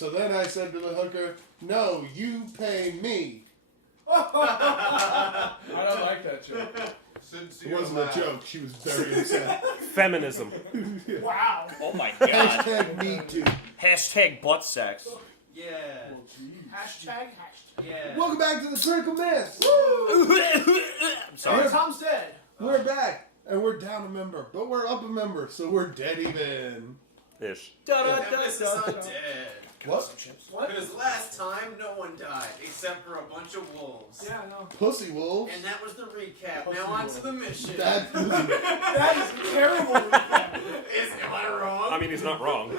so then I said to the hooker, "No, you pay me." I don't like that joke. It wasn't a joke. She was very upset. Feminism. Wow. Oh my god. Hashtag me too. Hashtag butt sex. Yeah. Hashtag. Yeah. Welcome back to the Critical Miss. I'm sorry. Tom's dead. We're back, and we're down a member, but we're up a member, so we're dead even. Ish. This is not dead. What? Because last time, no one died, except for a bunch of wolves. Yeah, no. Pussy wolves. And that was the recap. Now on to the mission. That is terrible recap. Am I wrong? I mean, he's not wrong.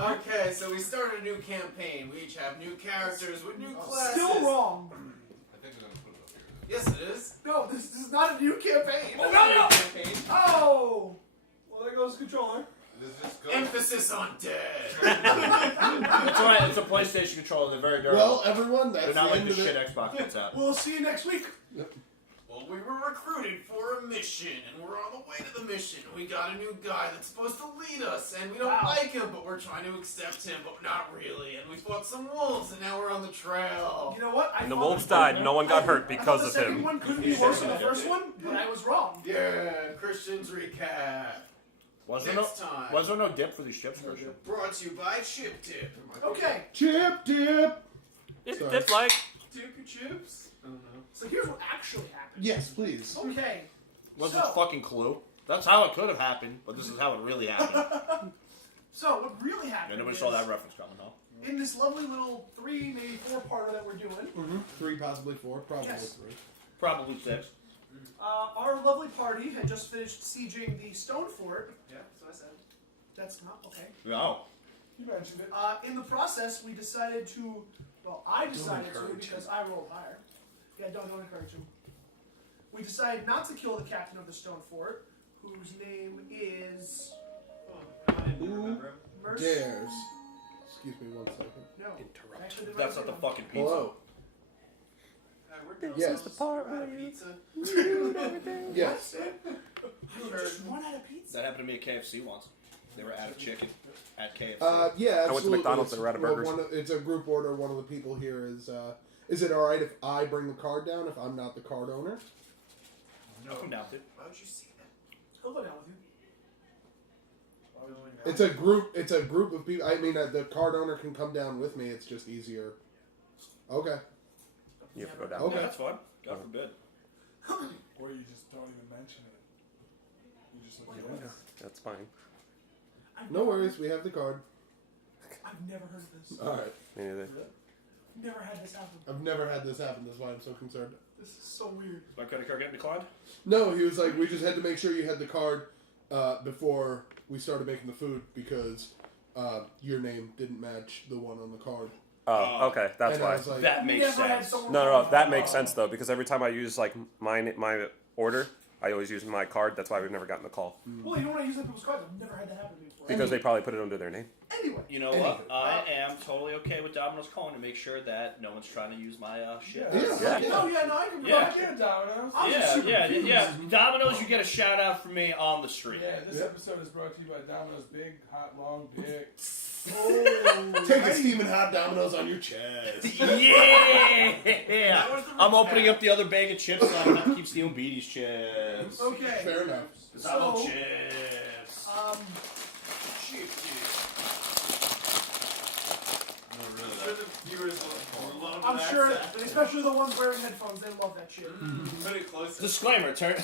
Okay, so we started a new campaign. We each have new characters with new classes. Still wrong. I think I'm gonna put it up here. Yes, it is. No, this is not a new campaign. Oh, no! Campaign. Oh! Well, there goes the controller. Does this go? Emphasis on dead. It's alright, it's a PlayStation controller. They're very durable. Well, everyone, that's They're not the like end the of it. shit Xbox puts out. We'll see you next week. Well, we were recruited for a mission, and we're on the way to the mission. We got a new guy that's supposed to lead us, and we don't like him, but we're trying to accept him, but not really. And we fought some wolves, and now we're on the trail. You know what? And the wolves died. No one got hurt because the of second him. one couldn't be worse than the first one, but I was wrong. Yeah, Christian's recap. Was there no dip for these chips, Christian? Brought to you by Chip Dip. Okay, Chip dip. It's like... Dip your chips? I don't know. so here's what actually happened. Yes, please. Okay. What's So- this fucking clue? That's how it could have happened, but this is how it really happened. So, what really happened And nobody is, saw that reference coming, though. in this lovely little 3, maybe 4-parter that we're doing, 3, possibly 4, probably Yes. 3. Probably 6. our lovely party had just finished sieging the Stone Fort. Yeah, that's what I said. That's not okay. No. You mentioned it. In the process, we decided to, well, I decided to encourage because I rolled higher. Yeah, don't encourage him. We decided not to kill the captain of the Stone Fort, whose name is Oh, I didn't remember him. Mercer. Dares. Excuse me 1 second. No. Interrupt. Actually, the That's not the fucking pizza. Hello. We're Yes. the part where pizza. Yes. I just run out of pizza. That happened to me at KFC once. They were out of chicken at KFC. Yeah, absolutely. I went to McDonald's and we're out of burgers. It's a group order. One of the people here is it alright if I bring the card down if I'm not the card owner? I'll come down with it. Why would you see that? He'll go down with you. It's a group of people. I mean, the card owner can come down with me. It's just easier. Okay. You have to go down. Okay. Yeah, that's fine. God forbid. Or you just don't even mention it. You just look at it. That's fine. No worries. We have the card. I've never heard of this. All right. Me neither. Never had this happen. I've never had this happen. That's why I'm so concerned. This is so weird. My credit card getting declined? No, he was like, we just had to make sure you had the card before we started making the food because your name didn't match the one on the card. Oh, okay. That's And I why. was like, That makes Never had sense. someone No. That makes sense, though, because every time I use, like, my order, I always use my card. That's why we've never gotten the call. Well, you know when I use other people's cards, I've never had that happen before. Because they probably put it under their name. Anyway. You know what? I am totally okay with Domino's calling to make sure that no one's trying to use my shit. Yeah. Oh, yeah, no, I can Yeah. provide you. Domino's. I'm just super confused. Yeah. Domino's, you get a shout out from me on the street. Yeah, this Yep. episode is brought to you by Domino's Big Hot Long Dick. Oh, take a steaming hot Domino's on your chest. Yeah! I'm opening up the other bag of chips so I don't have to keep stealing Beatty's chips. Okay. Fair enough. Because I love So, chips. Chip No, really. Dip. The viewers will love I'm that sure, sound. especially the ones wearing headphones, they love that shit. Put it closer. Disclaimer, turn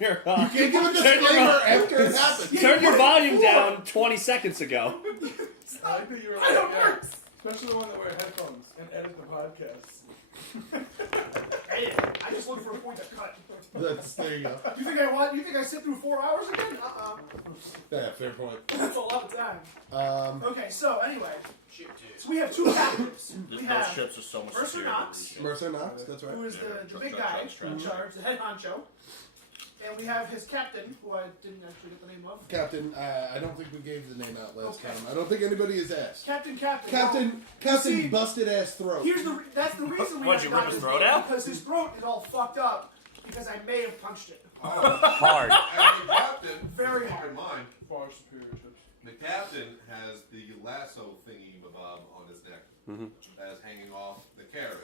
your You can't give a turn disclaimer after it happens. turn your volume down 20 seconds ago. I like that you were I don't yeah. work. Especially the one that wear headphones and edit the podcast. Hey, I just look for a point to cut. There you go. You think I sit through 4 hours again? Yeah, fair point. That's a lot of time. Okay, so anyway, Chip Dip. so we have two captives. We Those have chips are so much Mercer superior Knox. to these chips. Mercer Knox, that's right. who is the big guy in charge, the head honcho. And we have his captain, who I didn't actually get the name of. Captain, I don't think we gave the name out last Okay. time. I don't think anybody has asked. Captain. Captain see, busted ass throat. That's the reason we What'd have you not rip his his throat name, out? because his throat is all fucked up because I may have punched it. Hard. And the captain, Very keep hard. in mind, Far superior chips. the captain has the lasso thingy bob as hanging off the carriage.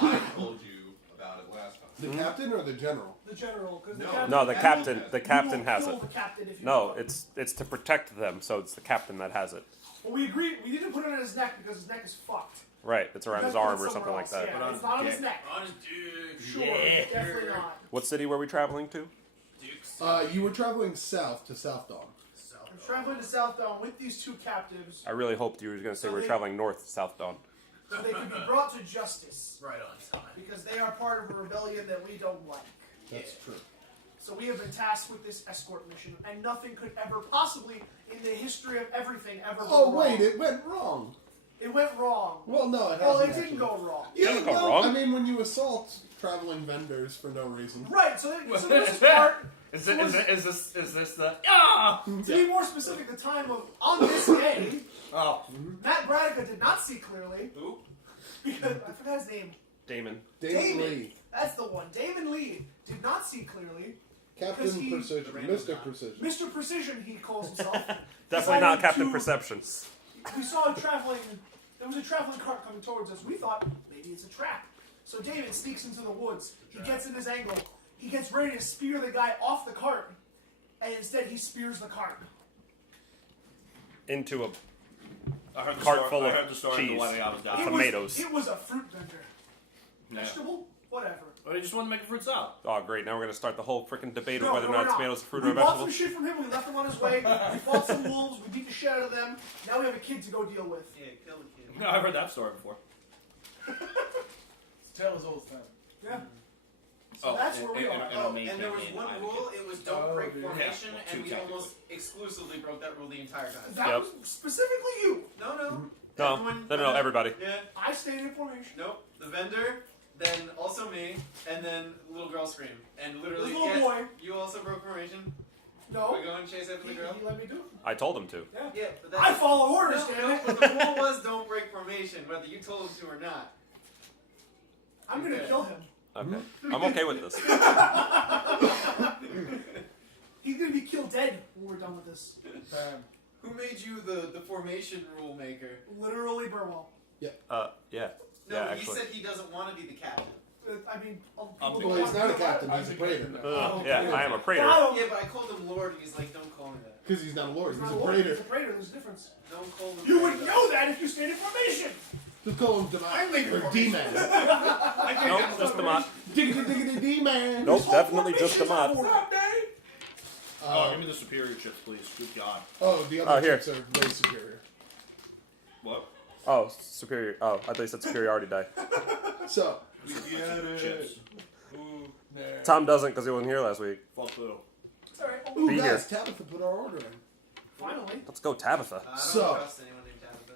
I told you about it last time. The captain or the general? The general, because No. the captain. No, the captain. The you captain will has kill it. The captain if you No, don't. it's to protect them, so it's the captain that has it. Well, we agreed. We didn't put it on his neck because his neck is fucked. Right, it's around We his gotta put arm it or something somewhere like else. that. Yeah, Put on it's not on his his neck. On his dick. Sure, Yeah. definitely not. What city were we traveling to? Dukes. You were traveling south to Southdawn. I'm traveling to Southdawn with these two captives, I really hoped you were going to say we were they- traveling north to South Dawn. so they can be brought to justice Right on time. because they are part of a rebellion that we don't like. That's true. So we have been tasked with this escort mission, and nothing could ever possibly, in the history of everything, ever Oh, go wait, wrong. it went wrong. It went wrong. Well, no, it hasn't. Well, it actually. didn't go wrong. Yeah, Doesn't go well, wrong. I mean, when you assault traveling vendors for no reason. Right, so there's this part. Is this the ah? To be more specific, the time of on this day, Oh, Matt Bradica did not see clearly Who? because I forgot his name. Damon. Damon Lee. That's the one. Damon Lee did not see clearly. Captain Because he- Precision. The random Mr. guy. Precision. Mr. Precision, he calls himself. Definitely not decided Captain to- Perception. We saw a traveling. There was a traveling cart coming towards us. We thought maybe it's a trap. So David sneaks into the woods. He gets in his angle. He gets ready to spear the guy off the cart, and instead he spears the cart. Into a I heard the Cart story, full I of heard the story cheese. of the wedding I was down. It Tomatoes. Was, it was a fruit vendor. Yeah. Vegetable? Whatever. Well, he just wanted to make a fruit salad. oh great! Now we're going to start the whole freaking debate of No, whether or we're not not. tomatoes are fruit we or bought vegetable. some shit from him. We left him on his way. We fought some wolves. We beat the shit out of them. Now we have a kid to go deal with. Yeah, kill the kid. No, I've heard that story before. Tell his old thing. Yeah. So that's where we are. Oh, and there was one rule. It was don't Oh, break yeah. formation, Yeah, well, and two we technically. almost exclusively broke that rule the entire time. That Yep. was specifically you. No. No, Everyone, no, everybody. Yeah. I stayed in formation. Nope. The vendor, then also me, and then little girl scream, and literally. This little yeah, boy. You also broke formation. No. We go and chase after the He girl. let me do it. I told him to. Yeah. Yeah, but I follow orders, No, damn it. but the rule was don't break formation, whether you told him to or not. I'm gonna Okay. kill him. Okay, I'm okay with this. He's gonna be killed dead when we're done with this. Damn. Who made you the formation rule maker? Literally, Burwell. Yeah, No, yeah, he actually. said he doesn't want to be the captain. I mean, I'm people Well, don't he's want not a to- captain. He's a praetor. Yeah, I am a praetor. Got him. Yeah, but I called him Lord, and he's like, don't call me that. Because he's not a lord. He's He's not a a lord, praetor. He's a praetor. There's a difference. Don't call him. You praetor. would know that if you stayed in formation. Just call him Demon. Or D-Man. Nope, just the mod. Diggity diggity D-Man. Nope, This whole definitely just the formation's mod. not for Dave. Oh, give me the superior chips, please. Good God. Oh, the Oh, other here. chips are way superior. What? Oh, superior. Oh, I thought you said superiority die. So, We get it. Chips. Ooh, nah. Tom doesn't because he wasn't here last week. Fuck Pluto. It's all right. ooh, Be guys, here. Tabitha put our order in. Finally. Let's go, Tabitha. I don't So- trust anyone named Tabitha.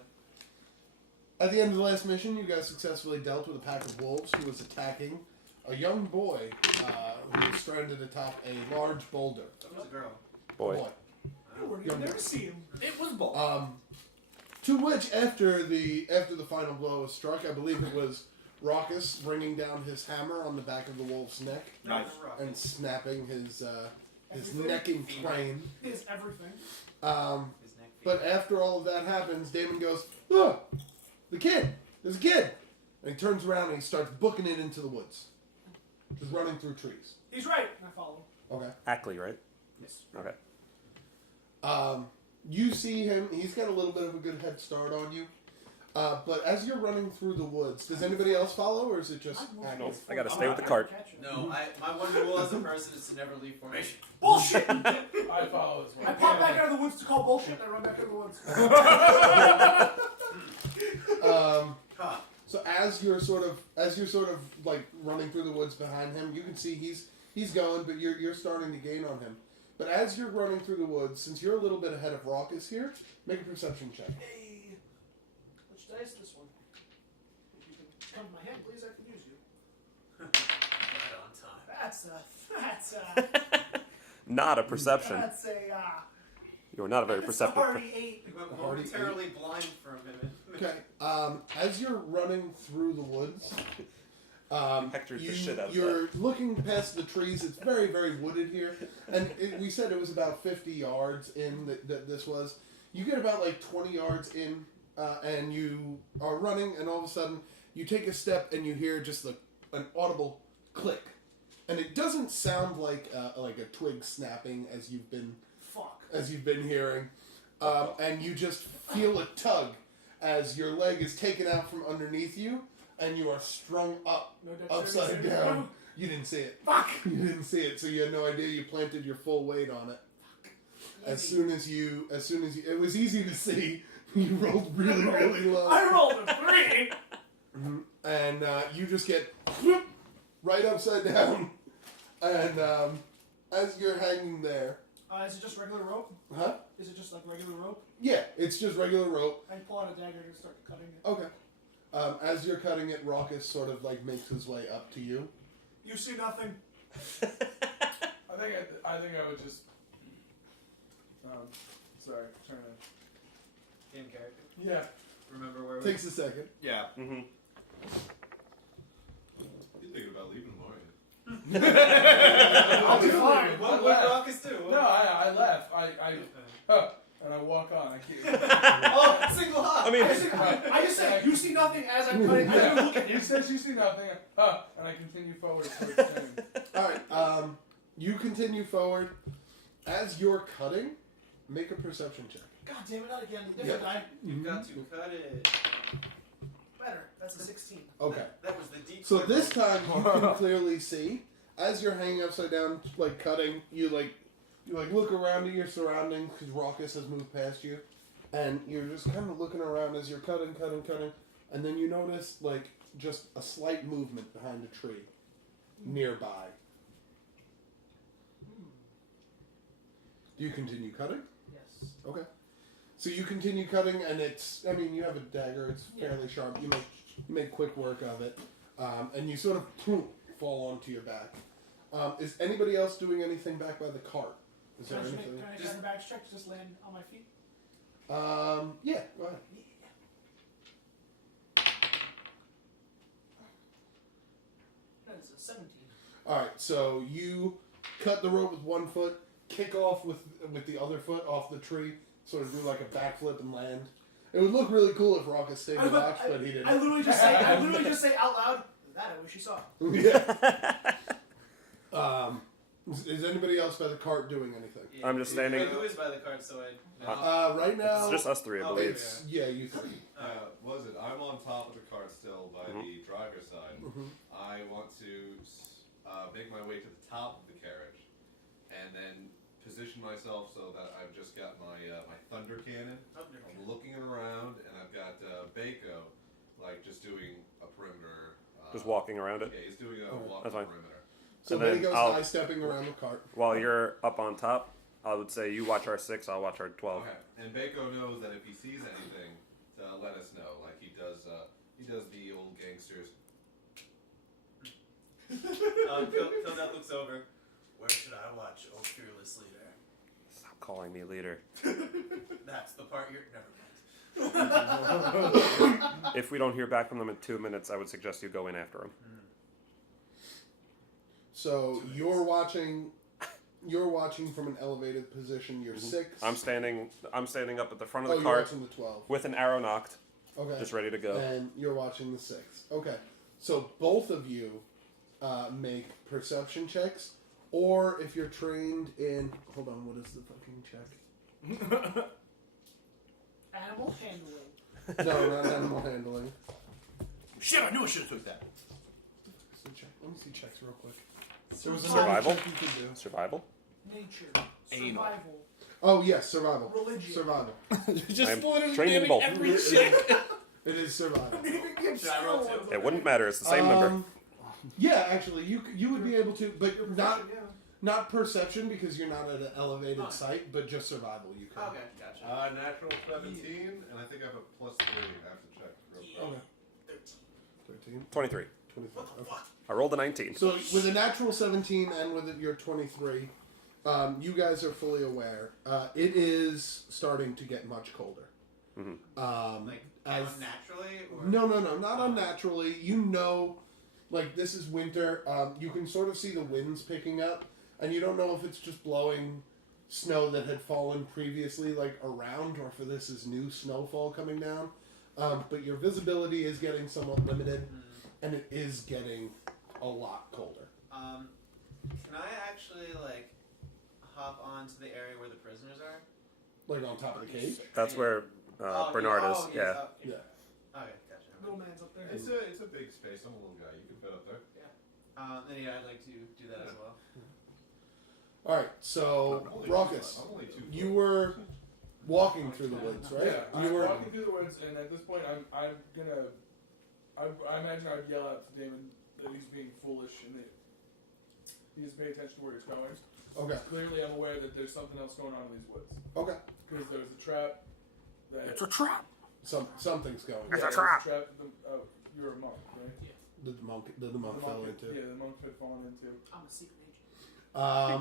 At the end of the last mission, you guys successfully dealt with a pack of wolves who was attacking a young boy who was stranded atop a large boulder. That was a girl. Boy. You'll never see him. It was ball. To which, after the final blow was struck, I believe it was Raucus bringing down his hammer on the back of the wolf's neck Nice. and snapping his Everything. neck in twain. Is everything. His neck. But after all of that happens, Damon goes, "Oh, the kid! There's a kid!" And he turns around and he starts booking it into the woods, just running through trees. He's right. I follow. Okay. Ackley, right? Yes. Okay. You see him. He's got a little bit of a good head start on you. But as you're running through the woods, does anybody else follow, or is it just? Nope, I gotta stay with the cart. No, my one rule as a person is to never leave formation. Bullshit! I follow as well. I pop back out of the woods to call bullshit, and I run back out of the woods. Huh. So as you're sort of like running through the woods behind him, you can see he's going, but you're starting to gain on him. But as you're running through the woods, since you're a little bit ahead of Raucus here, make a perception check. Hey. Which dice? This one. If you can come to my hand, please, I can use you. Right on time. Not a perception. That's a, You are not a very that's perceptive. already 8. We went Hardy momentarily blind for a minute. Okay. As you're running through the woods, Hectored the shit out of you're looking past the trees. It's very, very wooded here, and we said it was about 50 yards in. That this was. You get about like 20 yards in and you are running, and all of a sudden you take a step and you hear just an audible click, and it doesn't sound like a twig snapping as you've been hearing, and you just feel a tug as your leg is taken out from underneath you, and you are strung up upside down. You didn't see it. Fuck! You didn't see it, so you had no idea you planted your full weight on it. As soon as you, it was easy to see. You rolled really, really low. I rolled a 3. And you just get right upside down. And as you're hanging there, Is it just regular rope? huh? Is it just like regular rope? Yeah, it's just regular rope. I pull out a dagger and start cutting it. Okay. As you're cutting it, Raucus sort of like makes his way up to you. You see nothing. I think I would just. Sorry, trying to. In character. Yeah. Remember where we Takes a second. Yeah. Mm-hmm. You're thinking about leaving him, aren't you? I'll be fine. What would Raucus do? No, I left. And I walk on. I keep. Oh, single hop! I mean, I just said, you see nothing as I'm cutting. I don't look at He you. says you see nothing. And I continue forward towards him. Alright, you continue forward. As you're cutting, make a perception check. God damn it, not again. Different Yeah. time. You've got to cut it. Better. That's a 16. Okay. That was the deep. So this time you can clearly see, as you're hanging upside down, like cutting, you look around at your surroundings because Raucus has moved past you, and you're just kind of looking around as you're cutting, and then you notice like just a slight movement behind a tree nearby. Do you continue cutting? Yes. Okay. So you continue cutting, and you have a dagger. It's fairly sharp. You make quick work of it, and you sort of fall onto your back. Is anybody else doing anything back by the cart? Is there anything? Can I turn back check to just land on my feet? Yeah, go ahead. That is a 17. Alright, so you cut the rope with one foot, kick off with the other foot off the tree, sort of do like a backflip and land. It would look really cool if Raucus stayed to watch, but he didn't. I literally just say out loud, that I wish you saw. Yeah. Is anybody else by the cart doing anything? Yeah. I'm just standing. Who is by the cart? So I. Right now, It's just us three, I Oh, believe. it's you three. Was it? I'm on top of the cart still by the driver's side. Mhm. I want to make my way to the top of the carriage, and then position myself so that I've just got my my thunder cannon. I'm looking around, and I've got Baco, like just doing a perimeter. Just walking around it. Yeah, he's doing a walk That's fine. perimeter. So And then Baco's I'll- high stepping around the cart. While you're up on top, I would say you watch our 6, I'll watch our 12. Okay, and Baco knows that if he sees anything, to let us know. Like he does the old gangsters. Kodak looks over. Where should I watch, oh fearless leader? Stop calling me leader. That's the part you're never mind. If we don't hear back from them in 2 minutes, I would suggest you go in after them. So you're watching from an elevated position. You're 6. I'm standing up at the front of Oh, the you're cart watching the 12. with an arrow knocked, Okay. just ready to go. And you're watching the 6. Okay. So both of you make perception checks, or if you're trained in, hold on, what is the fucking check? Animal handling. No, not animal handling. Shit, I knew I should have took that. So check. Let me see checks real quick. There was Survival? another check you could do. Survival? Nature. Anal. Survival. Oh yes, survival. Religion. Survival. Just I'm literally trained in naming both. every shit. It is survival. Should I roll too? It wouldn't matter, it's the same number. Yeah, actually, you would be able to, but not Yeah. not perception because you're not at an elevated site, but just survival. You can. Okay, gotcha. Natural 17, and I think I have a +3. I have to check real quick. Okay. 13. 23. 23. Okay. I rolled a 19. So with a natural 17 and with your 23, you guys are fully aware. It is starting to get much colder. Like as unnaturally, or no, not unnaturally. You know, like this is winter. You can sort of see the winds picking up, and you don't know if it's just blowing snow that had fallen previously, like around, or if this is new snowfall coming down. but your visibility is getting somewhat limited, and it is getting a lot colder. Can I actually like hop onto the area where the prisoners are? Like on top of the cage. That's where Bernard is. Oh, yes, Yeah. Okay, gotcha. Little man's up there. It's a big space. I'm a little guy. You can fit up there. Then yeah, I'd like to do that as well. All right, so Raucous, I'm only 2 foot. you were walking through the woods, right? Yeah, You I'm were. walking through the woods, and at this point, I imagine I'd yell out to Damon that he's being foolish and that he needs to pay attention to where he's going. Okay. Clearly, I'm aware that there's something else going on in these woods Okay. because there's a trap. It's a trap. Something's going. It's Yeah, a trap. there's you're a monk, right? The monk fell into. Yeah, the monk had fallen into. I'm a secret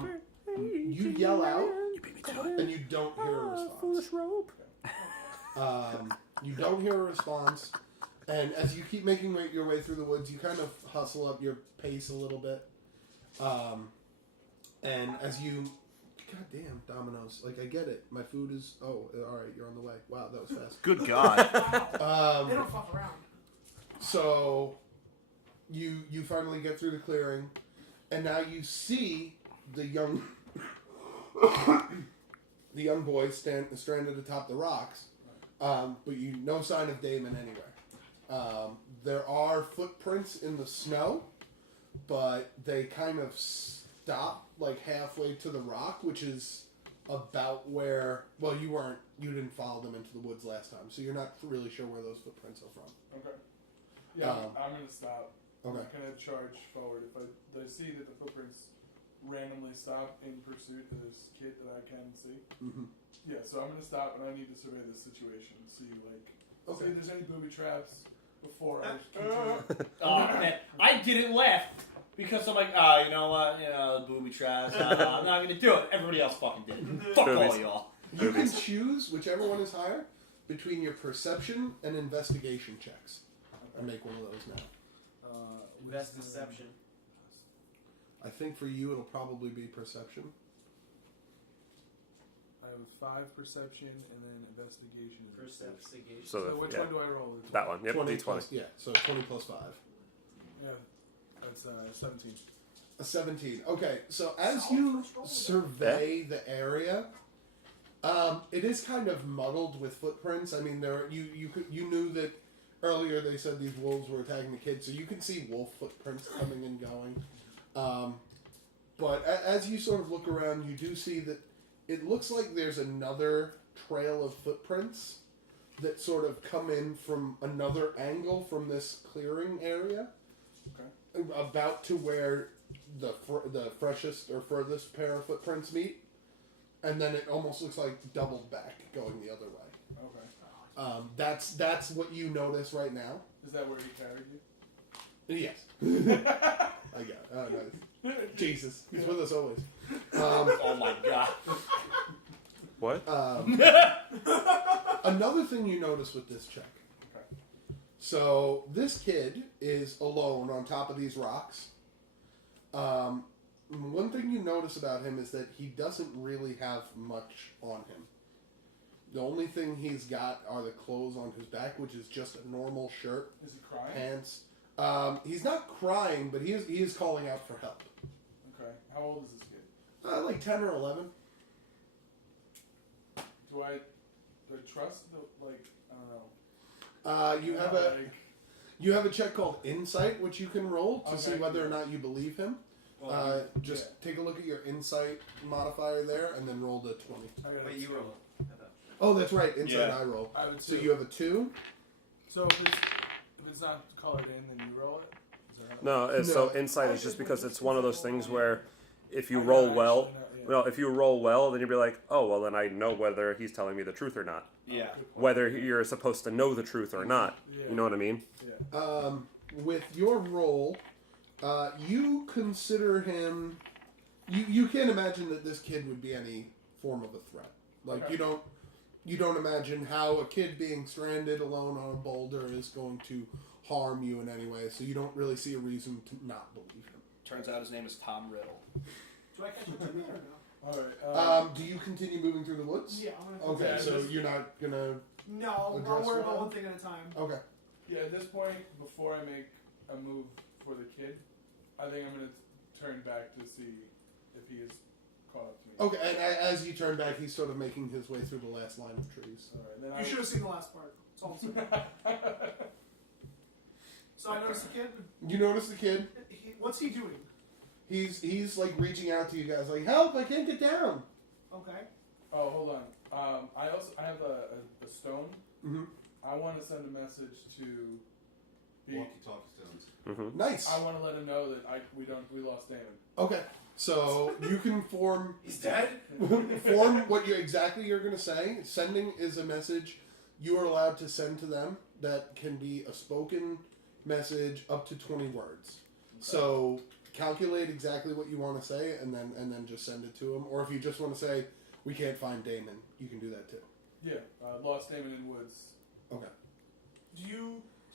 agent. You yell out, and you don't hear a response. rope. You don't hear a response, and as you keep making your way through the woods, you kind of hustle up your pace a little bit. And as you, goddamn Domino's, like I get it. My food is. Oh, all right, you're on the way. Wow, that was fast. Good God. They don't fuck around. So, you finally get through the clearing, and now you see the young boy stranded atop the rocks, but you no sign of Damon anywhere. There are footprints in the snow, but they kind of stop like halfway to the rock, which is about where. Well, you didn't follow them into the woods last time, so you're not really sure where those footprints are from. Okay. Yeah, I'm gonna stop. Okay. I'm gonna charge forward. If I see that the footprints randomly stop in pursuit of this kid that I can see. Mm-hmm. Yeah, so I'm gonna stop and I need to survey this situation and see see if there's any booby traps before I continue. Oh man, I didn't laugh because I'm like, you know what, booby traps. I'm not gonna do it. Everybody else fucking did. Fuck all Boobies. y'all. You can choose whichever one is higher between your perception and investigation checks. I make one of those now. Best deception. I think for you it'll probably be perception. I have a 5 perception and then investigation. Perception. So, So which one do I roll? that one. Yep, 20 D20. plus, yeah, so 20 plus 5. Yeah, that's 17. A 17. Okay, so as you survey the area, it is kind of muddled with footprints. I mean, you knew that earlier they said these wolves were attacking the kids, so you can see wolf footprints coming and going. But as you sort of look around, you do see that it looks like there's another trail of footprints that sort of come in from another angle from this clearing area, about to where the freshest or furthest pair of footprints meet, and then it almost looks like doubled back going the other way. Okay. That's what you notice right now. Is that where he carried you? Yes. I got it. Oh, nice. Jesus. He's with us always. Oh my God. What? Another thing you notice with this check. Okay. So, this kid is alone on top of these rocks. One thing you notice about him is that he doesn't really have much on him. The only thing he's got are the clothes on his back, which is just a normal shirt, Is he crying? pants. He's not crying, but he is calling out for help. Okay. How old is this kid? Like 10 or 11. Do I trust the, like, I don't know. You have a check called Insight, which you can roll to see Okay. whether or not you believe him. Just take a look at your Insight modifier there, and then roll the 20. I got a Wait, you 2. roll. Oh, that's right. Insight Yeah. I roll. I have a 2. So you have a 2. So if it's not colored in, then you roll it? Is that No, No. so insight is just because it's one of those things where if you I roll don't well, actually know, yeah. well, if you roll well, then you'll be like, oh, well, then I know whether he's telling me the truth or not. Yeah. Good point. Whether you're supposed to know the truth or not. Yeah. You know what I mean? Yeah. With your roll, you consider him. You can't imagine that this kid would be any form of a threat. Like Okay. you don't imagine how a kid being stranded alone on a boulder is going to harm you in any way. So you don't really see a reason to not believe him. Turns out his name is Tom Riddle. Do I catch up to me or no? All right. Do you continue moving through the woods? Yeah, I'm gonna. Okay, Yeah, so just- you're not gonna No, Address I'll worry about one? one thing at a time. Okay. Yeah, at this point, before I make a move for the kid, I think I'm going to turn back to see if he is caught up to me. Okay, and as you turn back, he's sort of making his way through the last line of trees. Alright, then You should have seen the last part. That's all I'm saying. So I noticed the kid. You notice the kid. What's he doing? He's like reaching out to you guys, like, help! I can't get down. Okay. Oh, hold on. I have a stone. Mm-hmm. I want to send a message to. Walkie-talkie stones. Mm-hmm. Nice. I want to let him know that we lost Damon. Okay, so you can form He's dead? form what you're going to say. Sending is a message you are allowed to send to them that can be a spoken message up to 20 words. So calculate exactly what you want to say and then just send it to them. Or if you just want to say we can't find Damon, you can do that too. Yeah, lost Damon in woods. Okay. Do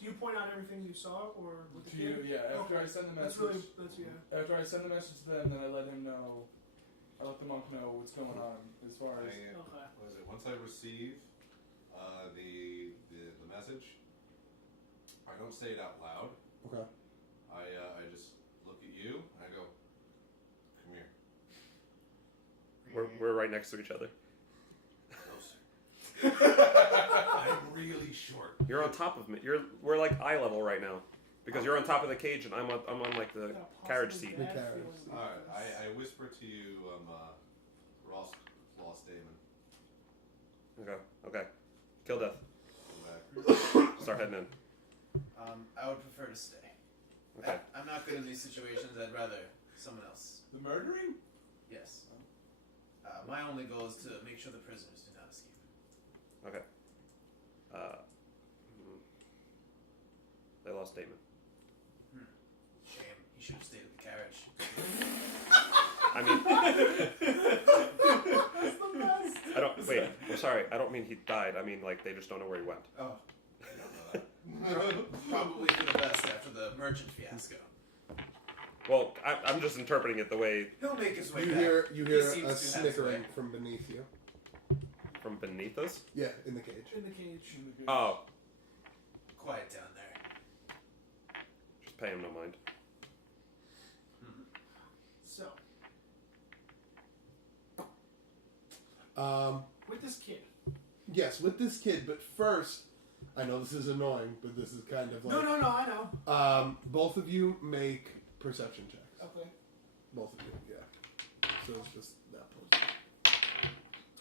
you point out everything you saw, or with the To you, kid? yeah. After Okay. I send the That's message, really after I send the message to them, then I let him know. I let the monk know what's going on as far as. Okay. What is it? Once I receive the message, I don't say it out loud. Okay. I just look at you and I go, "Come here." We're right next to each other. I'm really short. You're on top of me. We're like eye level right now, because you're on top of the cage and I'm on like the carriage seat. The carriage. All right, I whisper to you, Ross lost Damon. Okay. Kill death. Come back. Start heading in. I would prefer to stay. Okay. I'm not good in these situations. I'd rather someone else. The murdering? Yes. My only goal is to make sure the prisoners do not escape. Okay. They lost Damon. Shame. He should have stayed at the carriage. I mean, I don't. Wait. I'm sorry. I don't mean he died. I mean like they just don't know where he went. Oh. I don't know that. Probably for the best after the merchant fiasco. Well, I'm just interpreting it the way He'll make his way You back. hear He a seems to have his snickering way. from beneath you. from beneath us. Yeah, in the cage. in the cage. Oh, Quiet down there. just pay him no mind. So with this kid. Yes, with this kid, but first, I know this is annoying, but this is kind of like... No, I know. both of you make perception checks. Okay. Both of you, yeah. So it's just that person.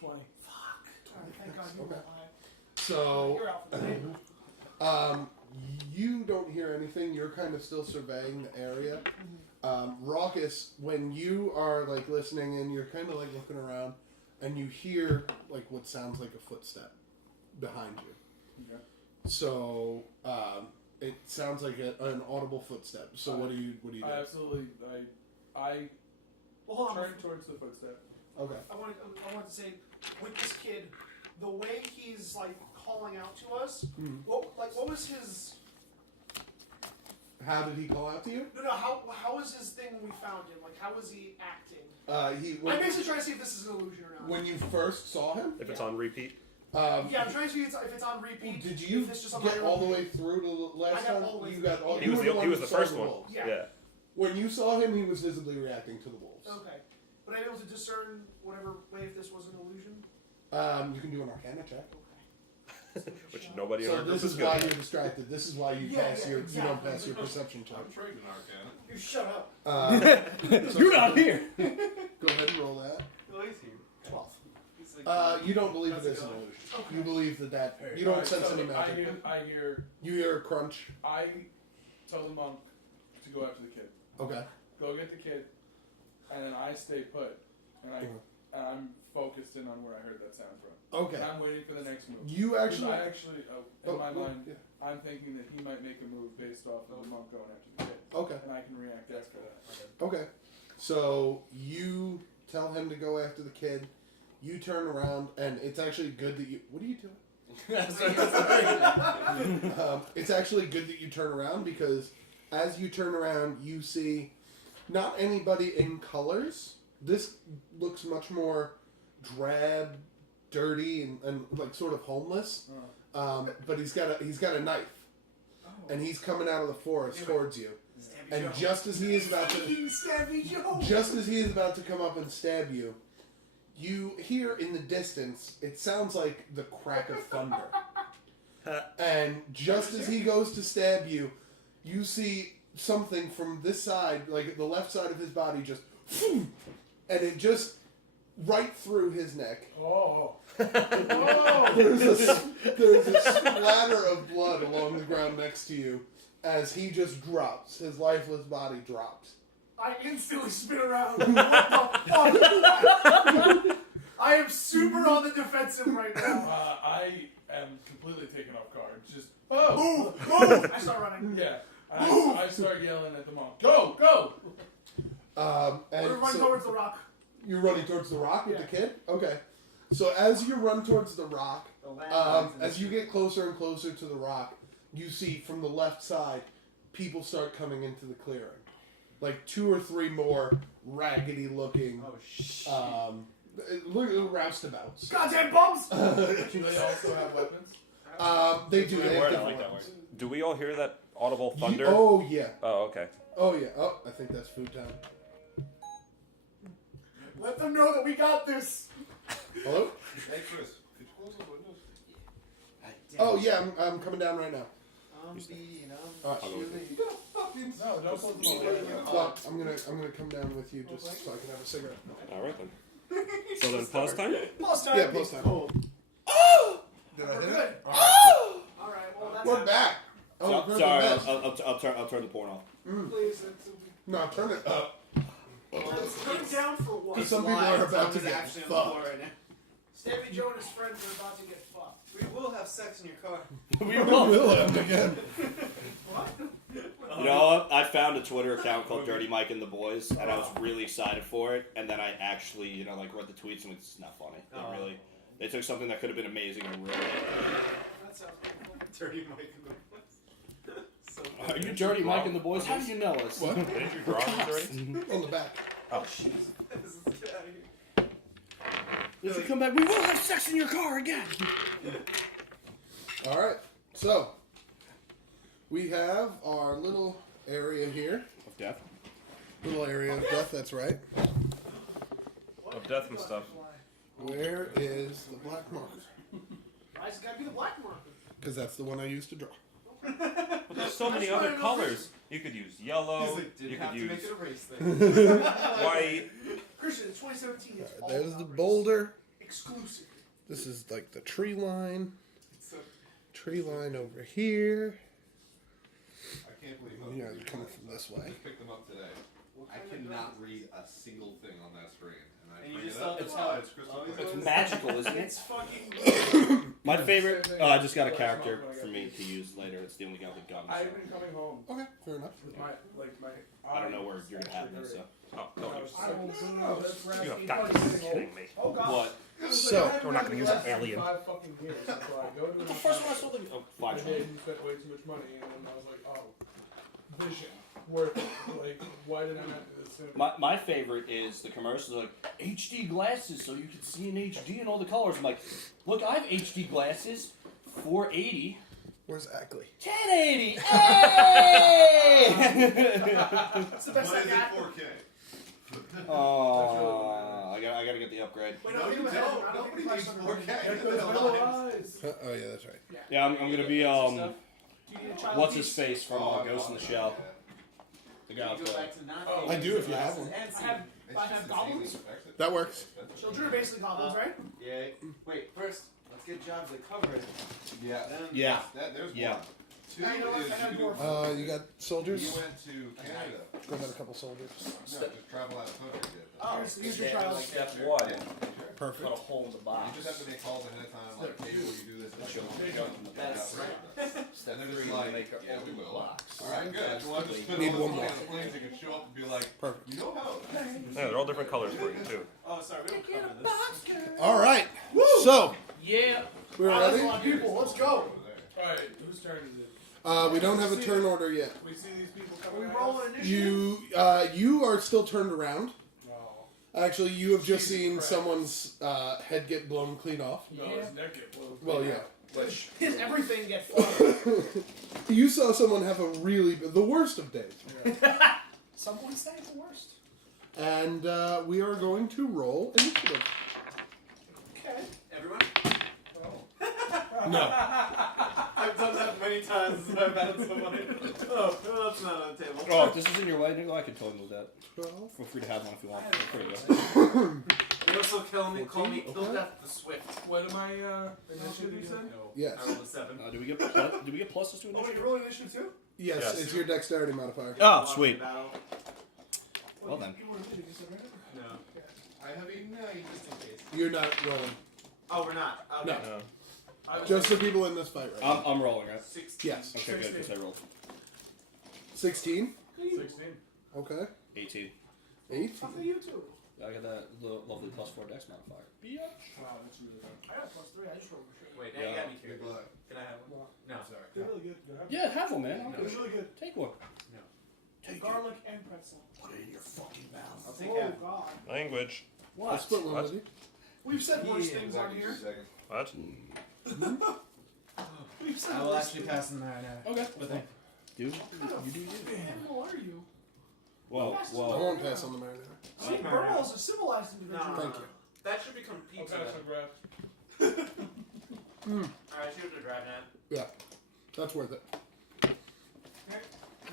20. Fuck. Alright, thank God you Okay. were alive. So, You're out for the day. you don't hear anything. You're kind of still surveying the area. Raucous, when you are like listening and you're kind of like looking around, and you hear like what sounds like a footstep behind you. Okay. So it sounds like an audible footstep. So what do you do? I absolutely. I Well, hold on. turn towards the footstep. Okay. I wanted to say, with this kid, the way he's like calling out to us, what was his? How did he call out to you? No. How was his thing when we found him? Like, how was he acting? I'm I'm basically trying to see if this is an illusion or not. when you first saw him. If it's on repeat. Yeah, I'm trying to see if it's on repeat. Did you if it's just on get my all the own- way through to the last I got time? all the way You through. got all. He you was were the one he was who the saw first the one. wolves. Yeah. When you saw him, he was visibly reacting to the wolves. Okay, but I'm able to discern whatever way if this was an illusion. You can do an Arcana check. Okay. Which nobody in So our group this is is good why at. you're distracted. This is why you Yeah, pass yeah, your you don't exactly. pass your perception check. I'm trained in Arcana. You shut up. You're not here. Go ahead and roll that. Oh, he's here. 12. He's like, You don't believe it How's is it an going? illusion. Okay. You believe that you don't sense So any magic. I hear. You hear a crunch. I tell the monk to go after the kid. Okay. Go get the kid, and then I stay put, and I'm focused in on where I heard that sound from. Okay. And I'm waiting for the next move. You actually. I actually, in my mind, yeah. I'm thinking that he might make a move based off of the monk going after the kid, Okay. and I can react after that. Okay. So you tell him to go after the kid. You turn around, and it's actually good that you. What are you doing? It's actually good that you turn around because as you turn around, you see not anybody in colors. This looks much more drab, dirty, and like sort of homeless. but he's got a knife, and he's coming out of the forest towards you. And just as he is about to come up and stab you, you hear in the distance, it sounds like the crack of thunder. And just as he goes to stab you, you see something from this side, like the left side of his body, just, and it just right through his neck. Oh. There's a splatter of blood along the ground next to you as he just drops. His lifeless body drops. I instantly spin around. What the fuck? I am super on the defensive right now. I am completely taken off guard. Just Move! I start running. yeah. I start yelling at the mom. Go! And We're running towards the rock. you're running towards the rock with the kid? Okay. So as you run towards the rock, as you get closer and closer to the rock, you see from the left side, people start coming into the clearing. Like 2 or 3 more raggedy looking roustabouts. Goddamn bums! Do they also have weapons? They do. They have I different like that weapons. Do we all hear that audible thunder? Oh yeah. Oh, okay. Oh yeah. Oh, I think that's food time. Let them know that we got this. Hello? Hey Chris, could you close those windows? Oh yeah, I'm coming down right now. Alright. No, don't close the door. Well, I'm gonna come down with you just so I can have a cigarette. All right then. So then, pause time. Plus time. Yeah, plus time. Did I We're hit good. it? Alright, well, that's We're back. Oh, So, good sorry, mess. I'll turn the porn off. Please, No, turn it up. let's turn it down for what? Some people are about to get fucked. Stevie Joe and his friends are about to get fucked. We will have sex in your car. We Will have again. What? You know what? I found a Twitter account called Dirty Mike and the Boys, and I was really excited for it. And then I actually, read the tweets, and it's not funny. They took something that could have been amazing and ruined it. That sounds cool. Dirty Mike and the Boys. So Are you Dirty Mike and the Boys? How do you know us? What? Didn't you draw these already? On the back. Oh, Let's get out of here. If you come back, we will have sex in your car again. Alright, so we have our little area here. Of death. Little area of death, that's right. of death and stuff. Where is the black marker? Why's it gotta be the black marker? Because that's the one I used to draw. But there's so many other colors. You could use yellow. He's like, didn't You have could to make use it a race thing. white. Christian, it's 2017. It's all There's about the race. boulder. Exclusive. This is like the tree line. So, Tree line over here. I can't believe how You guys are coming from this I way. just picked them up today. I cannot read a single thing on that screen. And I And you bring just it up. saw the It's top. it's crystal Oh, clear. It's magical, isn't it? It's fucking. My favorite. I just got a character for me to use later. It's the only guy with guns. I've been coming home Okay, fair enough. with my I don't know where you're gonna have this. So. Oh, I no. was No, that's You raspy have got to fucking be kidding me. Oh god. What? So, we're not gonna use an alien. 5 fucking years. That's why I go to The first one I saw the. Oh, I fine. did. You spent way too much money, and then I was like, oh, vision worth it. Like, why did I not do this sooner? My favorite is the commercials like HD glasses so you can see in HD and all the colors. I'm like, look, I have HD glasses, 480, Where's Ackley? 1080. Hey! That's the best What I is it got. 4K? Oh, I gotta get the upgrade. Wait, No, no, you you don't. Nobody needs 4K. Yellow eyes. Oh yeah, that's right. Yeah, I'm gonna be Do you need a child what's piece? his face from Ghost in the Shell? The guy with go the. back to not Oh, I do if you have one. I have goblins. That works. Children are basically goblins, right? Yeah. Wait, first, let's get jobs that cover it. Yeah. Then, Yeah. There's Yeah. one. Two I know, is I have you more. do. You got soldiers? You went to Canada. Go get a couple soldiers. No, just travel out of country. Did. Oh, Here's your child. Step one. Yeah, sure. Perfect. Got a hole in the You box. just have to make calls ahead of time, like, hey, will you do this? Like, That's right. And then they're like, yeah, we will. Alright, good. Well, just put Need all one the more. planes that can show up and be like, Perfect. you know how. Yeah, they're all different colors for you too. Oh, sorry, we don't cover this. All right. So Yeah. we're Wow, that's a ready. lot of people. Let's go. Alright, whose turn is it? We don't have a turn order yet. We see these people Are coming we at us? rolling initiative? You are still turned around. No. Actually, you have just Jesus seen Christ. someone's head get blown clean off. No, his neck get blown. Well, yeah. Which, His everything get flooded. You saw someone have the worst of days. Some would say it's the worst. And we are going to roll initiative. Okay. Everyone? No. I've done that many times since I've had somebody. Oh, that's not on the table. Oh, if this is in your way, Nickel, I could totally move that. 12. Feel free to have one if you want. There you go. They also call me Kill Death the Swift. What am I, initiative you said? Yes. I rolled a 7. Do we get pluses to Oh, initiative? you're rolling initiative too? Yes, Yes. it's your dexterity modifier. Oh, sweet. Battle. Well then. You were initiative, you said, right? No. I have a 9 just in case. You're not rolling. Oh, we're not. Okay. No. I was Just the people in this fight right now. I'm rolling, right? 16. Yes. Okay, good, because I rolled 16. 16. Okay. 18. 8. Fuck you too. I got that lovely +4 dex modifier. Biatch. Wow, that's really good. I got +3. I just rolled for sure. Wait, now you got me curious. Can I have one? No. Sorry. They're really good. Yeah, have one, man. They're really good. Take one. And garlic and pretzel. Put it in your fucking mouth. I'll take Oh half. God. Language. I'll split one with you. We've said worse things on Exactly here. 2 seconds. What? We've said I will worse actually things. pass in the marinade. Okay. But thank Dude, What kind you do you. of animal are you? Whoa, I whoa. won't pass on the marinade. See, Burwell is a civilized individual. Thank you. That should become I'll pizza. pass the graph. Alright, shoot the drive now. Yeah. That's worth it.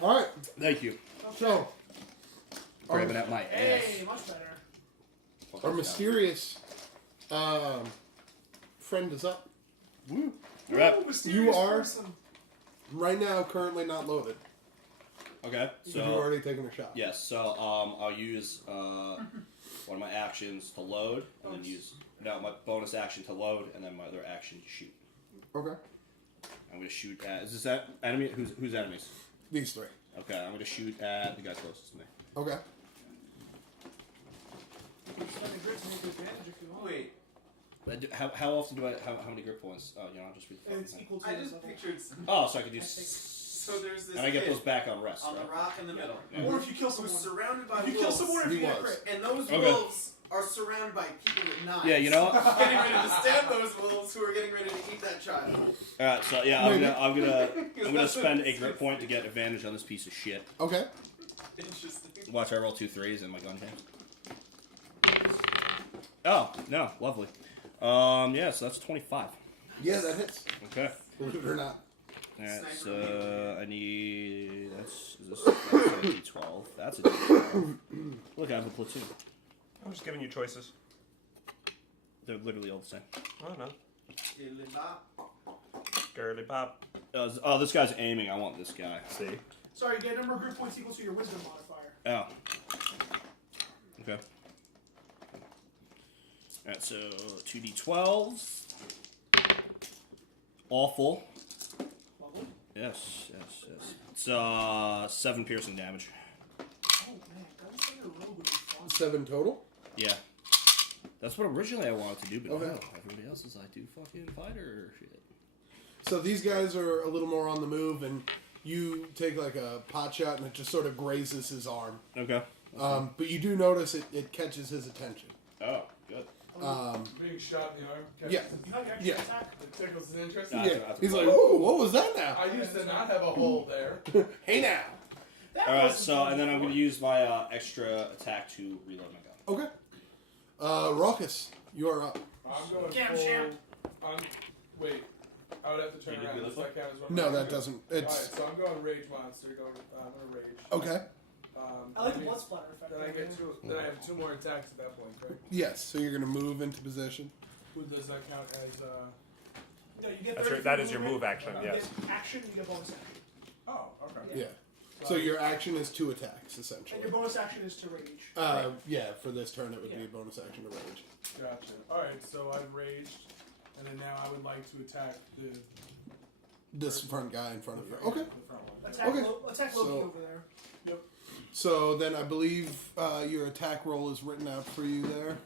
Alright. Thank you. So, Grabbing at my Hey, ass. much better. our mysterious friend is up. Woo. Alright. Oh, mysterious You are- person. Right now, currently not loaded. Okay, So you've so already taken a shot. yes, so I'll use one of my actions to load, and then use my bonus action to load, and then my other action to shoot. Okay. I'm gonna shoot at. Is this that enemy? Who's enemies? These 3. Okay, I'm gonna shoot at the guy closest to me. Okay. Spend a grit to make advantage if you want. Wait, How often do I? How many grip points? Oh, I'll just read the And it's fucking thing. equal to I his just level. pictured. Oh, so I could do. So there's this And I get kid those back on rest, on the right? rock in the middle. Yeah. Or if you kill someone. Who's surrounded by If you kill wolves. someone or if He you get was. crit. And those Okay. wolves are surrounded by people with knives. Yeah, you know what? Getting ready to stab those wolves who are getting ready to eat that child. All right, so yeah, I'm gonna spend a grip point to get advantage on this piece of shit. Okay. Interesting. Watch, I roll 2 3s in my gun hand. Oh no, lovely. Yeah, so that's 25. Yeah, that hits. Okay. Believe it or not. All right, so I need that's a D12. That's a D12. Look, I have a platoon. I'm just giving you choices. They're literally all the same. Oh no. Illiba. Girly pop. Oh, this guy's aiming. I want this guy. See? Sorry, get number of group points equal to your wisdom modifier. Oh. Okay. Alright, so 2d12s. Awful. Lovely. Yes. It's 7 piercing damage. Oh man, that was like a real good fun. 7 total. Yeah. That's what originally I wanted to do, but Okay. no. Everybody else is like, do fucking fighter shit. So these guys are a little more on the move, and you take like a pot shot, and it just sort of grazes his arm. Okay. But you do notice it catches his attention. Oh, good. Being shot in the arm. Yeah. You have extra Yeah. attack. It tickles his interest. Nah. Yeah. that's He's right. like, "Ooh, what was that now? I used to not have a hole there. Hey now." That Alright, wasn't so, fun and then I'm before. going to use my extra attack to reload my gun. Okay. Raucus, you are up. I'm going Cam full. champ. Wait. I would have to turn You did around. reload Does that count as one? No, of my that actions? doesn't. Alright, It's so I'm going rage monster. I'm gonna rage. okay. I like the mean, blood splatter effect. Then I get two. Then I have 2 more attacks at that point, correct? Yes. So you're gonna move into position. Does that count as? No, you get That's 30 that is feet your movement. move action, You yes. get action, you get bonus action. Oh, okay. Yeah. So your action is 2 attacks essentially. And your bonus action is to rage. Yeah. For this turn, it would be Yeah. a bonus action to rage. Gotcha. All right, so I've raged, and then now I would like to attack the This front guy in front of you. the Okay. front one. Attack, Okay. attack So- Loki over there. So then I believe your attack roll is written out for you there.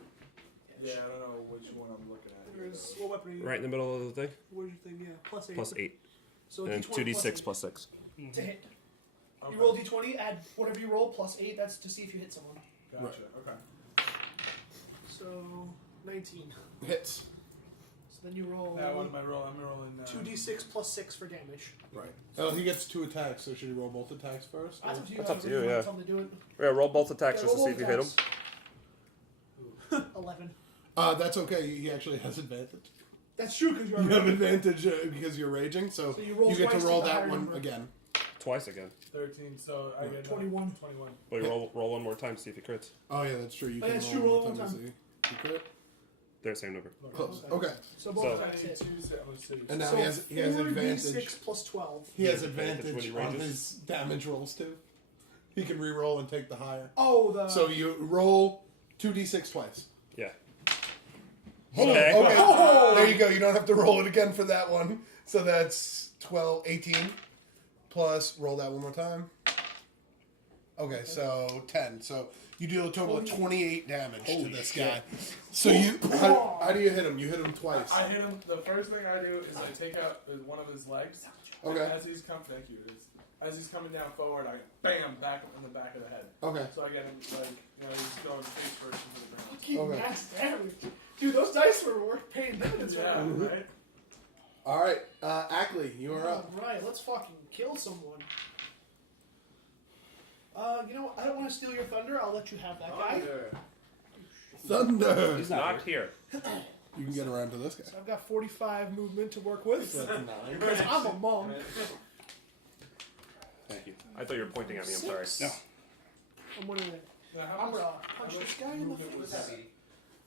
Yeah, I don't know which one I'm looking at. here, There's though. what weapon are you? Right in the middle of the thing. What's your thing? Yeah, +8. Plus 8. So And then D20 2d6 +8 plus 6. to hit. Okay. You roll D20, add whatever you roll +8. That's to see if you hit someone. Gotcha. Okay. So 19. Hits. So then you roll Now, what am I rolling? I'm rolling 2d6 plus 6 for damage. Right. Oh, he gets 2 attacks, so should he roll both attacks first? That's up to you. That's up guys. to you, If want yeah. something to do it. Yeah, roll both attacks Yeah, just to roll see if you hit him. attacks. 11. That's okay. He actually has advantage. That's true because you're You have advantage because you're raging, so So you roll get to twice roll to the that higher one number. again. Twice again. 13, so I get 21. 21. Well, you roll one more time to see if he crits. Oh yeah, that's true. You Oh, can yeah, it's roll true, one roll more one time to see. You crit? They're the same number. Close. Okay. So both So- attacks hit. And now So he has 4d6 advantage. plus 12. He has advantage when advantage he on rages. his damage rolls too. He can re-roll and take the higher. Oh, the... So you roll 2d6 twice. Yeah. Okay. Okay. Oh! There you go. You don't have to roll it again for that one. So that's 18 plus roll that one more time. Okay, so 10. So you deal a total of 28 damage to this guy. So how do you hit him? You hit him twice. I hit him. The first thing I do is I take out one of his legs. Okay. And as he's coming down forward, I bam back in the back of the head. Okay. So I get him he's going face first into the ground. Fucking Okay. max damage. Dude, those dice were worth paying dividends right Yeah, now. right. All right, Ackley, you are up. Alright, let's fucking kill someone. You know what? I don't want to steal your thunder. I'll let you have that guy. Thunder. He's not here. You can get around to this guy. So I've got 45 movement to work with. That's 9. Because I'm a monk. Thank you. I thought you were pointing at me. I'm sorry. Six. I'm gonna Now, how I'm much- gonna punch how this much guy in the movement was face. that?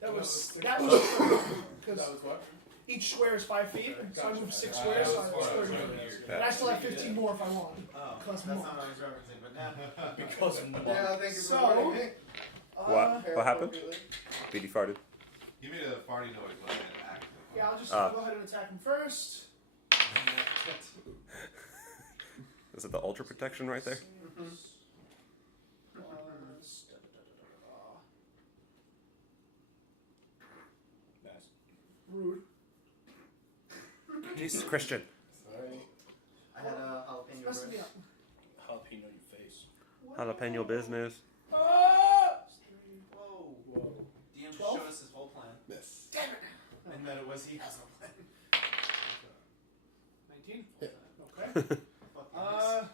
That was That because That was what? each square is 5 feet, so I moved 6 That squares, was so I far. squared That was it. weird. And I still have 15 more if I want. Oh, Plus that's more. not what I was referencing, but now. Because of Yeah, thank you for So- reminding me. What happened? BD farted. Give me a farty noise when I act. Yeah, I'll just Ah. go ahead and attack him first. Is it the ultra protection right there? Rude. Jesus, Christian. Sorry. I had a jalapeno Messing me burst. up. Jalapeno your face. Jalapeno business. Ah! Whoa. DM 12? showed us his whole plan. Miss. Damn it! And that it was he has no plan. 19? Hit. Okay. Fucking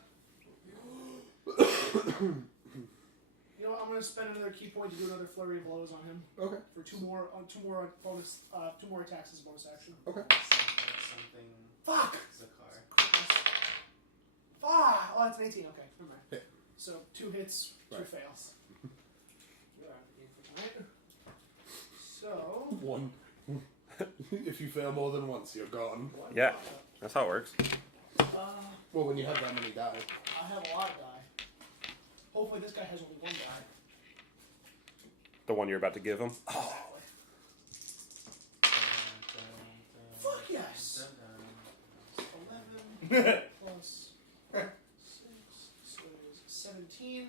You know what? I'm gonna spend another key point to do another flurry of blows on him Okay. for two more bonus, 2 more attacks as a bonus action. Okay. something. Fuck! Zakar. Ah! Oh, that's an 18. Okay, never mind. Hit. So 2 hits, 2 Right. fails. You're out of the game for tonight. So. 1. If you fail more than once, you're gone. Yeah, that's how it works. Well, when you have that many die. I have a lot of die. Hopefully, this guy has only 1 die. The one you're about to give him. Oh. Fuck yes! 11 plus 6, so it's 17.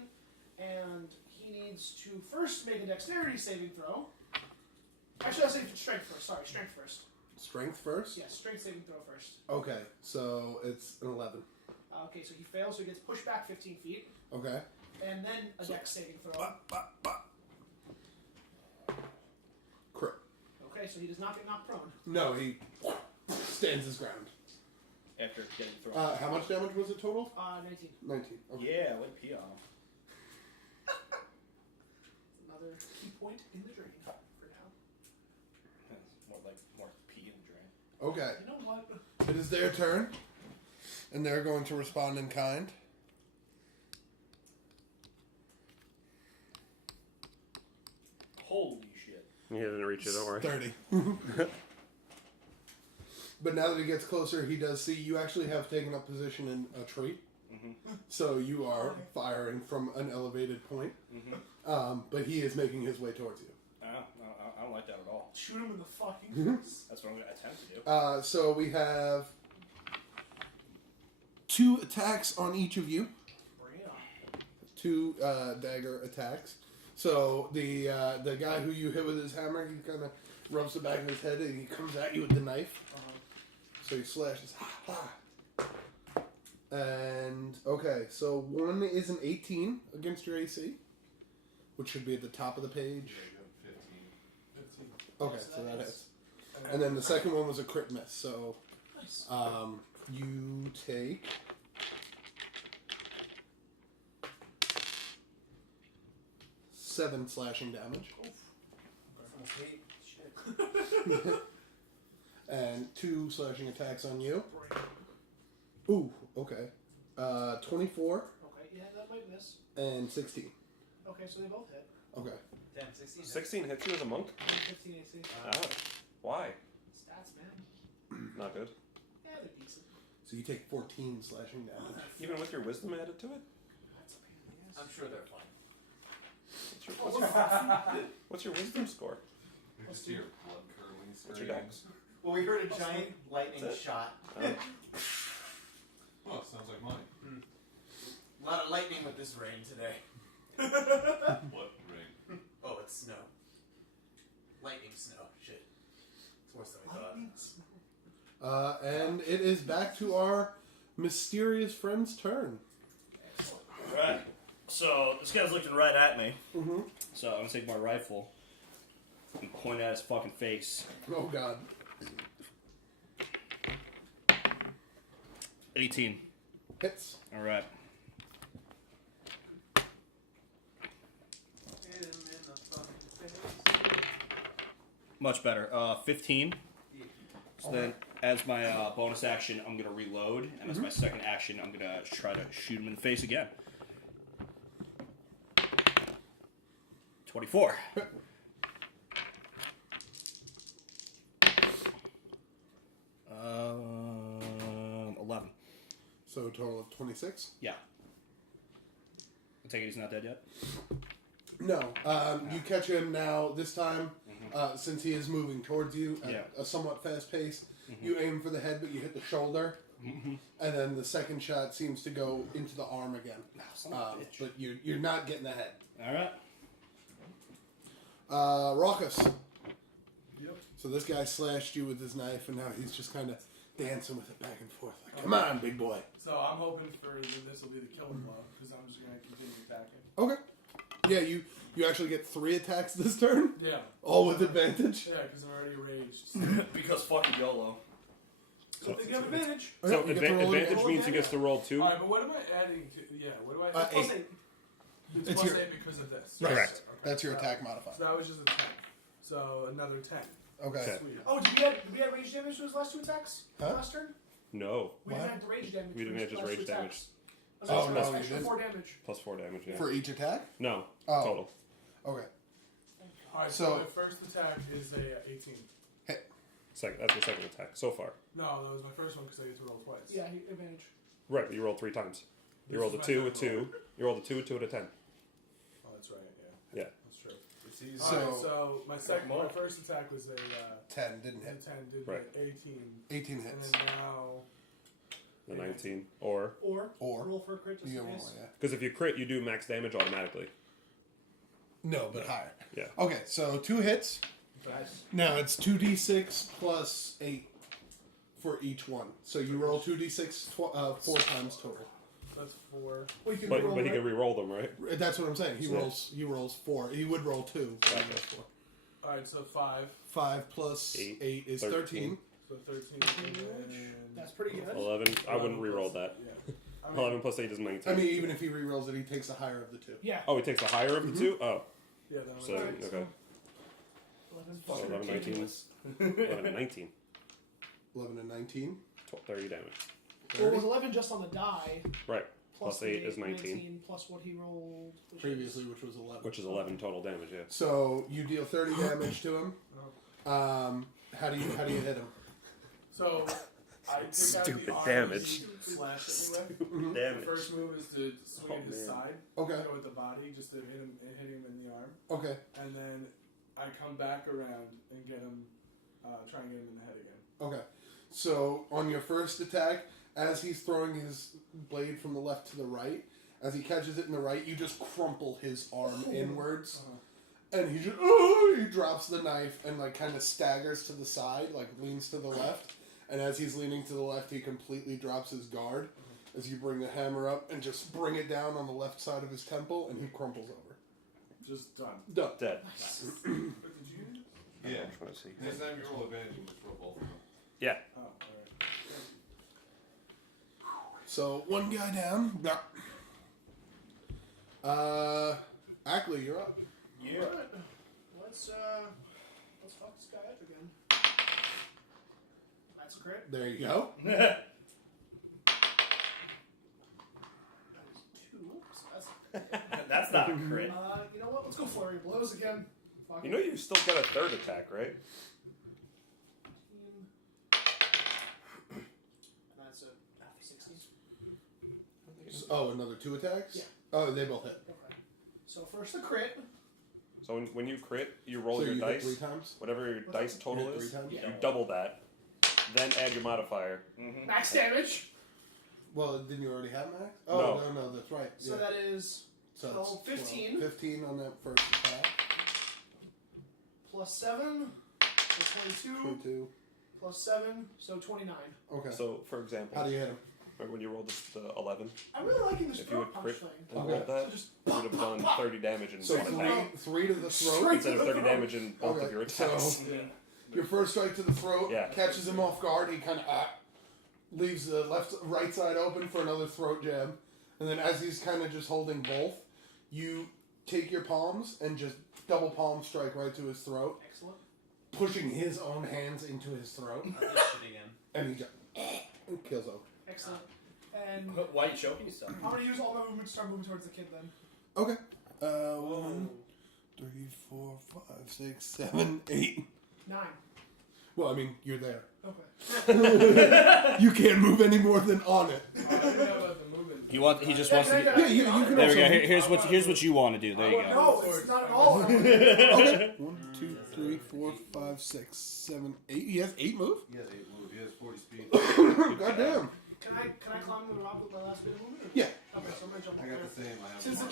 And he needs to first make a dexterity saving throw. Actually, I'll say strength first. Sorry, strength first. Strength first? Yes, strength saving throw first. Okay, so it's an 11. Okay, so he fails, so he gets pushed back 15 feet. Okay. And then a dex saving throw. Crit. Okay, so he does not get knocked prone. No, he stands his ground. After getting thrown. How much damage was it total? 19. 19. Okay. Yeah, let pee on him. Another key point in the drain for now. More pee in the drain. Okay. You know what? It is their turn. And they're going to respond in kind. Holy shit. He didn't reach it, don't worry. 30. But now that he gets closer, he does see you actually have taken up position in a tree. Mm-hmm. So you are firing from an elevated point. Mm-hmm. But he is making his way towards you. I don't like that at all. Shoot him in the fucking face. That's what I'm going to attempt to do. So we have 2 attacks on each of you. Bring it on. 2 dagger attacks. So the guy who you hit with his hammer, he kind of rubs the back of his head and he comes at you with the knife. So he slashes. And okay, so 1 is an 18 against your AC, which should be at the top of the page. 15. 15. Okay, So so that that hits. hits. And then the second one was a crit miss. So Nice. you take 7 slashing damage. Shit. And 2 slashing attacks on you. Ooh, okay. 24 Okay, yeah, that might miss. and 16. Okay, so they both hit. Okay. 10, 16. 16 hits you as a monk? 15 AC. Ah, why? Stats, man. Not good. Yeah, they're decent. So you take 14 slashing damage. Even with your wisdom added to it? That's a pain in the ass. I'm sure they're fine. What's your wisdom score? Just your blood curdling What's your screams. dex? Well, we heard a giant lightning That's it. shot. Oh, sounds like mine. A lot of lightning with this rain today. What ring? Oh, it's snow. Lightning snow. Shit. It's worse than I thought. And it is back to our mysterious friend's turn. Right. So this guy's looking right at me. Mm-hmm. So I'm gonna take my rifle and point at his fucking face. Oh, God. 18. Hits. All right. Hit him in the fucking face. Much better. 15. So then, as my bonus action, I'm gonna reload, and as my second action, I'm gonna try to shoot him in the face again. 24. Um, 11. So a total of 26? Yeah. I take it he's not dead yet? No. You catch him now, this time, since he is moving towards you at a somewhat fast pace. You aim for the head, but you hit the shoulder. And then the second shot seems to go into the arm again. But you're not getting the head. Alright. Raucous. Yep. So this guy slashed you with his knife, and now he's just kind of dancing with it back and forth. Like, come on, big boy. So I'm hoping for this will be the killing blow because I'm just gonna continue attacking. Okay. Yeah, you actually get 3 attacks this turn, Yeah. all with advantage. Yeah, because I'm already raged. Because fucking YOLO. So they have advantage. So Okay, you get to roll advantage again. means he gets to roll 2? Alright, but what am I adding to? Yeah, what do I? Eight. Plus 8. It's It's plus your- 8 because of this. Yes. Correct. Okay. That's your So- attack modifier. So that was just a 10. So another 10. Okay. Okay. Sweet. Oh, did we add rage damage to his last 2 attacks? Huh? Last turn? No. We What? didn't add the rage damage. We to didn't his add just last rage 2 damage. attacks. Oh, Extra- no, you extra didn't. 4 damage. Plus 4 damage, yeah. For each attack? No. Oh. Total. Okay. Alright, So- so my first attack is a 18. That's your second attack so far. No, that was my first one because I get to roll twice. Yeah, advantage. Right, but you rolled 3 times. You This rolled a is my 2 with third 2. You rolled a 2 with 2 and a 10. Oh, that's right. Yeah. Yeah. That's true. It's easy. So- Alright, so my first attack was a 10 didn't a hit. 10, did Right. 18, 18 and hits. then now The 19. Or, Or Or. roll for a crit just You in get one case. more, yeah. because if you crit, you do max damage automatically. No, but higher. Yeah. Okay, so 2 hits. Nice. Now it's 2d6 plus 8 for each one. So you roll 2d6 4 times total. that's 4. Well, you can But, roll but he it. can re-roll them, right? That's what I'm saying. He So- rolls 4. He would roll 2. But he Gotcha. rolls 4. Alright, so 5. 5 plus 8 8, is 13. 13. So 13. And then That's pretty good. 11. I wouldn't re-roll that. Yeah. I mean, 11 plus 8 is 19. I mean, even if he re-rolls it, he takes the higher of the 2. Yeah. Oh, he takes the higher of the 2? Oh. yeah, then I'm So, gonna- Alright, okay. 11 So plus 11, 19. 11 and 19. 11 and 19. 30 damage. Well, it was 11 just on the die. Right. Plus Plus 8 the is 19. Plus what he rolled. which Previously, which was 11. Which is 11 total damage, yeah. So you deal 30 damage to him. How do you hit him? So I take Stupid out the arm damage. he slashed at me with. The Damage. first move is to swing at his man. side, Okay. go with the body, just to hit him in the arm, Okay. and then I come back around and get him, try and get him in the head again. Okay. So on your first attack, as he's throwing his blade from the left to the right, as he catches it in the right, you just crumple his arm inwards, and he drops the knife and like kind of staggers to the side, like leans to the left. And as he's leaning to the left, he completely drops his guard. As you bring the hammer up and just bring it down on the left side of his temple, and he crumples over. Just done. Done. Dead. But did you? Yeah. I just want to see. Next time you roll advantage, you just roll both of them. Yeah. Oh, alright. So one guy down. Ackley, you're up. Yeah. Let's fuck this guy up again. That's a crit. There you go. That is 2. So that's That's not a crit. you know what? Let's go flurry of blows again. Fuck You know you still get a third attack, right? And that's a 60. Oh, another 2 attacks? Yeah. Oh, they both hit. Okay. So first the crit. So when you crit, you roll So your you hit dice. 3 times? Whatever your dice You total hit 3 is, times? Yeah. you double that. Then add your modifier. Max damage. Well, didn't you already have max? No. Oh, no, that's right. So yeah. that is So oh, it's 15. 12. 15 on that first attack. plus 7. So 22. 22. Plus 7. So 29. Okay. So, for example, How do you hit him? remember when you rolled the 11? I'm really liking this If you throat would punch crit thing. and Okay. rolled that, So just you would have done 30 damage in So one attack. 3 to the throat. Straight Instead of to the 30 throat. damage in both of your attacks. So your first strike to the throat Yeah. catches him off guard. He kind of leaves the right side open for another throat jab, and then as he's kind of just holding both, you take your palms and just double palm strike right to his throat, Excellent. pushing his own hands into his throat, This shit again. and he just kills him. Excellent. And Why are you choking yourself? I'm gonna use all my movement to start moving towards the kid then. Okay. 1, 3, 4, 5, 6, 7, 8. 9. Well, I mean, you're there. Okay. You can't move any more than on it. Oh, I didn't know about the movement. He just wants to. Yeah, you can There also. we go. Here's what you want to do. There you go. No, it's not at all. Okay. 1, 2, 3, 4, 5, 6, 7, 8. He has 8 move? He has 8 move. He has 40 speed. Goddamn. Can I climb the rock with my last bit of movement? Or? Yeah. Okay, so I'm gonna jump I up got there. the same. I have Since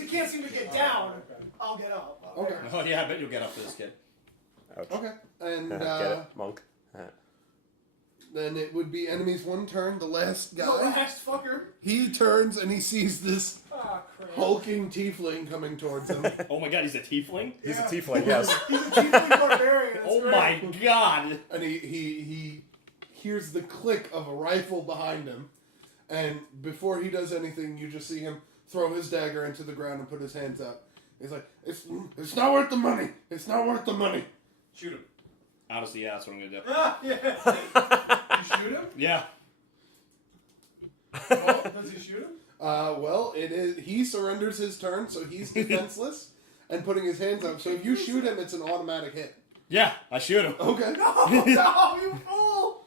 he can't seem to get down, I'll get up. Okay. Oh yeah, I bet you'll get up for this kid. Ouch. Okay. And Get it, monk. then it would be enemies one turn. The last The guy, last fucker. he turns and he sees this Ah, crap. hulking tiefling coming towards him. Oh my god, he's a tiefling. He's a Yeah. tiefling, yes. He's a tiefling barbarian. That's Oh great. my god. And he hears the click of a rifle behind him. And before he does anything, you just see him throw his dagger into the ground and put his hands up. He's like, it's not worth the money. It's not worth the money. Shoot him. Honestly, yeah, that's what I'm gonna do. You shoot him? Yeah. Oh, does he shoot him? Well, it is. He surrenders his turn, so he's defenseless and putting his hands up. So if you shoot him, it's an automatic hit. Yeah, I shoot him. Okay. No, no, you fool!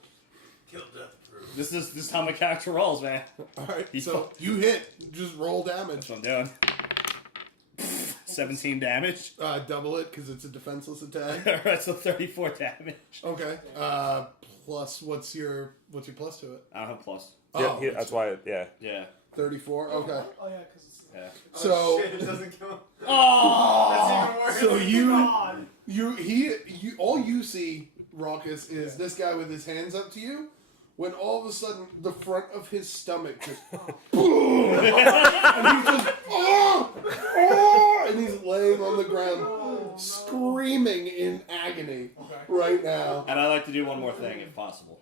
Kill death proof. This is how my character rolls, man. All right. He's So you hit. Just roll damage. That's what I'm doing. 17 damage. Double it because it's a defenseless attack. Alright, so 34 damage. Okay. Plus, what's your plus to it? I don't have plus. Yeah, that's why, yeah. Yeah. 34. Okay. Oh yeah, because it's. Yeah. So Shit, it doesn't kill him. Oh! That's even worse. so God. you all you see, Raucus, is this guy with his hands up to you. When all of a sudden the front of his stomach just boom, and he's just and he's laying on the ground screaming in agony right now. And I like to do one more thing if possible.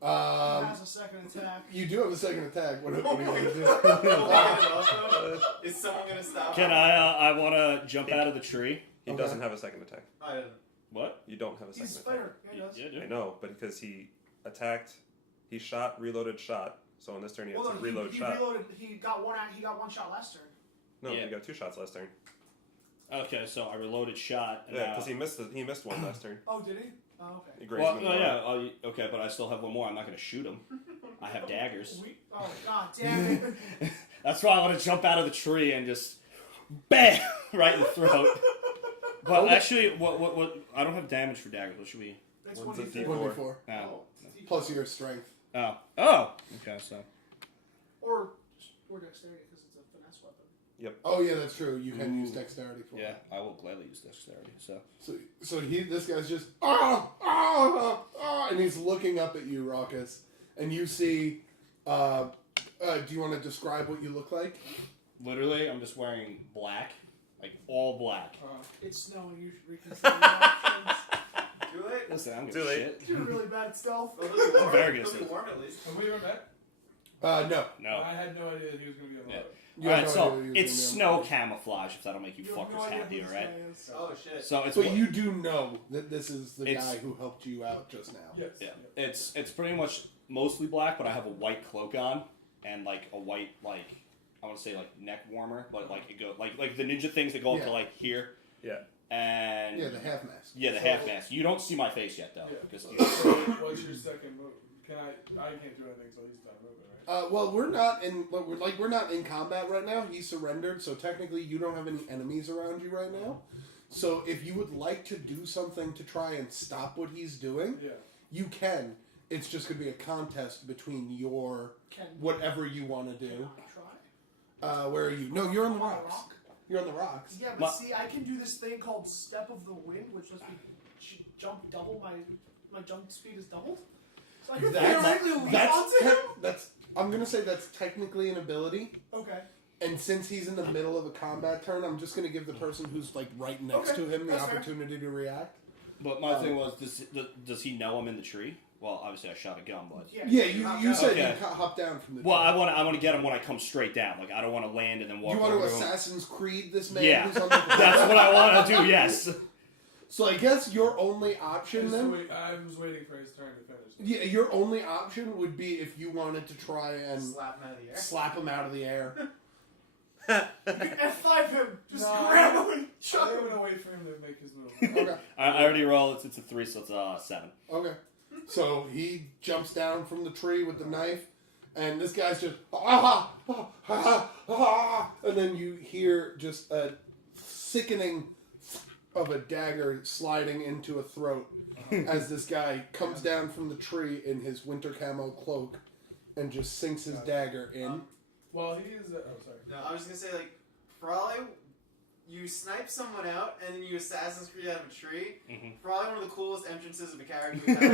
He has a second attack. You do have a second attack. What do you want to do? Is someone gonna stop Can him? I want to jump out of the tree? He Okay. doesn't have a second attack. I don't know. What? You don't have a second He's a attack. spider. Yeah, he does. Yeah, I dude. know, but because he attacked, he shot, reloaded, shot. So on this turn he has Well, to no, reload he shot. reloaded. He got one shot last turn. No, Yeah. he got 2 shots last turn. Okay, so I reloaded shot. And Yeah, now- because he missed one last turn. Oh, did he? Oh, okay. He grazed Well, him in no, the yeah. arm. Okay, but I still have one more. I'm not going to shoot him. I have daggers. Oh god damn it! That's why I want to jump out of the tree and just bam right in the throat. But actually, what? I don't have damage for daggers. What should we? That's One's 1d4. a 1d4 Oh. plus your strength. Oh. Okay, so. Or dexterity because it's a finesse weapon. Oh yeah, that's true. You can use dexterity for Yeah, it. I will gladly use dexterity. So. So this guy's just and he's looking up at you, Raucus, and you see. Do you want to describe what you look like? Literally, I'm just wearing black. like all black. It's snowing. You should reconsider your options. Too late. Listen, I'm Too gonna late. shit. You're really bad at stealth. It'll be warm. Very good It'll be stuff. warm at least. Have we ever met? No. No. I had no idea that he was going to be on the Yeah. road. You All have right, no so idea who it's you're snow gonna be. camouflage. If that'll make you You have fuckers no idea happy, who this right? guy is. Oh shit. So it's But you do know that this is the It's- guy who helped you out just now. Yes. yeah, it's pretty much mostly black, but I have a white cloak on and like a white I want to say like neck warmer, but like it go like the ninja things that go up Yeah. to like here. Yeah. And Yeah, the half mask. yeah, the half mask. You don't see my face yet though. Yeah. 'Cause So what's your second move? Can I can't do anything, so he's not moving, right? Well, we're not in combat right now. He surrendered, so technically you don't have any enemies around you right now. So if you would like to do something to try and stop what he's doing, Yeah. you can. It's just going to be a contest between your Can whatever you want to do. try? Where are you? No, you're on the On a rocks. rock? You're on the rocks. Yeah, but Ma- see, I can do this thing called Step of the Wind, which lets me jump double. My jump speed is doubled. So I can theoretically leap onto him. That's. I'm gonna say that's technically an ability, Okay. and since he's in the middle of a combat turn, I'm just gonna give the person who's like right next Okay, to him the that's fair. opportunity to react. But my thing was, does he know I'm in the tree? Well, obviously I shot a gun, but Yeah. Yeah, you said Okay. you hop down from the. well, tree. I want to get him when I come straight down. Like I don't want to land and then walk You want to over to him. Assassin's Creed this man Yeah. who's on the That's what I want to do. Yes. So I guess your only option then. I was waiting for his turn to finish. Yeah, your only option would be if you wanted to try and Slap him out of the air. slap him out of the air. You can F5 him. Just No. grab him and I'm chuck him. gonna wait for him to make his move. Okay. I already rolled. It's a 3, so it's 7. Okay. So he jumps down from the tree with the knife, and this guy's just and then you hear just a sickening of a dagger sliding into a throat as this guy comes down from the tree in his winter camo cloak and just sinks his dagger in. Well, he is. Oh, sorry. No, I was gonna say like probably you snipe someone out and then you Assassin's Creed out of a tree. Probably one of the coolest entrances of a character we've had.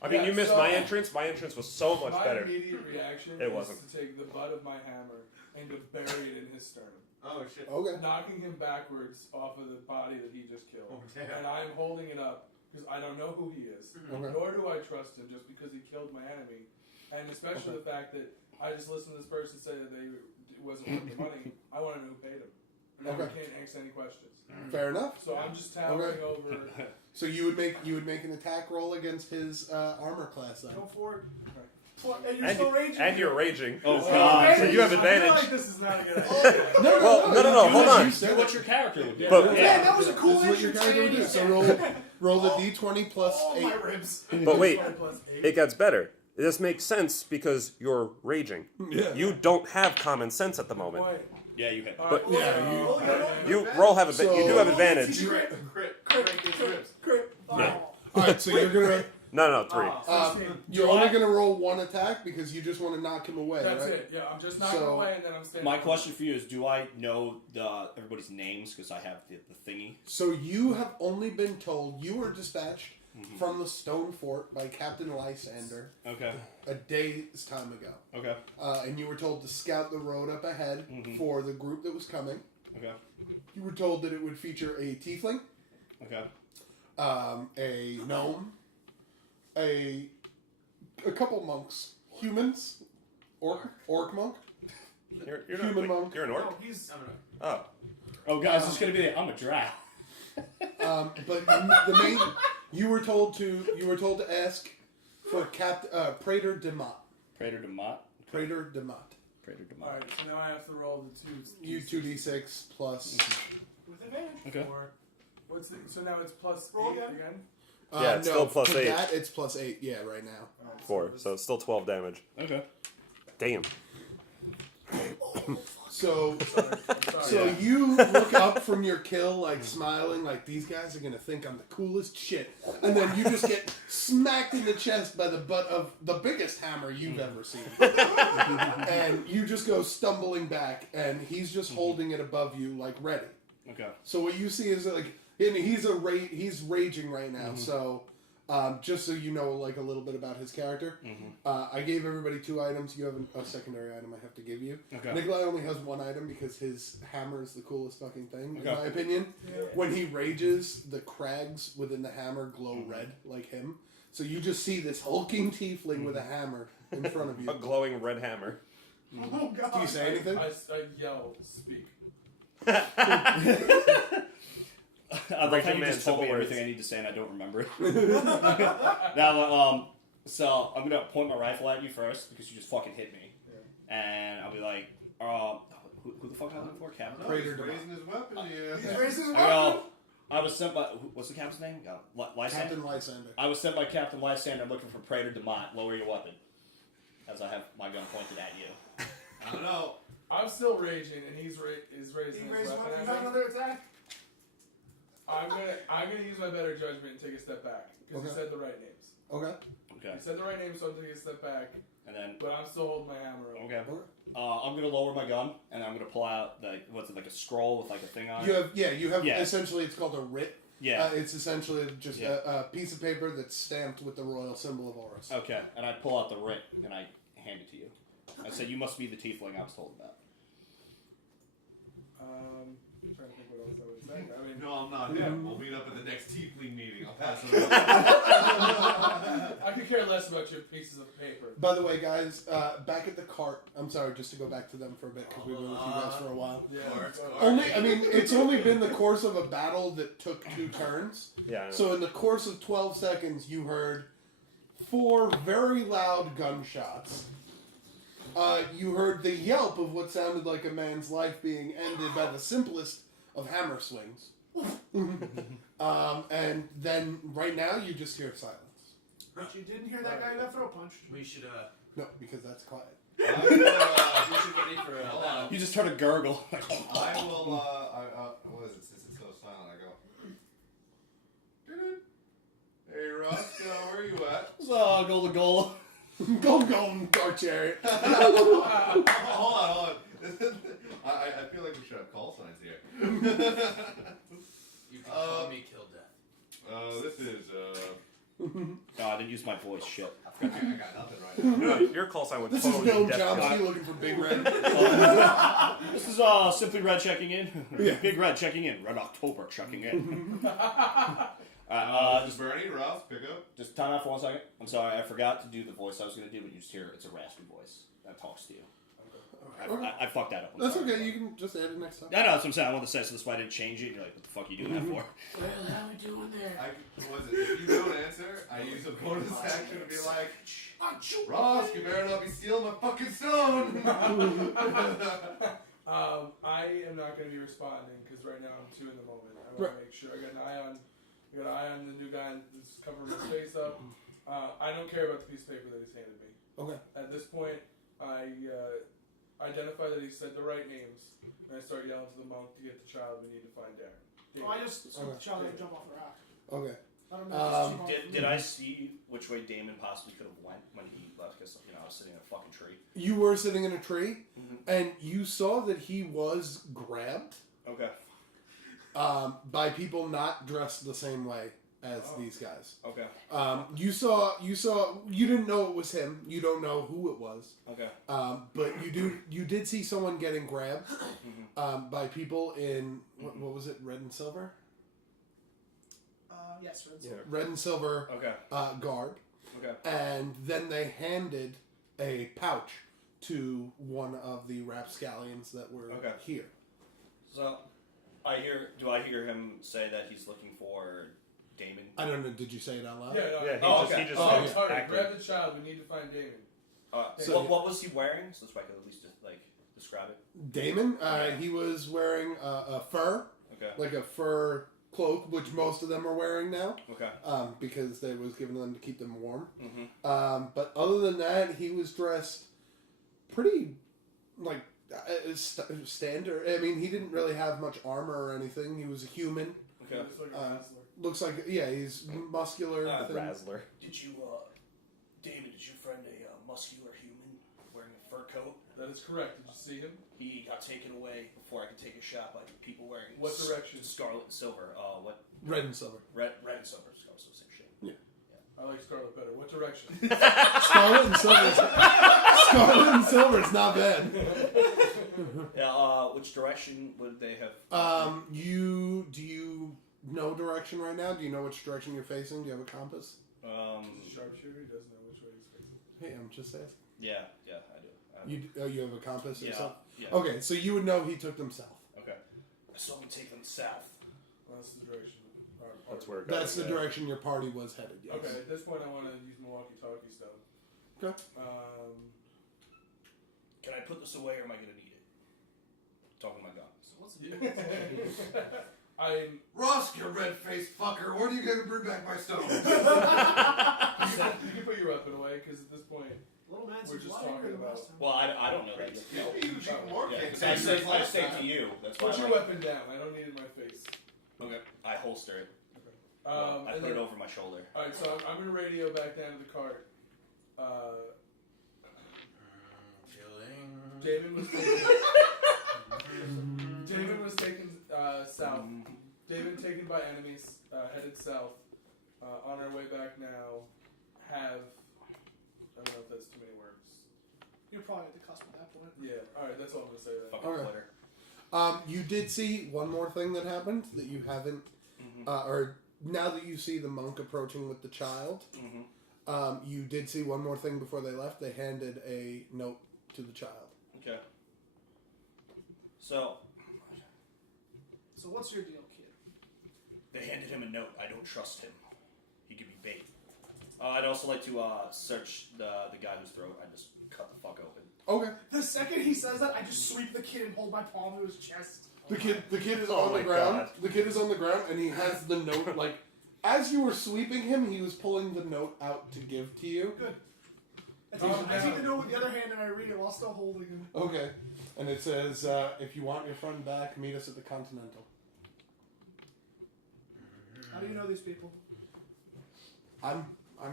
I mean, Yeah, you missed so- my entrance. My entrance was so much My better. immediate reaction It is wasn't. to take the butt of my hammer and to bury it in his sternum, Oh shit. Okay. knocking him backwards off of the body that he just killed. Oh, damn. And I'm holding it up because I don't know who he is, Okay. nor do I trust him just because he killed my enemy, and especially the fact that I just listened to this person say that it wasn't worth the money. I want to know who paid him. And then Okay. we can't ask any questions. Fair enough. So I'm just towering over. So you would make an attack roll against his armor class then. Go for it. And you're And, still raging. and you're raging. Oh Oh, god. So you have I feel like advantage. this is not a good idea. Well, no, hold on. You said Do what your character would do. But- Man, that was a cool This is what your character would do. entrance. So roll the d20 plus Oh, 8. my ribs. But wait, 20 plus 8. it gets better. This makes sense because you're raging. Yeah. You don't have common sense at the moment. Boy. Yeah, you hit. But- Yeah, You you do have advantage. Crit. Break his ribs. Crit. Yeah. All right, so you're gonna No, 3. you're only gonna roll one attack because you just want to knock him away, That's right? it. Yeah, I'm just knocking So- away and then I'm standing. My question for you is: do I know everybody's names because I have the thingy? So you have only been told you were dispatched from the Stone Fort by Captain Lysander Okay. a day's time ago, Okay. and you were told to scout the road up ahead for the group that was coming. Okay. You were told that it would feature a tiefling, Okay. a gnome, a couple monks, humans, orc monk. You're Human not, monk. You're an orc? No, he's. Oh. Oh, guys, it's gonna be. I'm a drow. But the main, you were told to ask for Praetor de Mott. Praetor de Mott. Praetor de Mott. Praetor de All Mott. right, so now I have to roll the two. You 2d6 plus. With advantage. Okay. Four. What's the, so now it's plus Roll 8 again. again. Yeah, it's still plus for 8. That it's plus 8. Yeah, right now. All right, 4. So it's still 12 damage. Okay. Damn. So Sorry. so you look up from your kill like smiling like these guys are gonna think I'm the coolest shit, and then you just get smacked in the chest by the butt of the biggest hammer you've ever seen, and you just go stumbling back, and he's just holding it above you like ready. Okay. So what you see is like, and he's raging right now. So Just so you know, like, a little bit about his character. I gave everybody 2 items. You have a secondary item I have to give you. Okay. Nikolai only has 1 item because his hammer is the coolest fucking thing, in Okay. my opinion. Yeah. When he rages, the crags within the hammer glow red, like him. So you just see this hulking tiefling with a hammer in front of you. A glowing red hammer. Oh god. Do you say anything? I yell, speak. I like how you Man, just told me simple words. everything I need to say and I don't remember it. Now, so I'm gonna point my rifle at you first because you just fucking hit me, and I'll be like, who the fuck am I looking for? Captain? No, he's raising his weapon here. He's raising his I weapon. go, I was sent by what's the captain's name? Lysander. Captain Lysander. I was sent by Captain Lysander looking for Praetor Demont. Lower your weapon, as I have my gun pointed at you. I don't know. I'm still raging, and he's raising He his raised his weapon weapon. You at got me. another attack? I'm gonna use my better judgment and take a step back because Okay. you said the right names. Okay. Okay, You said the right names, so I'm taking a step back, and then but I'm still holding my hammer up. okay, I'm gonna lower my gun and I'm gonna pull out what's it, like a scroll with like a thing on You it. have Yeah. essentially, it's called a writ. Yeah. It's essentially just Yeah. a piece of paper that's stamped with the royal symbol of Horus. Okay, and I pull out the writ and I hand it to you. I said, "You must be the tiefling I was told about." I'm trying to think what else I would say. I mean, No, I'm not him. We'll meet up at the next tiefling meeting. I'll pass it on. I could care less about your pieces of paper. By the way, guys, back at the cart. I'm sorry, just to go back to them for a bit because we've been with you guys for a while. Yeah. It's only been the course of a battle that took 2 turns. Yeah. I know. So in the course of 12 seconds, you heard 4 very loud gunshots. You heard the yelp of what sounded like a man's life being ended by the simplest of hammer swings. And then right now you just hear silence. But you didn't hear that guy got throat punched. We should No, because that's quiet. we should get ready for Hold on. You just heard a gurgle. I will, what is it, since it's so silent, I go, "Doo-doo." Hey, Roscoe, where you at? So, goal to goal. Go, Dark Chariot. Hold on. I feel like we should have call signs here. You can call me Kill Death. This is, No, I didn't use my voice. Shit. I got nothing right now. Your call sign would This is totally Bill be Death Chomsky Guy. looking for Big Red. This is Simply Red checking in. Yeah. Big Red checking in. Red October checking in. This is Bernie, Ross, pick up. Just time out for 1 second. I'm sorry, I forgot to do the voice I was going to do, but you just hear it's a raspy voice that talks to you. I fucked that up. I'm That's sorry. okay, you can just add it next time. Yeah, no, that's what I'm saying. I wanted to say, so that's why I didn't change it. And you're like, what the fuck are you doing that for? How we doing there? If you don't answer, I use a bonus action to be like, Ross, you better not be stealing my fucking stone. I am not going to be responding because right now I'm 2 in the moment. I want to make sure I got an eye on the new guy that's covering his face up. I don't care about the piece of paper that he's handed me. Okay. At this point, I identify that he said the right names, and I start yelling to the monk to get the child. We need to find Darren. Oh, I just scooped the child and jump off the rock. Okay. I don't know. Did I see which way Damon possibly could have went when he left? Because, I was sitting in a fucking tree. You were sitting in a tree, and you saw that he was grabbed Okay. by people not dressed the same way as these guys. Okay. You didn't know it was him. You don't know who it was. Okay. But you did see someone getting grabbed by people in what was it, red and silver? Yes, Red Yeah. Silver. Red and silver Okay. guard. Okay. And then they handed a pouch to one of the rapscallions that were Okay. here. So, do I hear him say that he's looking for Damon? I don't know. Did you say it out loud? Yeah, Yeah, he just Oh, just yeah. acted. grab the child. We need to find Damon. So- what was he wearing? So that's why I could at least describe it. Damon, he was wearing a fur, Okay. like a fur cloak, which most of them are wearing now, Okay. because they was given them to keep them warm. Mm-hmm. But other than that, he was dressed pretty, like, standard. I mean, he didn't really have much armor or anything. He was a human. Okay. Looks like a wrestler. Looks like, yeah, he's muscular. thin. Razzler. Did you, David? Did you friend a muscular human wearing a fur coat? That is correct. Did you see him? He got taken away before I could take a shot by people wearing What direction? scarlet and silver. What? Red and silver. Red and silver. Scarlet, so same shit. Yeah. I like Scarlet better. What direction? Scarlet and Silver's not bad. Yeah. Which direction would they have? Do you know direction right now? Do you know which direction you're facing? Do you have a compass? Sharpshooter, he doesn't know which way he's facing. Hey, I'm just asking. Yeah, I do. You have a compass or Yeah, something? yeah. Okay, so you would know he took them south. Okay. So I'm gonna take them south. Well, that's the direction. That's where it goes. That's the direction your party was headed, yes. Okay, at this point I want to use my walkie-talkie stuff. Okay. Can I put this away or am I gonna need it? Talking to my gun. So what's the difference? Ross, you red-faced fucker, when are you going to bring back my stone? You can put your weapon away, because at this point, Little man we're seems just lighter talking than about... last time. Well, I don't know that. You usually more Yeah, kids. because I say to you. That's why Put I'm your like, weapon down. I don't need it in my face. Okay. I holster it. Well, I and put then- it over my shoulder. Alright, so I'm going to radio back down to the cart. David was taken south. David taken by enemies, headed south. On our way back now, have... I don't know if that's too many words. You're probably at the cusp at that point. Yeah, alright, that's all I'm going to say then. Fucking Okay. glitter. You did see one more thing that happened that you haven't, or now that you see the monk approaching with the child, you did see one more thing before they left. They handed a note to the child. Okay. So what's your deal, kid? they handed him a note. I don't trust him. He could be bait. I'd also like to search the guy whose throat I just cut the fuck open. Okay. The second he says that, I just sweep the kid and hold my palm to his chest. The kid is Oh on the my ground. God. The kid is on the ground, and he has the note. Like, as you were sweeping him, he was pulling the note out to give to you. Good. I take the note with the other hand and I read it while still holding him. Okay. And it says, if you want your friend back, meet us at the Continental. How do you know these people? I'm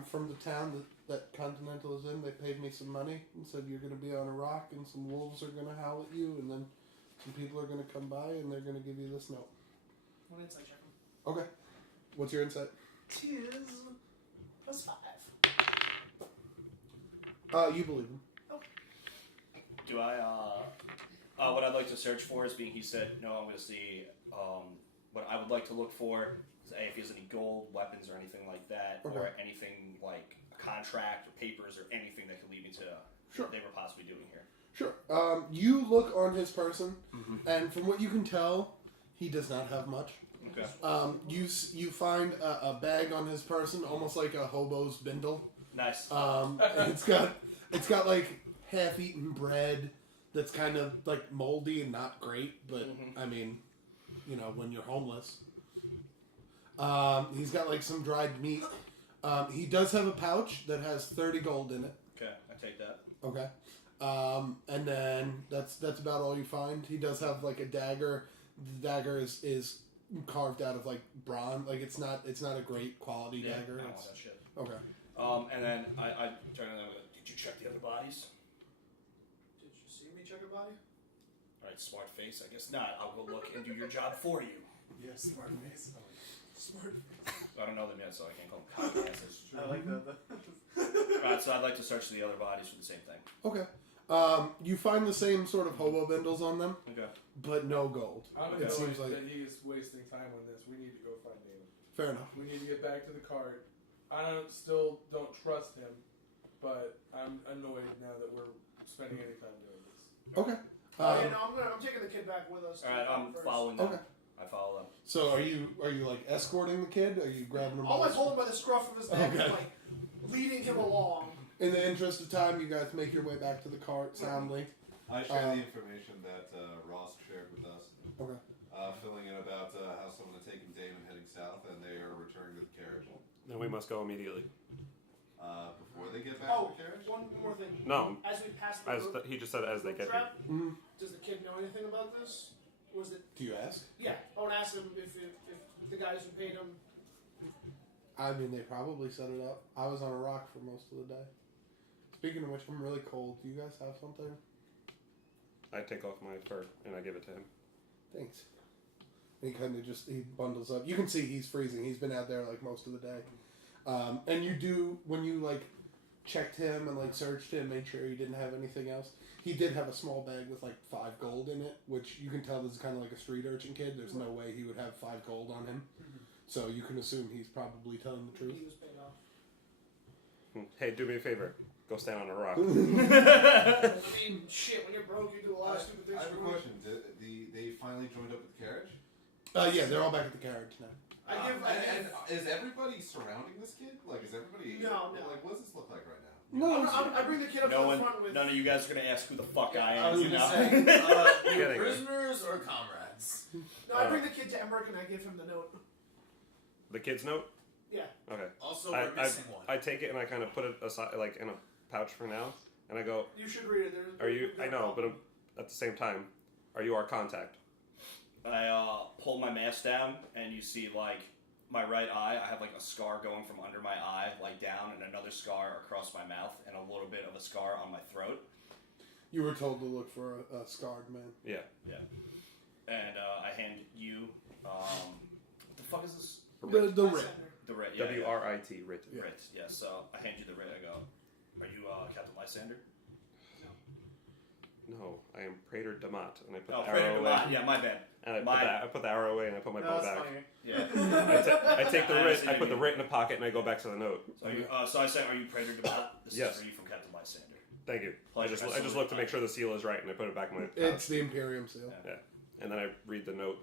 from the town that Continental is in. They paid me some money and said you're going to be on a rock and some wolves are going to howl at you and then some people are going to come by and they're going to give you this note. One insight check him. Okay. What's your insight? Tis +5. You believe him. Do I, what I'd like to search for is being, he said, no, I'm going to see, what I would like to look for is A, if he has any gold, weapons, or anything like that, or Okay. anything like a contract or papers or anything that could lead me to Sure. what they were possibly doing here. Sure. You look on his person, and from what you can tell, he does not have much. Okay. You find a bag on his person, almost like a hobo's bindle. Nice. It's got like half-eaten bread that's kind of like moldy and not great, but I mean, you know, when you're homeless. He's got like some dried meat. He does have a pouch that has 30 gold in it. Okay, I take that. Okay. And then that's about all you find. He does have like a dagger. The dagger is carved out of like bronze. Like it's not a great quality dagger. I don't It's- want that shit. Okay. And then I turn to them and go, did you check the other bodies? Did you see me check a body? Alright, smart face. I guess not. I'll go look and do your job for you. Yes, smart face. Smart I don't know them yet, so I can't call them cockasses. I like that. Alright, so I'd like to search the other bodies for the same thing. Okay. You find the same sort of hobo bindles on them, Okay. but no gold. I'm It annoyed seems like that he is wasting time on this. We need to go find David. fair enough. We need to get back to the cart. I still don't trust him, but I'm annoyed now that we're spending any time doing this. Okay. yeah, no, I'm taking the kid back with us. Alright, I'm first. following them. Okay. I follow them. So are you like escorting the kid? Are you grabbing him? I'll by like the- hold him by the scruff of his neck Okay. and like leading him along. In the interest of time, you guys make your way back to the cart soundly. I share the information that Ross shared with us, Okay. filling in about how someone had taken Damon heading south and they are returning to the carriage. Then we must go immediately. Before they get back Oh, to the carriage? one more thing. No, As we pass the road, he just said as they get here. trap, Mhm. does the kid know anything about this? Was it? Do you ask? Yeah, I would ask him if the guys who paid him. I mean, they probably set it up. I was on a rock for most of the day. Speaking of which, I'm really cold. Do you guys have something? I take off my fur and I give it to him. Thanks. And he kind of he bundles up. You can see he's freezing. He's been out there like most of the day. And you do, when you like checked him and like searched him, made sure he didn't have anything else. He did have a small bag with like 5 gold in it, which you can tell this is kind of like a street urchin kid. There's no way he would have 5 gold on him. So you can assume he's probably telling the truth. He was paid off. Hey, do me a favor. Go stand on a rock. I mean, shit, when you're broke, you do a lot of stupid things. I have a question. They finally joined up with the carriage? Yeah, they're all back at the carriage now. And is everybody surrounding this kid? Like, is everybody... No. Like, what does this look like right now? No, I bring the kid up to the front with... None of you guys are going to ask who the fuck I I am. was You gonna know? say, you Kidding, prisoners or comrades? No, I bring the kid to Emmerich and I give him the note. The kid's note? Yeah. Okay. Also, we're missing one. I take it and I kind of put it aside, like in a pouch for now, and I go, You should read it. are you, I know, but at the same time, are you our contact? I pull my mask down, and you see, like, my right eye, I have, like, a scar going from under my eye, like, down, and another scar across my mouth, and a little bit of a scar on my throat. You were told to look for a scarred man. Yeah. Yeah. And I hand you, what the fuck is this? The writ. The writ, yeah. W-R-I-T, writ. Yeah. Writ, yeah. So I hand you the writ. I go, are you Captain Lysander? No, I am Praetor Damat, and I put Oh, the Praetor arrow away. Damat. Yeah, my bad. And I put the arrow away, and I put my bow back. Yeah. I take the I writ, see I put the you. writ in a pocket, and I go back to the note. So I say, are you Praetor Damat? This Yes. is for you from Captain Lysander. Thank you. I Pleasure. just look to make sure the seal is right, and I put it back in my pouch. It's the Imperium seal. Yeah. And then I read the note.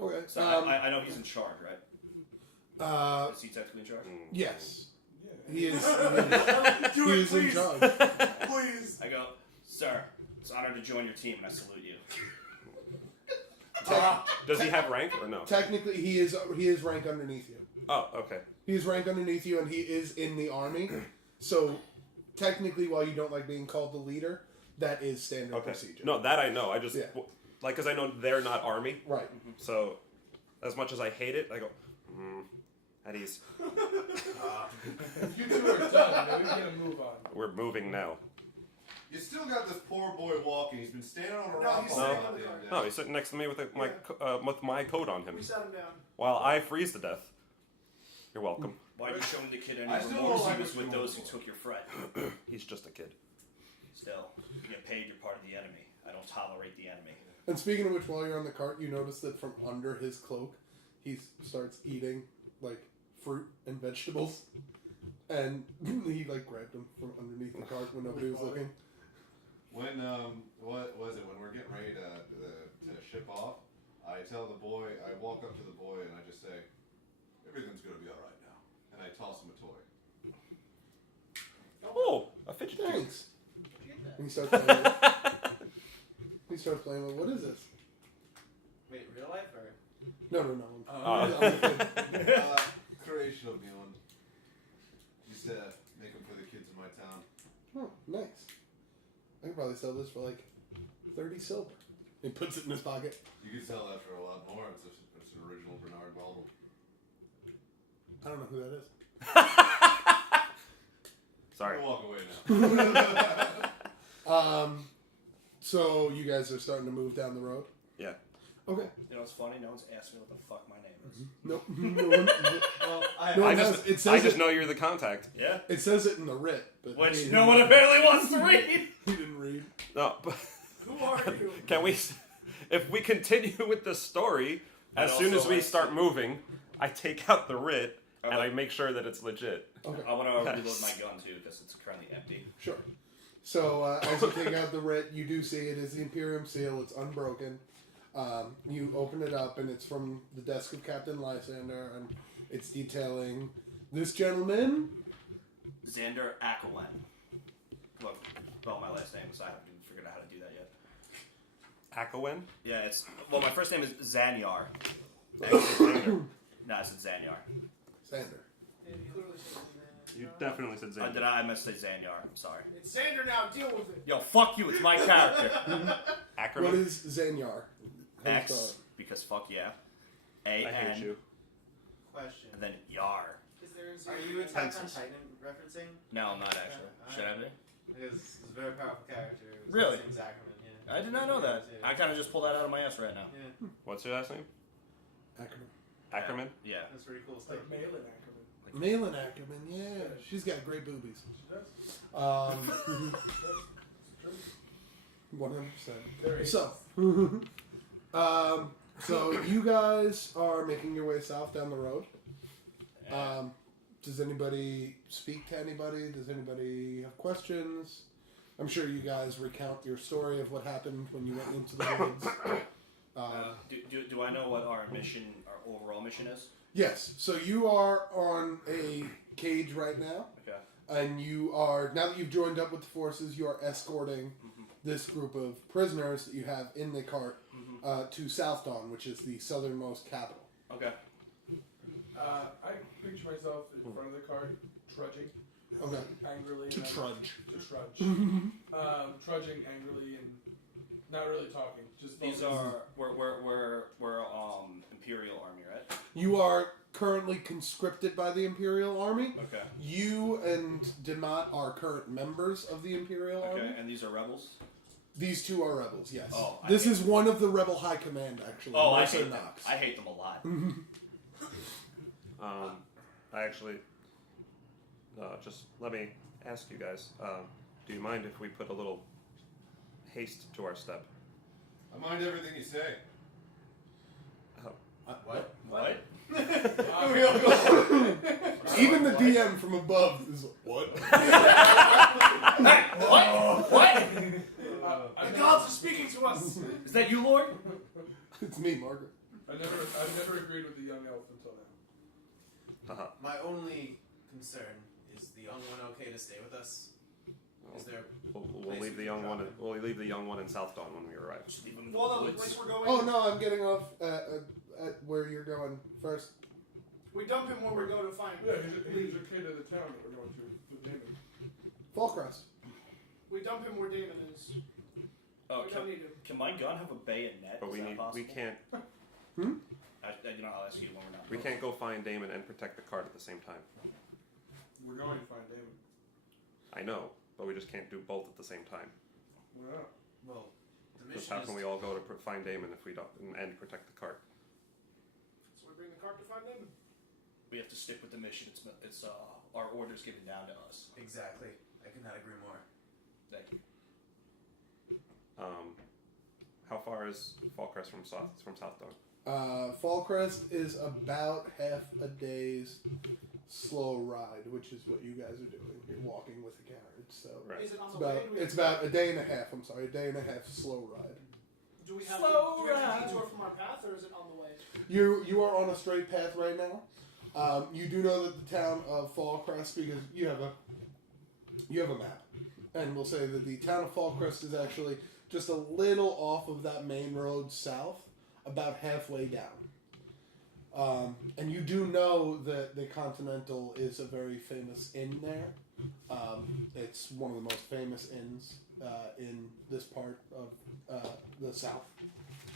Okay. So I know he's in charge, right? Is he technically in charge? Yes. Yeah. He is. Do He it, is in please. charge. Please. I go, sir, it's an honor to join your team, and I salute you. Does he have rank or no? Technically, he is rank underneath you. Oh, okay. He is rank underneath you, and he is in the army. So, technically, while you don't like being called the leader, that is standard Okay. procedure. No, that I know. I just Yeah. like because I know they're not army. Right. So, as much as I hate it, I go, at ease. You two are done, man. We gotta move on. We're moving now. You still got this poor boy walking. He's been standing on a No, rock he's all standing on the goddamn cart. day. No, he's sitting next to me with my code on him, We sat him down. while I freeze to death. You're welcome. Why are you showing the kid any I still remorse? don't like He was what with you're those who doing. took your friend. He's just a kid. Still, you get paid, you're part of the enemy. I don't tolerate the enemy. And speaking of which, while you're on the cart, you notice that from under his cloak, he starts eating like fruit and vegetables, and he like grabbed them from underneath the cart when nobody was looking. When what was it? When we're getting ready to ship off, I tell the boy. I walk up to the boy and I just say, "Everything's gonna be all right now," and I toss him a toy. Oh, a fidget cube. Thanks. And he starts playing. With, what is this? Wait, real life or? No. Uh, I'm a kid. Creation of Beyond. Just make them for the kids in my town. Oh, nice. I could probably sell this for like 30 silver. He puts it in his pocket. You can sell that for a lot more. It's an original Bernard Baldwin. I don't know who that is. Sorry. I'll walk away now. So you guys are starting to move down the road? Yeah. Okay. You know what's funny? No one's asked me what the fuck my name is. Nope. No one, Well, No, I it just, does. It says I just it- know you're the contact. Yeah? it says it in the writ, but Which he no one apparently wants to read. he didn't read. No, but Who are you? can we? If we continue with the story, as I'd soon as also we like start moving, I take out the writ and Okay. I make sure that it's legit. Okay. I want to reload Yes. my gun too because it's currently empty. Sure. So as you take out the writ, you do see it is the Imperium seal. It's unbroken. You open it up, and it's from the desk of Captain Lysander, and it's detailing this gentleman. Xander Ackerland. Look, spell my last name because I haven't even figured out how to do that yet. Akawen? Yeah, it's well. My first name is Zanyar. No, it's Zanyar. Sander. Yeah, you clearly said his name. You definitely said Xander. Did I must say Zanyar? I'm sorry. It's Xander now. Deal with it. Yo, fuck you. It's my character. Ackerman? What is Zanyar? How do you spell X because fuck yeah. A I hate N you. Question. and then Yar. Is there a Are you Attack on Titan referencing? No, I'm not actually. Should I be? Because it's a very powerful character. It was Really? James Ackerman, yeah. I did not know that. Yeah. I kind of just pulled that out of my ass right now. Yeah, What's your last name? Ackerman. Ackerman? Yeah. that's pretty cool stuff. Like Malin Ackerman. Malin Ackerman, yeah. She's got great boobies. She does. 100%. So you guys are making your way south down the road. Does anybody speak to anybody? Does anybody have questions? I'm sure you guys recount your story of what happened when you went into the woods. Do I know what our overall mission is? Yes. So you are on a cage right now. Okay. And you are, now that you've joined up with the forces, you are escorting this group of prisoners that you have in the cart to Southdawn, which is the southernmost capital. Okay. I picture myself in front of the cart, trudging. Okay. Angrily. To trudge. Trudging angrily and not really talking. Just These are we're Imperial Army, right? You are currently conscripted by the Imperial Army. Okay. You and Demat are current members of the Imperial Army. Okay, and these are rebels? These two are rebels, yes. Oh, this is one of the rebel high command, actually. Oh, Mercer Knox. I hate them a lot. I actually, just let me ask you guys, do you mind if we put a little haste to our step? I mind everything you say. What? Even the DM from above is what? What? The gods are speaking to us. Is that you, Lord? It's me, Margaret. I've never agreed with the young elf until now. My only concern is the young one okay to stay with us? Is there? We'll leave the young one. We'll leave the young one in Southdawn when we arrive. Just leave them in the Well, the woods. place we're going, Oh no, I'm getting off at where you're going first. we dump him where we go to find. Yeah, he's a kid of the town that we're going to with Damon. Fallcrest. We dump him where Damon is. Oh, We don't need him. can my gun have a bayonet? But Is that possible? we can't I'll ask you when we're not. we can't go find Damon and protect the cart at the same time. We're going to find Damon. I know, but we just can't do both at the same time. Why not? Well, the Just mission how is. can we all go to find Damon if we don't and protect the cart? So we bring the cart to find Damon. We have to stick with the mission. It's our orders given down to us. Exactly. I could not agree more. Thank you. How far is Fallcrest from Southdawn? Fallcrest is about half a day's slow ride, which is what you guys are doing. You're walking with a carriage, so Right. Is it on it's the way? it's about a day and a half. I'm sorry, a day and a half slow ride. Do we have Slow to ride. detour from our path, or is it on the way? You are on a straight path right now. You do know that the town of Fallcrest, because you have a map, and we'll say that the town of Fallcrest is actually just a little off of that main road south, about halfway down. And you do know that the Continental is a very famous inn there. It's one of the most famous inns in this part of the south.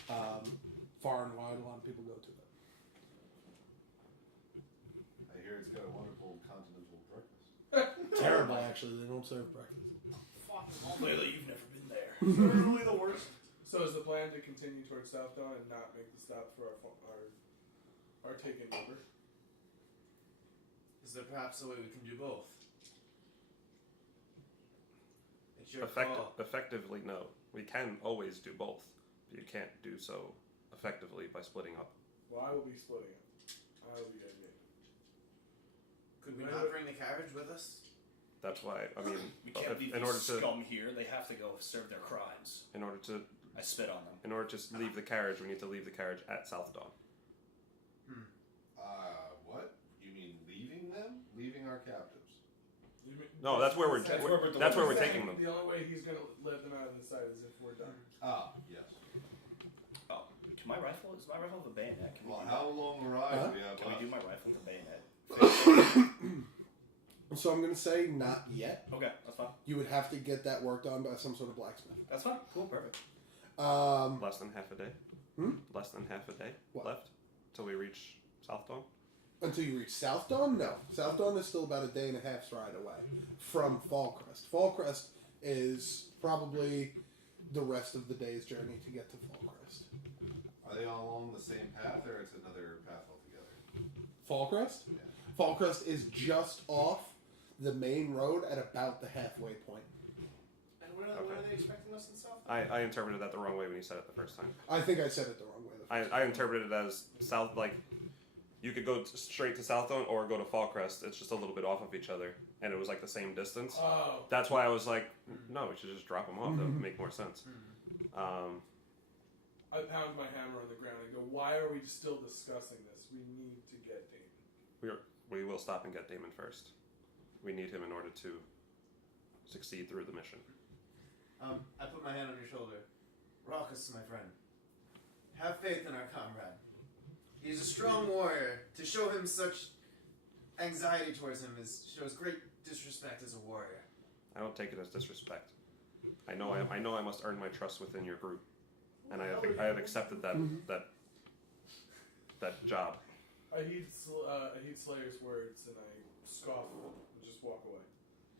Far and wide, a lot of people go to it. I hear it's got a wonderful continental breakfast. Terrible, actually. They don't serve breakfast. Fucking awful. Clearly, you've never been there. Literally the worst. So is the plan to continue towards Southdawn and not make the stop for our taken over? Is there perhaps a way we can do both? It's your call. Effectively, no. We can always do both, but you can't do so effectively by splitting up. Well, I will be splitting it. I will be designated. Could we not bring the carriage with us? That's why We can't leave in order these to scum here. They have to go serve their crimes. in order to I spit on them. in order to leave the carriage, we need to leave the carriage at Southdawn. What? You mean leaving them? Leaving our captives? No, that's where we're He's taking them. The only way he's going to let them out of the sight is if we're done. Ah, yes. Oh, is my rifle with a bayonet? Can we Well, do how long a ride do we have Can we do left? my rifle with a bayonet? So I'm going to say not yet. Okay, that's fine. You would have to get that work done by some sort of blacksmith. That's fine. Cool, perfect. Less than half a day. Less than half a day What? left till we reach Southdawn. Until you reach Southdawn? No. Southdawn is still about a day and a half's ride away from Fallcrest. Fallcrest is probably the rest of the day's journey to get to Fallcrest. Are they all along the same path, or it's another path altogether? Fallcrest? Yeah. Fallcrest is just off the main road at about the halfway point. And when are they expecting us in South? I interpreted that the wrong way when you said it the first time. I think I said it the wrong way. I interpreted it as south, like you could go straight to Southdawn or go to Fallcrest. It's just a little bit off of each other, and it was like the same distance. Oh. That's why I was like, no, we should just drop them off. That would make more sense. I pound my hammer on the ground and go, why are we still discussing this? We need to get Damon. We will stop and get Damon first. We need him in order to succeed through the mission. I put my hand on your shoulder. Raucous, my friend. Have faith in our comrade. He's a strong warrior. To show him such anxiety towards him shows great disrespect as a warrior. I don't take it as disrespect. I know I must earn my trust within your group, and I have accepted that that job. I heed Slayer's words and I scoff and just walk away.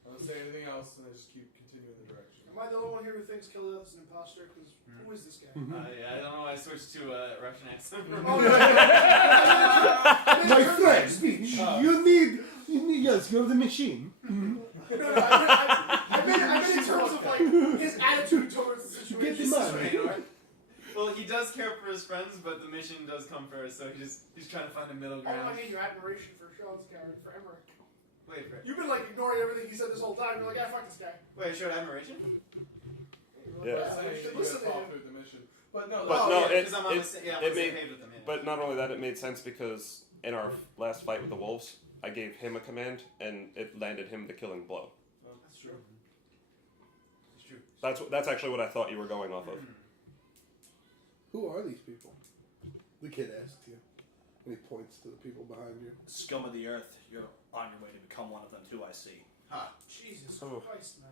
I don't say anything else and I just keep continuing the direction. Am I the only one here who thinks Killer is an imposter? Because who is this guy? I don't know why I switched to Russian accent. My friend, you need. Yes, you're the machine. I meant in terms of like his attitude towards the situation. Get the money. Well, he does care for his friends, but the mission does come first, so he's trying to find a middle ground. Oh, I mean your admiration for Sean's character, for Emmerich. Wait for it. You've been like ignoring everything he said this whole time. You're like, fuck this guy. Wait, I showed admiration? Yeah. I'm saying that you Listen have to fall him. through the mission. But no, But that's- no, because I'm on the same page with him. Yeah. But not only that, it made sense because in our last fight with the wolves, I gave him a command, and it landed him the killing blow. That's true. It's true. That's actually what I thought you were going off of. Who are these people? The kid asks you. And he points to the people behind you. Scum of the earth, you're on your way to become one of them too, I see. Jesus Oh. Christ, man.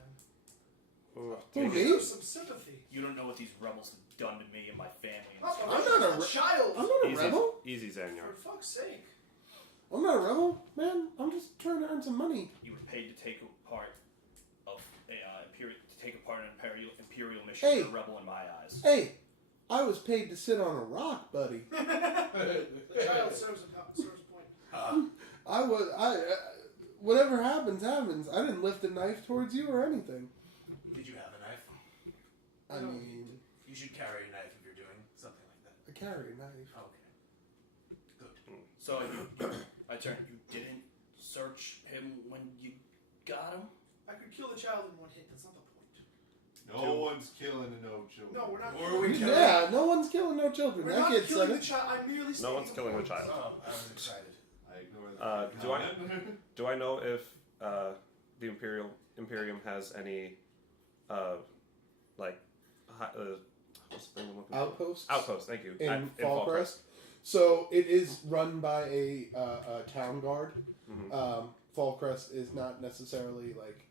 Ooh. Who, me? Show some sympathy. You don't know what these rebels have done to me and my family. And Oh, I'm not a child. I'm not a Easy, rebel. easy, Zanyar. For fuck's sake. I'm not a rebel, man. I'm just trying to earn some money. You were paid to take a part of an imperial mission. Hey. You're a rebel in my eyes. Hey, I was paid to sit on a rock, buddy. The child serves a point. Whatever happens, happens. I didn't lift a knife towards you or anything. Did you have a knife? I mean, You should carry a knife if you're doing something like that. I carry a knife. Okay. Good. So I turned. You didn't search him when you got him? I could kill the child in one hit. That's not the point. No one's killing no children. No, we're not. Or are we killing? Yeah, no one's killing no children. We're That not kid killing said the it. child. I'm merely No one's killing the child. Oh, I was excited. I ignore that. Do I know if the Imperium has any what's the thing I'm looking for? Outposts? Outposts, thank you. In Fallcrest. Fallcrest. So it is run by a town guard. Mhm. Fallcrest is not necessarily like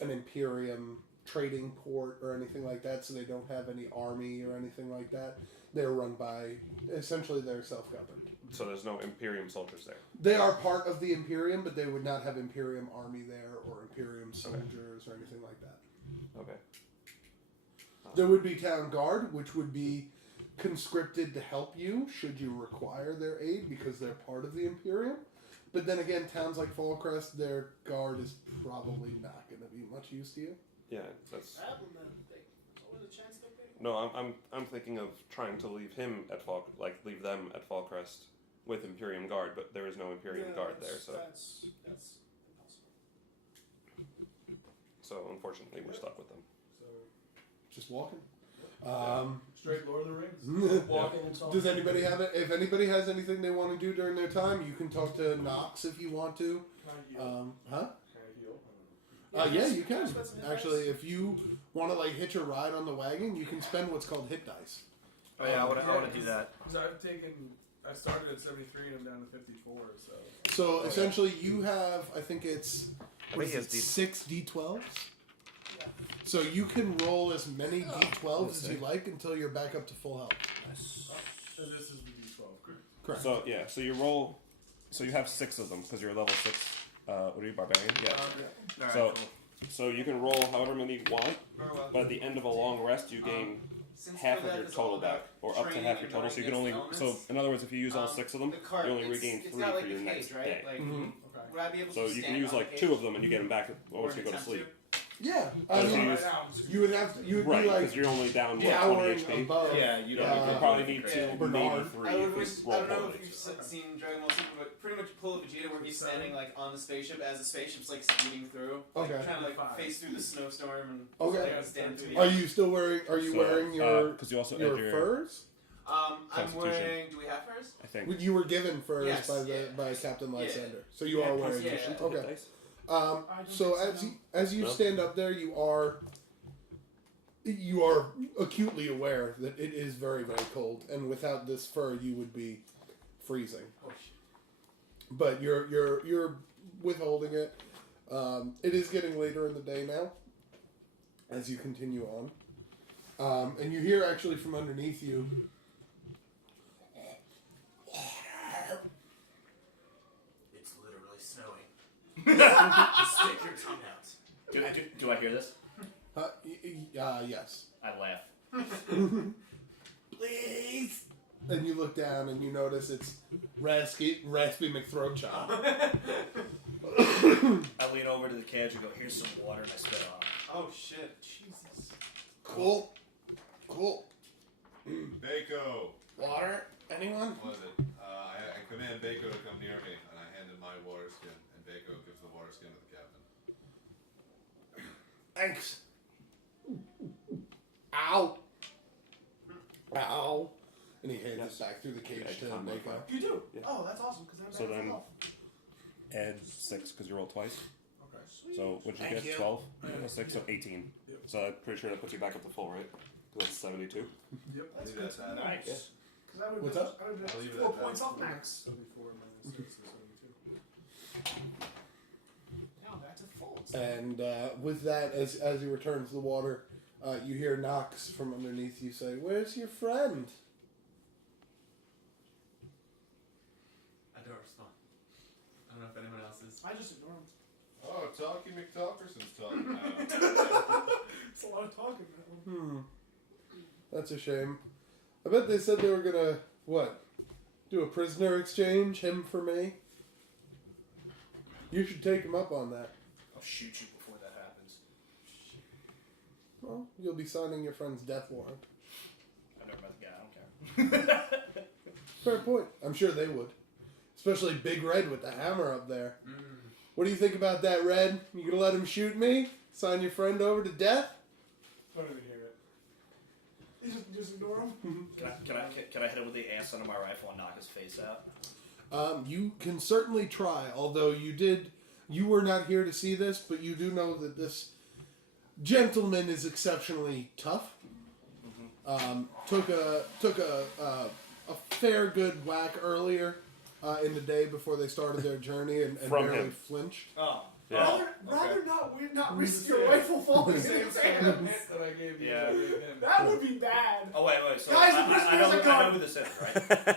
an Imperium trading port or anything like that, so they don't have any army or anything like that. They're run by, essentially they're self-governed. So there's no Imperium soldiers there. They are part of the Imperium, but they would not have Imperium army there or Imperium soldiers or anything like that. Okay. There would be town guard, which would be conscripted to help you should you require their aid because they're part of the Imperium. But then again, towns like Fallcrest, their guard is probably not going to be much use to you. Yeah, that's. There's always a chance they'll pay. No, I'm thinking of trying to leave him at leave them at Fallcrest with Imperium guard, but there is no Imperium guard there, so That's impossible. so unfortunately we're stuck with them. So, Just walking. straight Lord of the Rings. Walking and talking. Does anybody have it? If anybody has anything they want to do during their time, you can talk to Knox if you want to. Can I heal? Huh? Can I heal? Yeah, you can. spend some hit Actually, dice? if you want to like hitch a ride on the wagon, you can spend what's called hit dice. Oh yeah, I want to do that. Because I started at 73 and I'm down to 54, so. So essentially, you have, I think it's I think he has 6 D12s. Yeah. So you can roll as many D12s as you like until you're back up to full health. So this is the D12. Correct. So yeah, so you roll, so you have 6 of them because you're level 6. What are you, barbarian? Yeah. Alright, So- cool. So you can roll however many you want, Burwell. but at the end of a long rest, you gain Since half for of that your it's all total about back, or up to training half your and total. So you can going only. against So elements, in other words, if you use all 6 of them, the cart, you only it's regain 3 not like for your the next cage, right? day. Like, Okay. would I be able So to you can stand use on like the 2 cage? of them, and you get them back Or once you go to attempt sleep. Yeah, But if you mean, use- you would have to. You would Right, be like because you're only down what, 20 towering HP. above. Yeah, you don't. You probably need crazy. 2, Bernard. maybe 3 I if would you roll I don't know poorly. if you've seen Dragon Ball Super, but pretty much pull a Vegeta where he's standing like on the spaceship as the spaceship's like speeding through, like, Okay. trying to like face through the snowstorm and Okay. like, stand through the. Are you still wearing? Are you So, wearing your because you also your add your furs? I'm Constitution. wearing. Do we have hers? I think. You were given furs Yes, by yeah. by Captain Yeah. Lysander, so you Yeah, are wearing. yeah. Constitution to Okay. hit dice. I don't So think so, as you No? stand up there, you are acutely aware that it is very very cold, and without this fur, you would be freezing. Oh shit. But you're withholding it. It is getting later in the day now, as you continue on, and you hear actually from underneath you. It's literally snowing. Stick your tongue out. Do I hear this? Yes. I laugh. Please. And you look down and you notice it's Raspy McThroatchop. I lean over to the cage and go, "Here's some water," and I spit on it. Oh shit. Jesus. Cool. Baco. Water? Anyone? Was it? I command Baco to come near me, and I handed my water skin, and Baco gives the water skin to the captain. Thanks. Ow. Ow. And he hands it back through the cage Yeah, to con Mako. modifier. You do? Yeah. Oh, that's awesome. Because So then add 6 because you rolled twice. Okay. So what'd you Thank get? you. 12? Yeah. 6, so 18. Yep. So I'm pretty sure that puts you back up to full, right? So that's 72. Yep. That's Leave good that to at know. that. Because I would What's have up? I'll leave it 4 at that. points off max. 74 minus 6 is 72. Now back to full. And with that, as he returns the water, you hear Knox from underneath you say, "Where's your friend?" I don't respond. I don't know if anyone else is. I just ignore him. Oh, Talkie McTalkerson's talking now. It's a lot of talking. That one. That's a shame. I bet they said they were gonna, do a prisoner exchange, him for me? You should take him up on that. I'll shoot you before that happens. Well, you'll be signing your friend's death warrant. I never met the guy. I don't care. Fair point. I'm sure they would. Especially Big Red with the hammer up there. What do you think about that, Red? You gonna let him shoot me? Sign your friend over to death? Don't even hear it. You just ignore him. Can I hit him with the ass under my rifle and knock his face out? You can certainly try, although you were not here to see this, but you do know that this gentleman is exceptionally tough. Took a fair good whack earlier in the day before they started their journey and From barely him. flinched. Oh. Yeah. Rather not risk Yeah. your rifle falling in Same his kind of hands. hit that I gave you. Yeah. I gave him. That would be bad. Oh wait. So Guys, the I prisoner know, has a I gun. know who this is,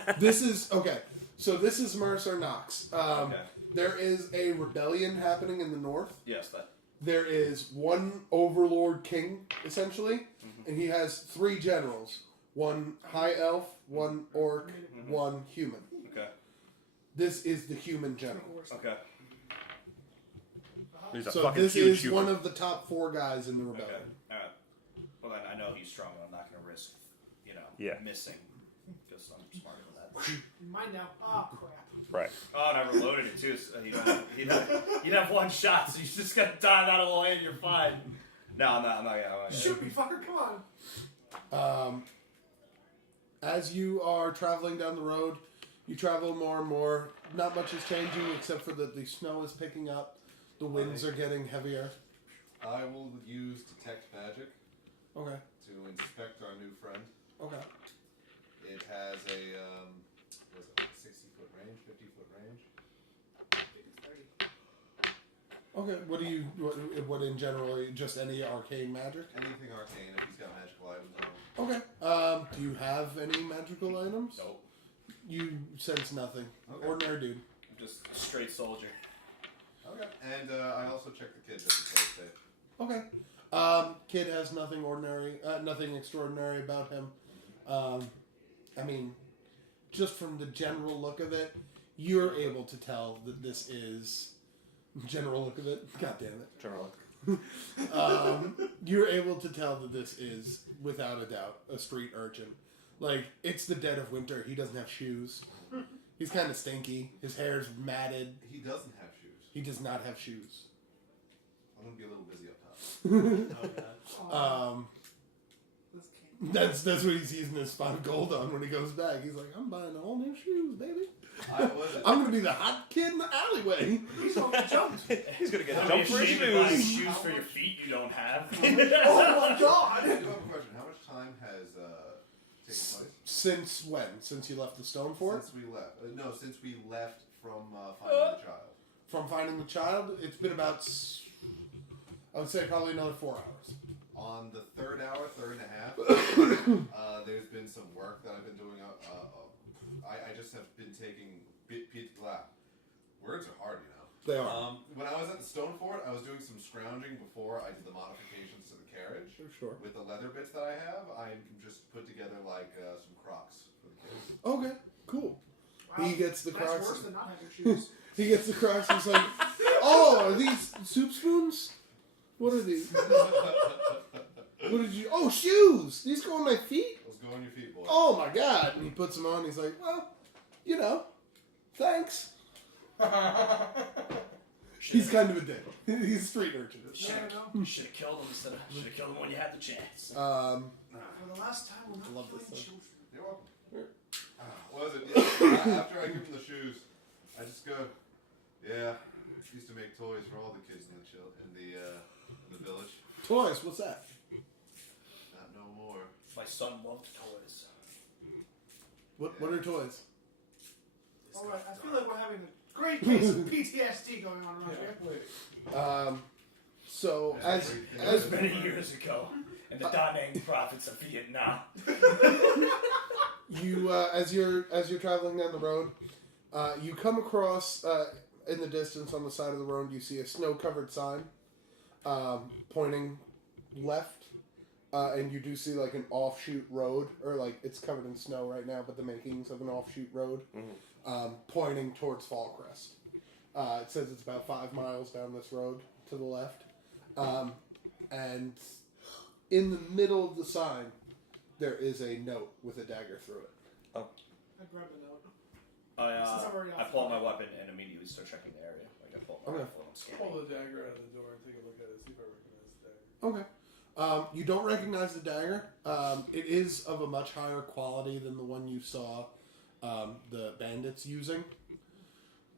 right? This is okay. So this is Mercer Knox. Okay. There is a rebellion happening in the north. Yes, that. There is one overlord king, essentially, and he has 3 generals. One high elf, one orc, one human. Okay. This is the human general. Okay. He's a So fucking this huge is human. one of the top 4 guys in the Okay. rebellion. All right. Well, then I know he's strong, and I'm not going to risk, Yeah. missing because I'm smarter than that. Mine now. Oh crap. Right. Oh, and I reloaded it too. So you'd have 1 shot, so you just got to dive out of the way and you're fine. No, I'm not gonna. Shoot me, fucker! Come on. As you are traveling down the road, you travel more and more. Not much is changing except for that the snow is picking up. The winds are getting heavier. I will use Detect Magic Okay. to inspect our new friend. Okay. It has a, was it like 60-foot range, 50-foot range? Okay. What in general? Just any arcane magic? Anything arcane if he's got magical items on him. Okay. Do you have any magical items? Nope. You sense nothing. Okay. Ordinary dude. I'm just a straight soldier. Okay. And I also checked the kid just to play it safe. Okay. Kid has nothing ordinary, nothing extraordinary about him. I mean, just from the general look of it, you're able to tell that this is general look of it. God damn it, General. You're able to tell that this is, without a doubt, a street urchin. Like, it's the dead of winter. He doesn't have shoes. He's kind of stinky. His hair's matted. He doesn't have shoes. He does not have shoes. I'm gonna be a little busy up top. This can't- That's what he's using his spot of gold on when he goes back. He's like, I'm buying all new shoes, baby. I'm gonna be the hot kid in the alleyway. He's gonna get jumped. He's gonna get Don't jumped be for his ashamed to buy shoes. shoes for your feet you don't have. Oh my I god! do have a question. How much time has taken place? Since when? Since you left the stone fort? Since we left. No, since we left from finding the child. From finding the child, it's been about, I would say, probably another 4 hours. On the third hour, third and a half, there's been some work that I've been doing. I just have been taking words are hard, you know. They are. When I was at the stone fort, I was doing some scrounging before I did the modifications to the carriage. Sure. With the leather bits that I have, I can just put together like some Crocs for the kids. Okay, cool. Wow, He gets the that's Crocs. worse than not having shoes. He gets the Crocs and he's like, oh, are these soup spoons? What are these? What did you... Oh, shoes! These go on my feet? Let's go on your feet, boy. Oh my god. And he puts them on. He's like, well, you know, thanks. He's kind of a dick. He's a street urchin. Yeah, I know. Should have killed him instead of should have killed him when you had the chance. For the last time, we're not Love killing this children. You're welcome. What was it? Yeah, after I give him the shoes, I just go, yeah, I used to make toys for all the kids in the village. Toys, what's that? Not no more. My son loved toys. What are toys? Alright, I feel like we're having a great case of PTSD going on around here. So, as It was many years ago, and the Da Nang prophets of Vietnam. you as you're traveling down the road, you come across in the distance on the side of the road, you see a snow-covered sign pointing left, and you do see like an offshoot road, or like it's covered in snow right now, but the makings of an offshoot road pointing towards Fallcrest. It says it's about 5 miles down this road to the left, and in the middle of the sign, there is a note with a dagger through it. I grabbed a note. Since I'm already I off pull out the my weapon and immediately start checking the area. Like I pull out my Okay. rifle and scan. Pull the dagger out of the door and take a look at it, see if I recognize the dagger. Okay. You don't recognize the dagger. It is of a much higher quality than the one you saw the bandits using.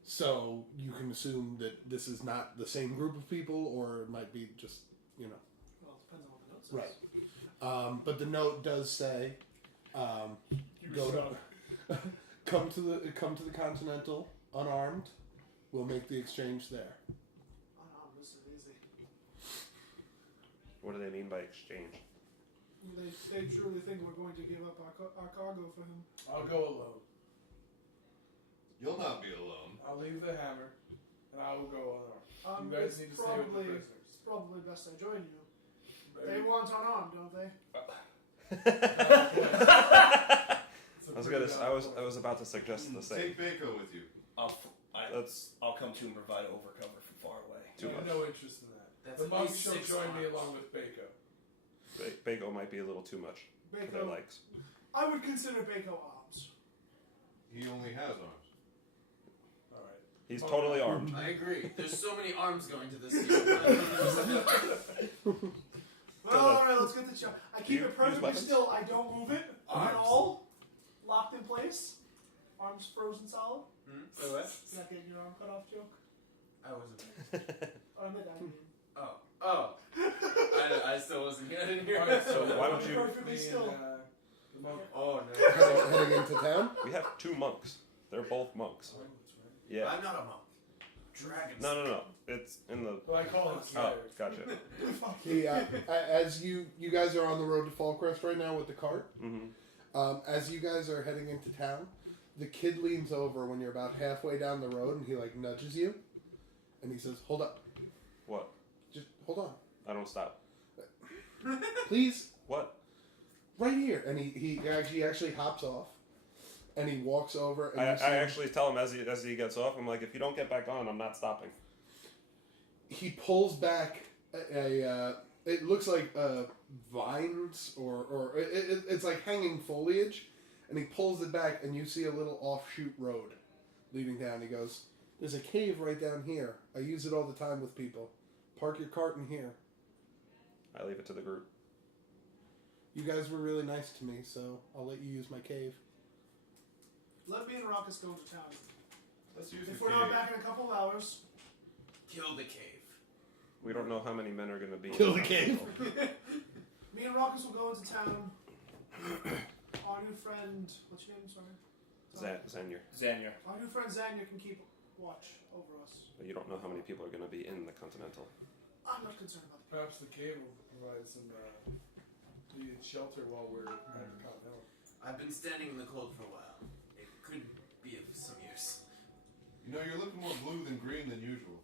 So you can assume that this is not the same group of people, or it might be just, you know. Well, it depends on what the note says. Right. But the note does say, go to, come to the Continental unarmed. We'll make the exchange there. Oh no, this is easy. What do they mean by exchange? They truly think we're going to give up our cargo for him. I'll go alone. You'll not be alone. I'll leave the hammer, and I will go unarmed. You It's guys need to stay with the probably prisoners. it's probably best I join you. They Maybe. want unarmed, don't they? It's a pretty I valid point. was about to suggest the same. Take Baco with you. I'll come to and provide overcover from far away. Too I have much. no interest in that. That's The at monk least shall 6 join me arms. along with Baco. Bago might be a little too much for their Baco, likes. I would consider Baco arms. He only has arms. Alright. He's totally armed. I agree. There's so many arms going to this deal. Well, alright, let's get the shot. I keep You it perfectly use weapons? still. I don't move it Arms. at all. Locked in place. Arms frozen solid. So what? Is that getting your arm cut off joke? I wasn't. I meant that. Oh. I still wasn't here. I didn't hear Alright, it. So why don't you? Perfectly Me still. and, the monk. Oh no. Heading into town. We have 2 monks. They're both monks. Oh, that's right. Yeah. I'm not a monk. Dragons. No. It's in the. But I call him Oh, Slayer. gotcha. He, as you guys are on the road to Fallcrest right now with the cart. Mm-hmm. As you guys are heading into town, the kid leans over when you're about halfway down the road, and he like nudges you, and he says, "Hold up, What? just hold on." I don't stop. Please, What? right here. And he actually hops off, and he walks over. And I you see him- actually tell him as he gets off, I'm like, if you don't get back on, I'm not stopping. he pulls back it looks like vines or it's like hanging foliage, and he pulls it back, and you see a little offshoot road leading down. He goes, "There's a cave right down here. I use it all the time with people. Park your cart in here." I leave it to the group. You guys were really nice to me, so I'll let you use my cave. Let me and Raucus go into town. Let's use If the we're not cave. back in a couple of hours, Kill the cave. We don't know how many men are going to be. Kill in the cave. me and Raucus will go into town. Our new friend, what's your name? Sorry. Zanyar. Xania. Our new friend Zanya can keep watch over us. But you don't know how many people are going to be in the Continental. I'm not concerned about that. Perhaps the cave will provide some needed shelter while we're at the Continental. I've been standing in the cold for a while. It could be of some use. You know, you're looking more blue than green than usual.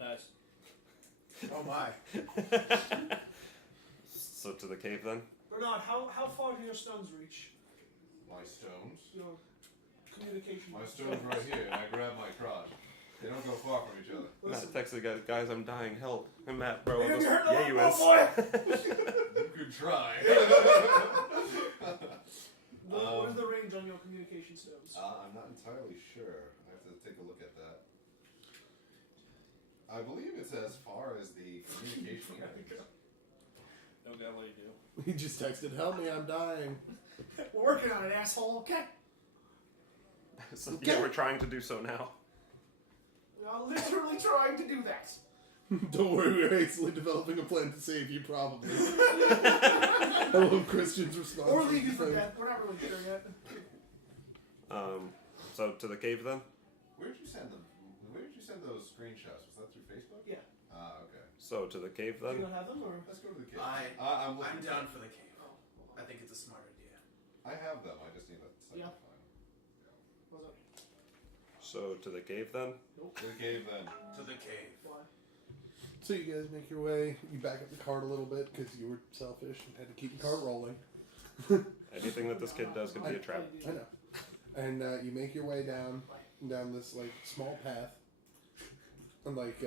Nice. Oh my. So to the cave then? Bernard, how far do your stones reach? My stones. Your communication. My stones right here, and I grab my crotch. They don't go far from each other. Listen, Matt texted the guys, I'm dying, help. And Matt, bro, Are you goes, hurt? yeah, you Oh, is. boy. You could try. what is the range on your communication stones? I'm not entirely sure. I have to take a look at that. I believe it's as far as the communication range. No God, what do you do? He just texted, "Help me, I'm dying." We're working on it, asshole. Okay. So, Okay. yeah, we're trying to do so now. We are literally trying to do that. Don't worry, we're hastily developing a plan to save you, probably. I love Christian's response. Or leave you for death. We're not really sure yet. So to the cave then? Where did you send them? Where did you send those screenshots? Was that through Facebook? Yeah. Okay. So to the cave Do you then? not have them, or? Let's go to the cave. I'm looking down for the cave. I think it's a smart idea. I have them. I just need a second Yeah. to find them. What's up? So to the cave then? To the cave then. To the cave. Why? So you guys make your way. You back up the cart a little bit because you were selfish and had to keep the cart rolling. Anything that this kid does could be a trap. I know. And you make your way down this like small path, and like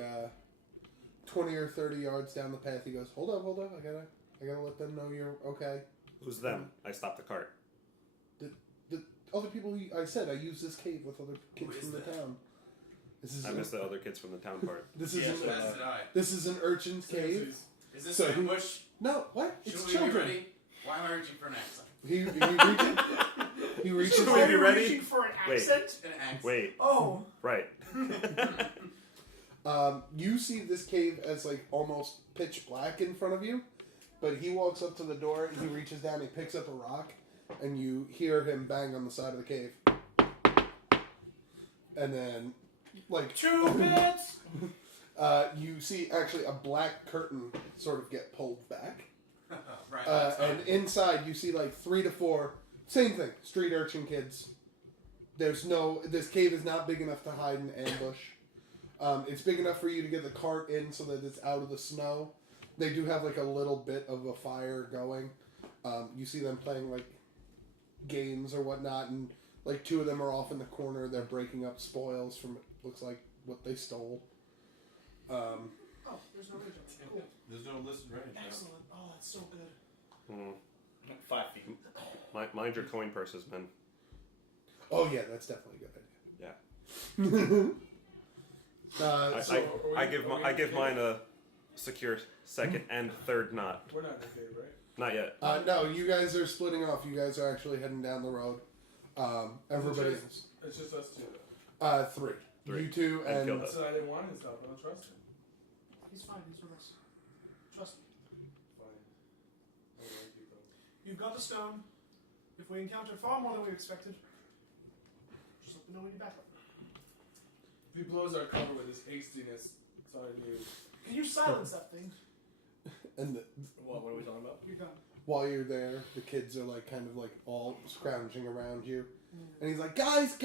20 or 30 yards down the path, he goes, "Hold up! I gotta let them know you're okay." Who's them? I stopped the cart. The other people I said I use this cave with other kids Who is from the that? town. This is I missed the other kids from the town part. this Yeah, is so As did I. this is an urchin's cave. Is this So an who- ambush? No, what? Should It's we children. be ready? Why am I reaching for an accent? He reaches. Should we Are be you ready? reaching for an Wait. accent? An accent. Wait, Oh. right. You see this cave as like almost pitch black in front of you, but he walks up to the door and he reaches down, he picks up a rock, and you hear him bang on the side of the cave. And then, like, 2 bits. you see actually a black curtain sort of get pulled back. Right. And inside you see like 3 to 4, same thing, street urchin kids. This cave is not big enough to hide in ambush. It's big enough for you to get the cart in so that it's out of the snow. They do have like a little bit of a fire going. You see them playing like games or whatnot, and like 2 of them are off in the corner. They're breaking up spoils from, it looks like, what they stole. Oh, there's no range on it. Cool. There's no listed range. No. Excellent. Oh, that's so good. 5 feet. Mind your coin purses, man. Oh yeah, that's definitely a good Yeah. idea. I give mine a secure second and third knot. We're not in the cave, right? Not yet. No, you guys are splitting off. You guys are actually heading down the road. Everybody else. It's just us two, though. 3. Three. You 2 And and killed I said I didn't want his help. I don't trust him. He's fine. He's with us. Trust me. Fine. I don't like people. You've got the stone. If we encounter far more than we expected, just let me know when you back up. If he blows our cover with his hastiness, it's on you. Can you silence that thing? and What are we talking about? You're done. while you're there, the kids are like kind of like all scrounging around you, and he's like, "Guys,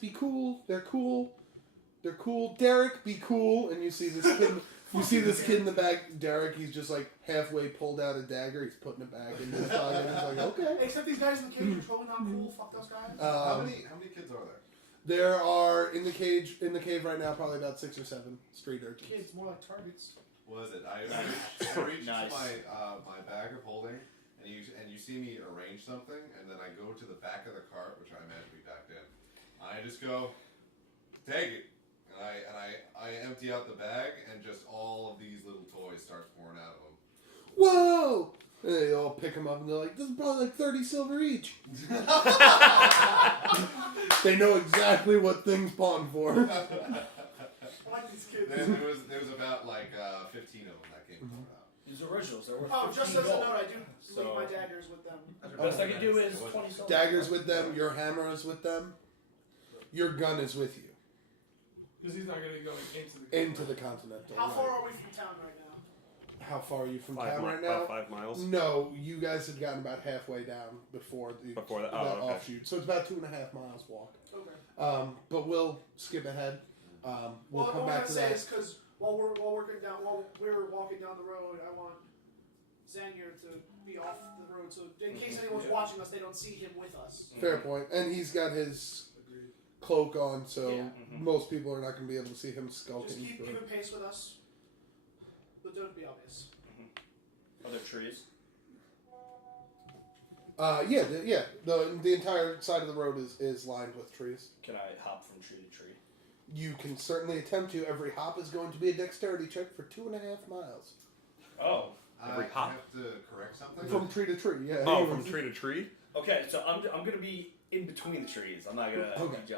be cool. They're cool. Derek, be cool." And you see this kid You see this kid in the back, Derek. He's just like halfway pulled out a dagger. He's putting it back into his pocket. He's like, okay. Except these guys in the cage are totally not cool. Fuck those guys. How many kids are there? There are in the cave right now probably about 6 or 7 street urchins. Kids, more like targets. Was it? I reach Nice. to my bag of holding, and you see me arrange something, and then I go to the back of the cart, which I imagine we backed in. I just go, take it, and I empty out the bag, and just all of these little toys start pouring out of them. Whoa! And they all pick them up and they're like, this is probably like 30 silver each. They know exactly what things pawn for. I like these kids. Then there was about like 15 of them that came pouring out. These originals, they're worth Oh, just as a gold. note, I do So- leave my daggers with them. The best I can do is 20 silver. Daggers with them, your hammer is with them, your gun is with you. Because he's not going to be going Into the Continental. How right. far are we from town right now? How far are you from 5 town right now? About 5 miles. No, you guys had gotten about halfway down before the That. Oh, that okay. offshoot. So it's about 2.5 miles walk. Okay. But we'll skip ahead. We'll come back to say that. is because while we're walking down the road, I want Xanier to be off the road, so in case anyone's watching us, they don't see him with us. Fair point. And he's got his cloak on, so Yeah. most people are not going to be able to see him Just skulking keep through. even pace with us, but don't be obvious. Are there trees? The entire side of the road is lined with trees. Can I hop from tree to tree? You can certainly attempt to. Every hop is going to be a dexterity check for 2.5 miles. Oh. Every I hop. have to correct something. From tree to tree, yeah. Oh, from tree to tree? Okay, so I'm gonna be in between the trees. I'm not gonna. Okay. Yeah.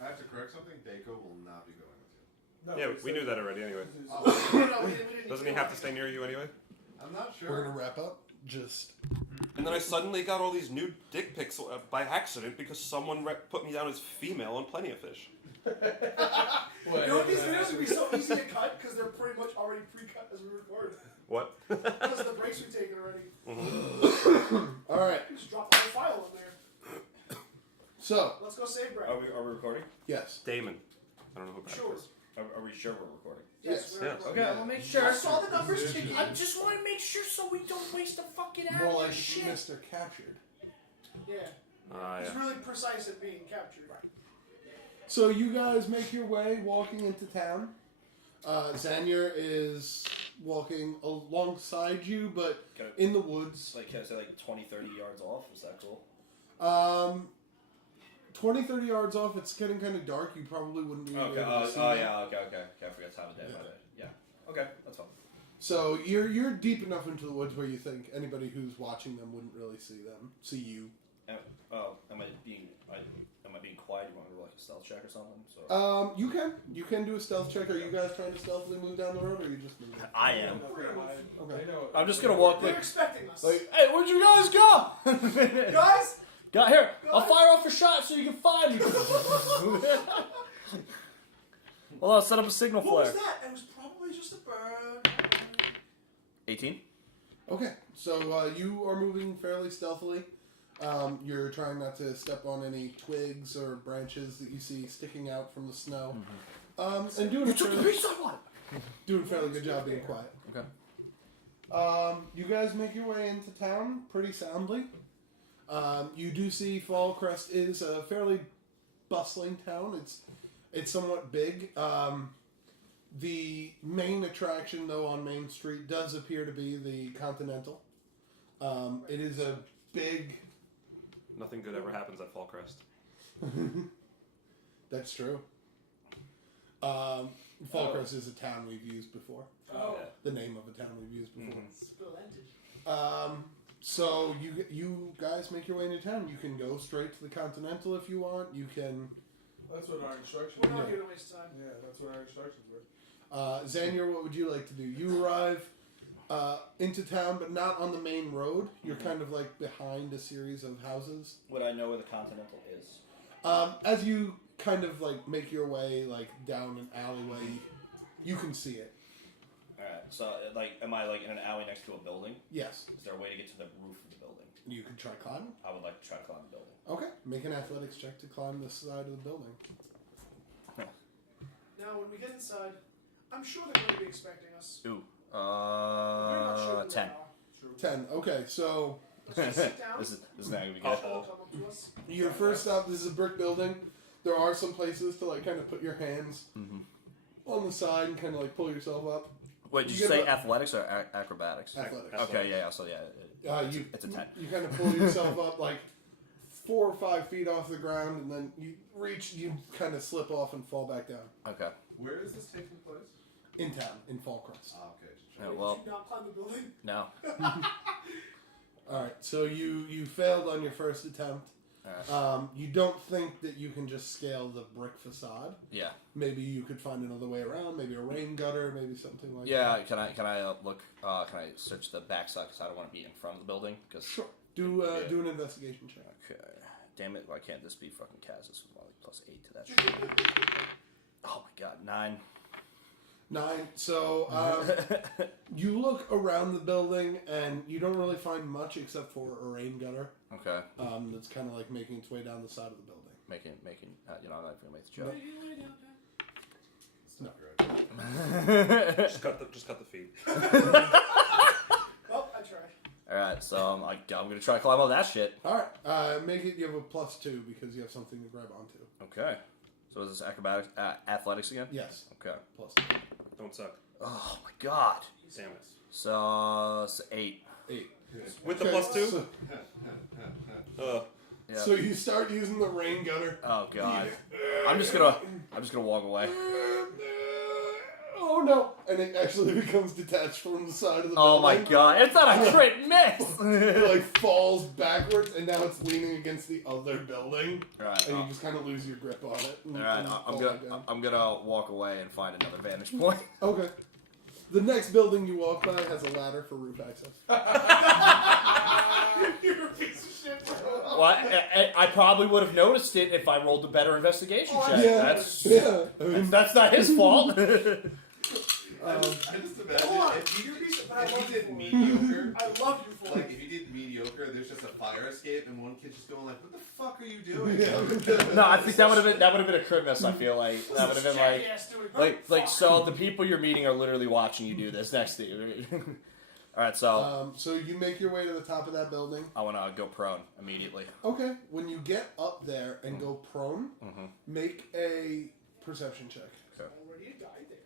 I have to correct something. Daco will not be going with you. No, Yeah, we knew that already anyway. No, we didn't Doesn't he have to stay near you anyway? I'm not sure. We're going to wrap up. Just. And then I suddenly got all these new dick pics by accident because someone put me down as female on Plenty of Fish. You know, these videos would be so easy to cut because they're pretty much already pre-cut as we record. What? Because of the breaks we've taken already. All right. Just drop the whole file in there. So, Let's go save Brad. Are we recording? yes. Damon. I don't know who Brad Sure. is. Are we sure we're recording? Yes. Yes. we're Yes. recording. Okay, I want to make sure. I saw the numbers ticking. I just want to make sure so we don't waste a fucking More hour. like Shit. Mr. Captured. Yeah. Yeah. He's really precise at being captured. So you guys make your way walking into town. Xanier is walking alongside you, but Okay. in the woods. Like, can I say like 20, 30 yards off? Is that cool? 20, 30 yards off, it's getting kind of dark. You probably wouldn't be able Okay. to see Oh them. yeah. Okay. I forgot time of day. My bad. Yeah. Okay, that's fine. So you're deep enough into the woods where you think anybody who's watching them wouldn't really see you. Am I being quiet? You want to do like a stealth check or something? So You can do a stealth check. Are you guys trying to stealthily move down the road, or are you just moving? I am. Okay. I'm just gonna walk They're like, expecting us. hey, where'd you guys go? Guys! Got here. I'll Guys? fire off a shot so you can find me. Hold on, set up a signal What flare. was that? It was probably just a bird. 18. Okay, so you are moving fairly stealthily. You're trying not to step on any twigs or branches that you see sticking out from the snow. And doing a fairly good job being quiet. Okay. You guys make your way into town pretty soundly. You do see Fallcrest is a fairly bustling town. It's somewhat big. The main attraction, though, on Main Street does appear to be the Continental. It is a big... Nothing good ever happens at Fallcrest. That's true. Fallcrest is a town we've used before. Oh. Yeah. The name of a town we've used before. Splendid. So you guys make your way into town. You can go straight to the Continental if you want. You can... That's what our instructions We're not were. here to waste time. Yeah, that's what our instructions were. Xanier, what would you like to do? You arrive into town, but not on the main road. You're kind of like behind a series of houses. Would I know where the Continental is? As you kind of like make your way like down an alleyway, you can see it. Alright, so like, am I like in an alley next to a building? Yes. Is there a way to get to the roof of the building? You can try climbing. I would like to try to climb the building. Okay. Make an athletics check to climb this side of the building. Now, when we get inside, I'm sure they're going to be expecting us. Ooh. We're not sure who 10. they are. 10. Okay, so Let's just sit down. This is not gonna be I'm good. sure they'll come up to us. your first stop. This is a brick building. There are some places to like kind of put your hands on the side and kind of like pull yourself up. Wait, did You you get say a- acrobatics or acrobatics? Athletics. Okay, yeah, so yeah. It's a 10. You kind of pull yourself up like 4 or 5 feet off the ground, and then you kind of slip off and fall back down. Okay. Where is this taking place? In town, in Fallcrest. Ah, okay. Yeah, Wait, well, did you not climb the building? no. All right, so you failed on your first attempt. Alright. You don't think that you can just scale the brick facade. Yeah. Maybe you could find another way around. Maybe a rain gutter. Maybe something like Yeah, that. can I look, can I search the backside because I don't want to be in front of the building? Cause, Sure. Do an investigation check. Okay. Damn it, why can't this be fucking Kaz? This is like plus 8 to that shit. Oh my god, 9. 9. So you look around the building and you don't really find much except for a rain gutter. Okay. That's kind of like making its way down the side of the building. Making, you know, I'm not gonna make the joke. It's not right. Just cut the feed. Well, I tried. Alright, so I'm gonna try to climb up that shit. All right. Make it. You have a +2 because you have something to grab onto. Okay. So is this acrobatics, athletics again? Yes. Okay. +2. Don't suck. Oh my god. Damn it. So it's 8. 8. With the Okay, +2? So, Yeah. so you start using the rain gutter. Oh god. I'm just gonna walk away. Oh no! And it actually becomes detached from the side of the building. Oh my god. It's not a crit miss. It like falls backwards, and now it's leaning against the other building, Alright. and you just kind of lose your grip on it. and- Alright, and I'm fall back down. gonna walk away and find another vantage point. Okay. The next building you walk by has a ladder for roof access. You're a piece of shit, bro. Well, I probably would have noticed it if I rolled a better investigation check. Yeah, That's yeah. I mean, that's not his fault. I just imagine Hold on. if you You're a piece of- but I love did you for it. mediocre. I love you for Like it. if you did mediocre, there's just a fire escape, and one kid's just going like, "What the fuck are you doing?" No, I think that would have been a crit miss. I feel like that would have been like. Jackass doing So the people you're meeting are literally watching you do this next to you. All right, so so you make your way to the top of that building. I want to go prone immediately. Okay. When you get up there and go prone, make a perception check. Already a guy there.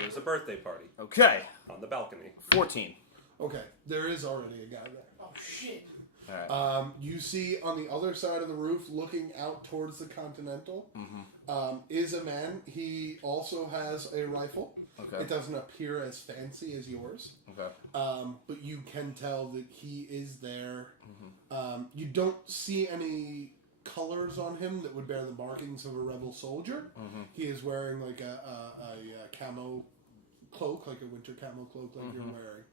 There's a birthday party Okay, on the balcony. 14. Okay. There is already a guy there. Oh shit. All right. You see on the other side of the roof, looking out towards the Continental, is a man. He also has a rifle. Okay. It doesn't appear as fancy as yours, Okay. but you can tell that he is there. You don't see any colors on him that would bear the markings of a rebel soldier. He is wearing like a camo cloak, like a winter camo cloak, like you're wearing.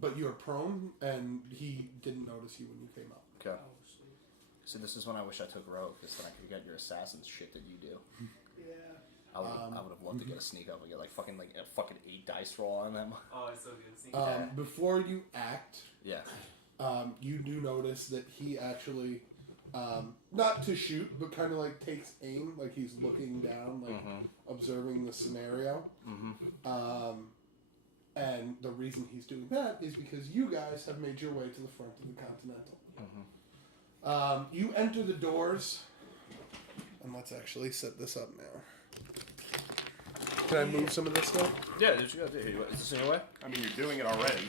But you're prone, and he didn't notice you when you came up. Okay. See, this is when I wish I took rogue, because then I could get your assassin's shit that you do. Yeah. I would have loved to get a sneak up and get like a fucking 8 dice roll on them. Oh, it's so good. Before you act, Yeah. you do notice that he actually, not to shoot, but kind of like takes aim, like he's looking down, like observing the scenario. And the reason he's doing that is because you guys have made your way to the front of the Continental. You enter the doors, and let's actually set this up now. Can I move some of this stuff? Yeah, did you go? Is this in your way? I mean, you're doing it already.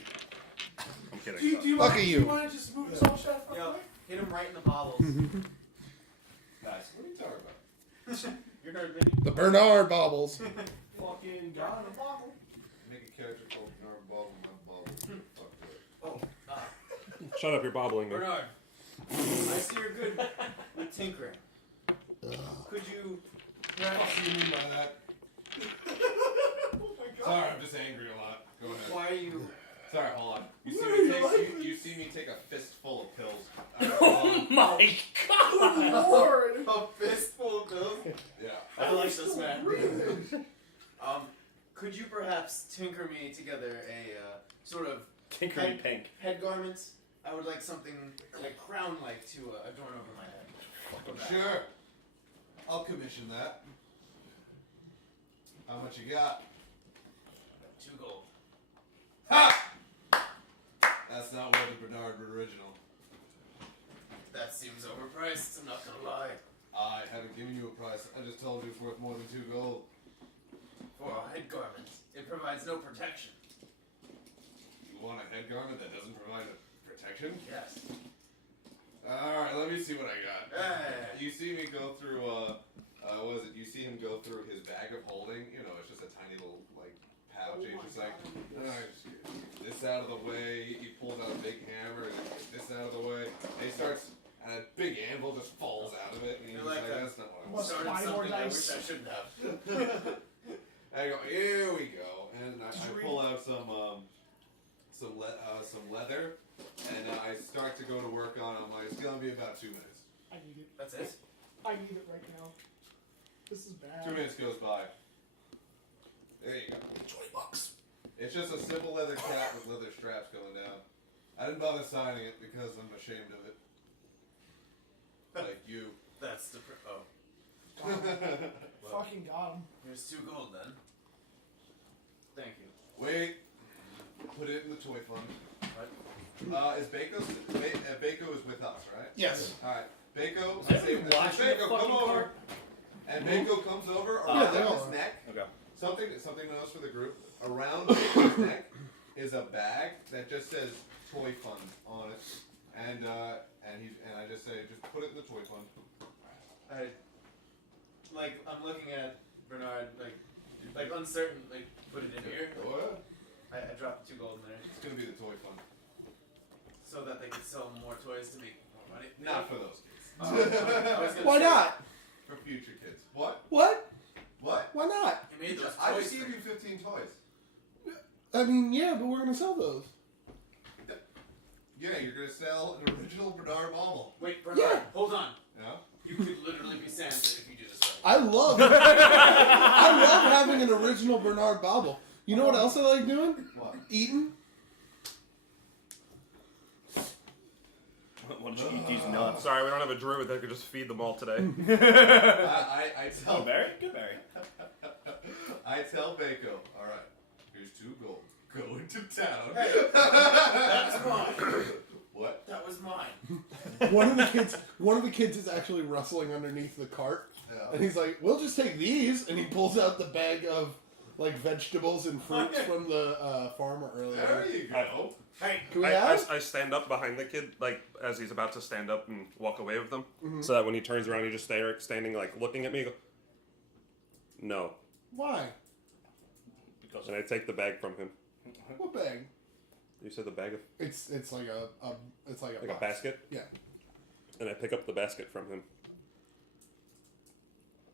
I'm kidding. Do you Fuck want, you. Do you want to just move this all shut real Yo, quick? hit him right in the bobbles. Nice. What are you talking about? You're nerd, Vinny. The Bernard baubles. Fucking got in a bottle. Make a character called Bernard Ball and not Ball. Fuck it. Shut up, you're bobbling me. Bernard, I see you're good with tinkering. Could you perhaps... What do you mean by that? Oh my god. Sorry, I'm just angry a lot. Go ahead. Why are you... Sorry, hold on. You see me take a fistful of pills. Oh my god! Lord. A fistful of pills? Yeah. I like this man. Could you perhaps tinker me together a sort of Tinker me pink. head garments? I would like something like crown-like to adorn over my head. Sure. I'll commission that. How much you got? 2 gold. Ha! That's not worth the Bernard original. That seems overpriced, I'm not gonna lie. I haven't given you a price. I just told you it's worth more than 2 gold. For a head garment, it provides no protection. You want a head garment that doesn't provide a protection? Yes. Alright, let me see what I got. Hey. You see me go through, what is it? You see him go through his bag of holding. You know, it's just a tiny little, like, pouch. He's just like, alright, just get this out of the way. He pulls out a big hammer and gets this out of the way. And he starts, and a big anvil just falls out of it. And he's You're just like like, that's not what I want. Must Started buy more something I dice. wish I shouldn't have. And I go, here we go. And I Did you pull out some leather. And I start to go to work on it. It's gonna be about 2 minutes. I need it. That's it? I need it right now. This is bad. 2 minutes goes by. There you go. $20. It's just a simple leather cap with leather straps going down. I didn't bother signing it because I'm ashamed of it. Like you. That's the oh. Fucking got him. Here's 2 gold then. Thank you. Wait. Put it in the toy fund. What? Is Bako is with us, right? Yes. Alright. Bako, Is everybody watching the Bako, come fucking over. card? And Bako comes over Yeah, around they all his are. neck. Okay. Something else for the group. Around Bako's neck is a bag that just says toy fund on it. And I just say, just put it in the toy fund. I'm looking at Bernard, like uncertain, put it in here. What? I dropped the 2 gold in there It's gonna be the toy fund. so that they could sell more toys to make more money. Not for those kids. I was gonna Why say, not? For future kids. What? What? What? Why not? He made those I toys. just gave you 15 toys. I mean, yeah, but we're gonna sell those. Yeah, you're gonna sell an original Bernard Bauble. Wait, Bernard, Yeah. hold on. Yeah? You could literally be Santa if you do this right. I love I love having an original Bernard Bauble. You know what else I like doing? What? Eating. Why don't you eat these nuts? Sorry, we don't have a druid that could just feed them all today. I Oh, tell berry? Good berry. I tell Bako, alright, here's 2 gold. Go into town. That's mine. What? That was mine. One of the kids is actually rustling underneath the cart, Yeah. and he's like, "We'll just take these," and he pulls out the bag of like vegetables and fruits from the farmer earlier. There you go. Hey, Can we have? I stand up behind the kid, like, as he's about to stand up and walk away with them. So that when he turns around, he just standing, like, looking at me. Go, no. Why? Because And I take the bag from him. What bag? You said the bag of, It's like a like a basket? Yeah. And I pick up the basket from him.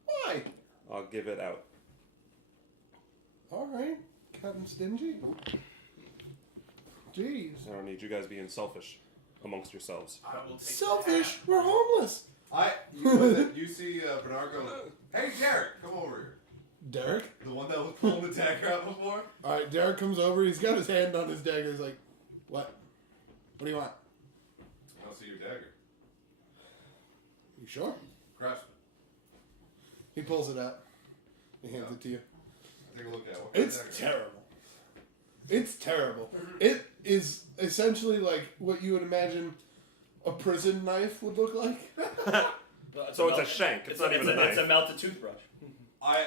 Why? I'll give it out. All right, Captain Stingy. Jeez. I don't need you guys being selfish amongst yourselves. I will take Selfish. We're homeless. You see Bernard go, hey Derek, come over here. Derek. The one that was pulling the dagger out before? All right, Derek comes over. He's got his hand on his dagger. He's like, "What? What do you want? I want to see your dagger. You sure?" Craftsman. He pulls it out. He hands it to you. Take a look at it. What kind of It's dagger? terrible. It's terrible. It is essentially like what you would imagine a prison knife would look like. So it's a shank. It's not even a knife. It's a melted toothbrush.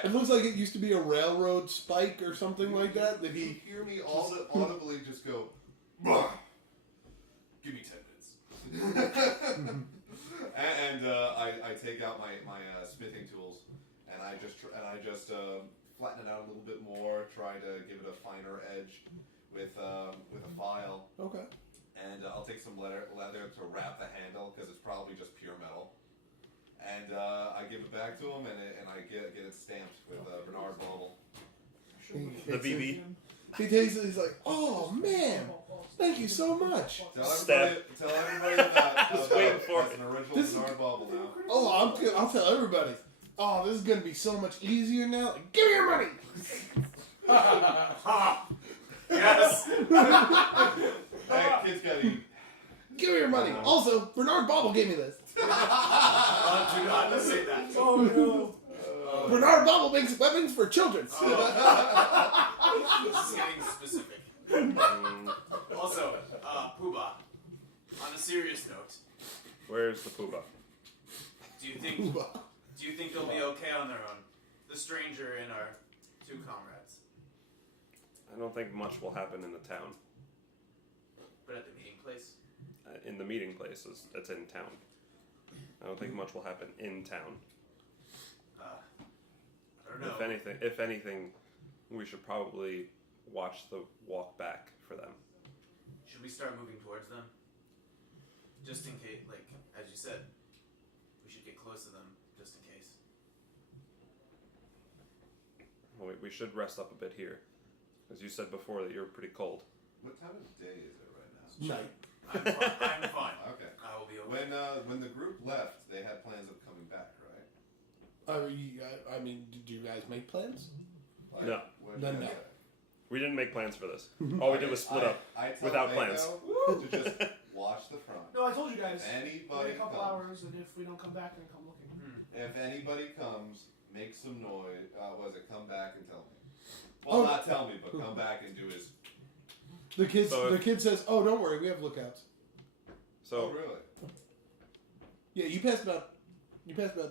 It looks like it used to be a railroad spike or something like that. That You he. hear me audibly just go, "Bah! Give me 10 minutes." and I take out my smithing tools and I just flatten it out a little bit more, try to give it a finer edge with a file, Okay. and I'll take some leather to wrap the handle because it's probably just pure metal. And I give it back to him, and I get it stamped with Bernard Bauble. The BB. He takes it. He's like, "Oh man, thank you so much." Tell everybody about waiting for that's it. an original This is- Bernard Bauble now. Oh, I'll tell everybody. Oh, this is gonna be so much easier now. Like, give me your money. Yes. Hey, kids gotta eat. Give me your money. Also, Bernard Bauble gave me this. Do not say that. Oh no. Bernard Bubble makes weapons for children. This is getting specific. Also, Poobah, on a serious note, Where's the Poobah? do you think they'll be okay on their own? The stranger and our two comrades. I don't think much will happen in the town. But at the meeting place? In the meeting places that's in town. I don't think much will happen in town. I don't know. If anything, we should probably watch the walk back for them. Should we start moving towards them? Just in case, like, as you said, we should get close to them, just in case. Well, we should rest up a bit here. As you said before, that you're pretty cold. What time of day is it right now? Night. I'm fine. Okay. I will be okay. When the group left, they had plans of coming back, right? I mean, did you guys make plans? Like, No. what No, did no. they say? We didn't make plans for this. All we did was split up I tell without Mango plans. to just watch the front. No, I told you guys. Anybody Wait a couple comes, hours, and if we don't come back, then come looking. if anybody comes, make some noise. Come back and tell me. Well, not tell me, but come back and do his. The kid says, "Oh, don't worry, we have lookouts." So Oh, really? Yeah, you passed about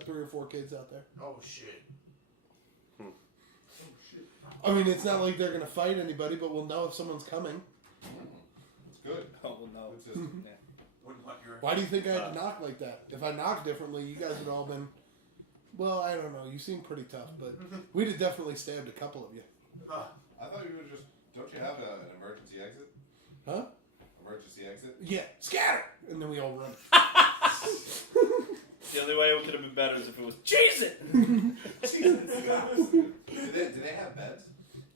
3 or 4 kids out there. Oh shit. I mean, it's not like they're gonna fight anybody, but we'll know if someone's coming. It's good. Oh no. It's just, Wouldn't want your. Why do you think I had to knock like that? If I knocked differently, you guys would all been. Well, I don't know. You seem pretty tough, but we'd have definitely stabbed a couple of you. Huh. I thought you would just. Don't you have an emergency exit? Huh? Emergency exit? Yeah, scatter, and then we all run. The only way it could have been better is if it was cheese it. Do they have beds?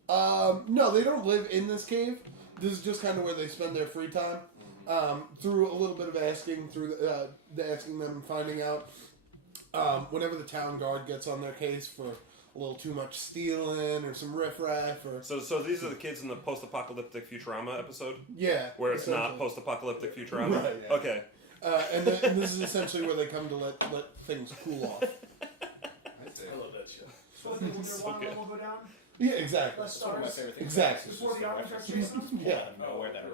No, they don't live in this cave. This is just kind of where they spend their free time. Through a little bit of asking, the asking them and finding out. Whenever the town guard gets on their case for a little too much stealing or some riffraff or So these are the kids in the post-apocalyptic Futurama episode, yeah, where it's not essentially. post-apocalyptic Futurama. Right, yeah. Okay. And this is essentially where they come to let things cool off. I see. I love that shit. So their one good. level go down. Yeah, exactly. Less That's one of my stars. favorite things. Exactly. Before the army starts chasing them. Yeah. No, where that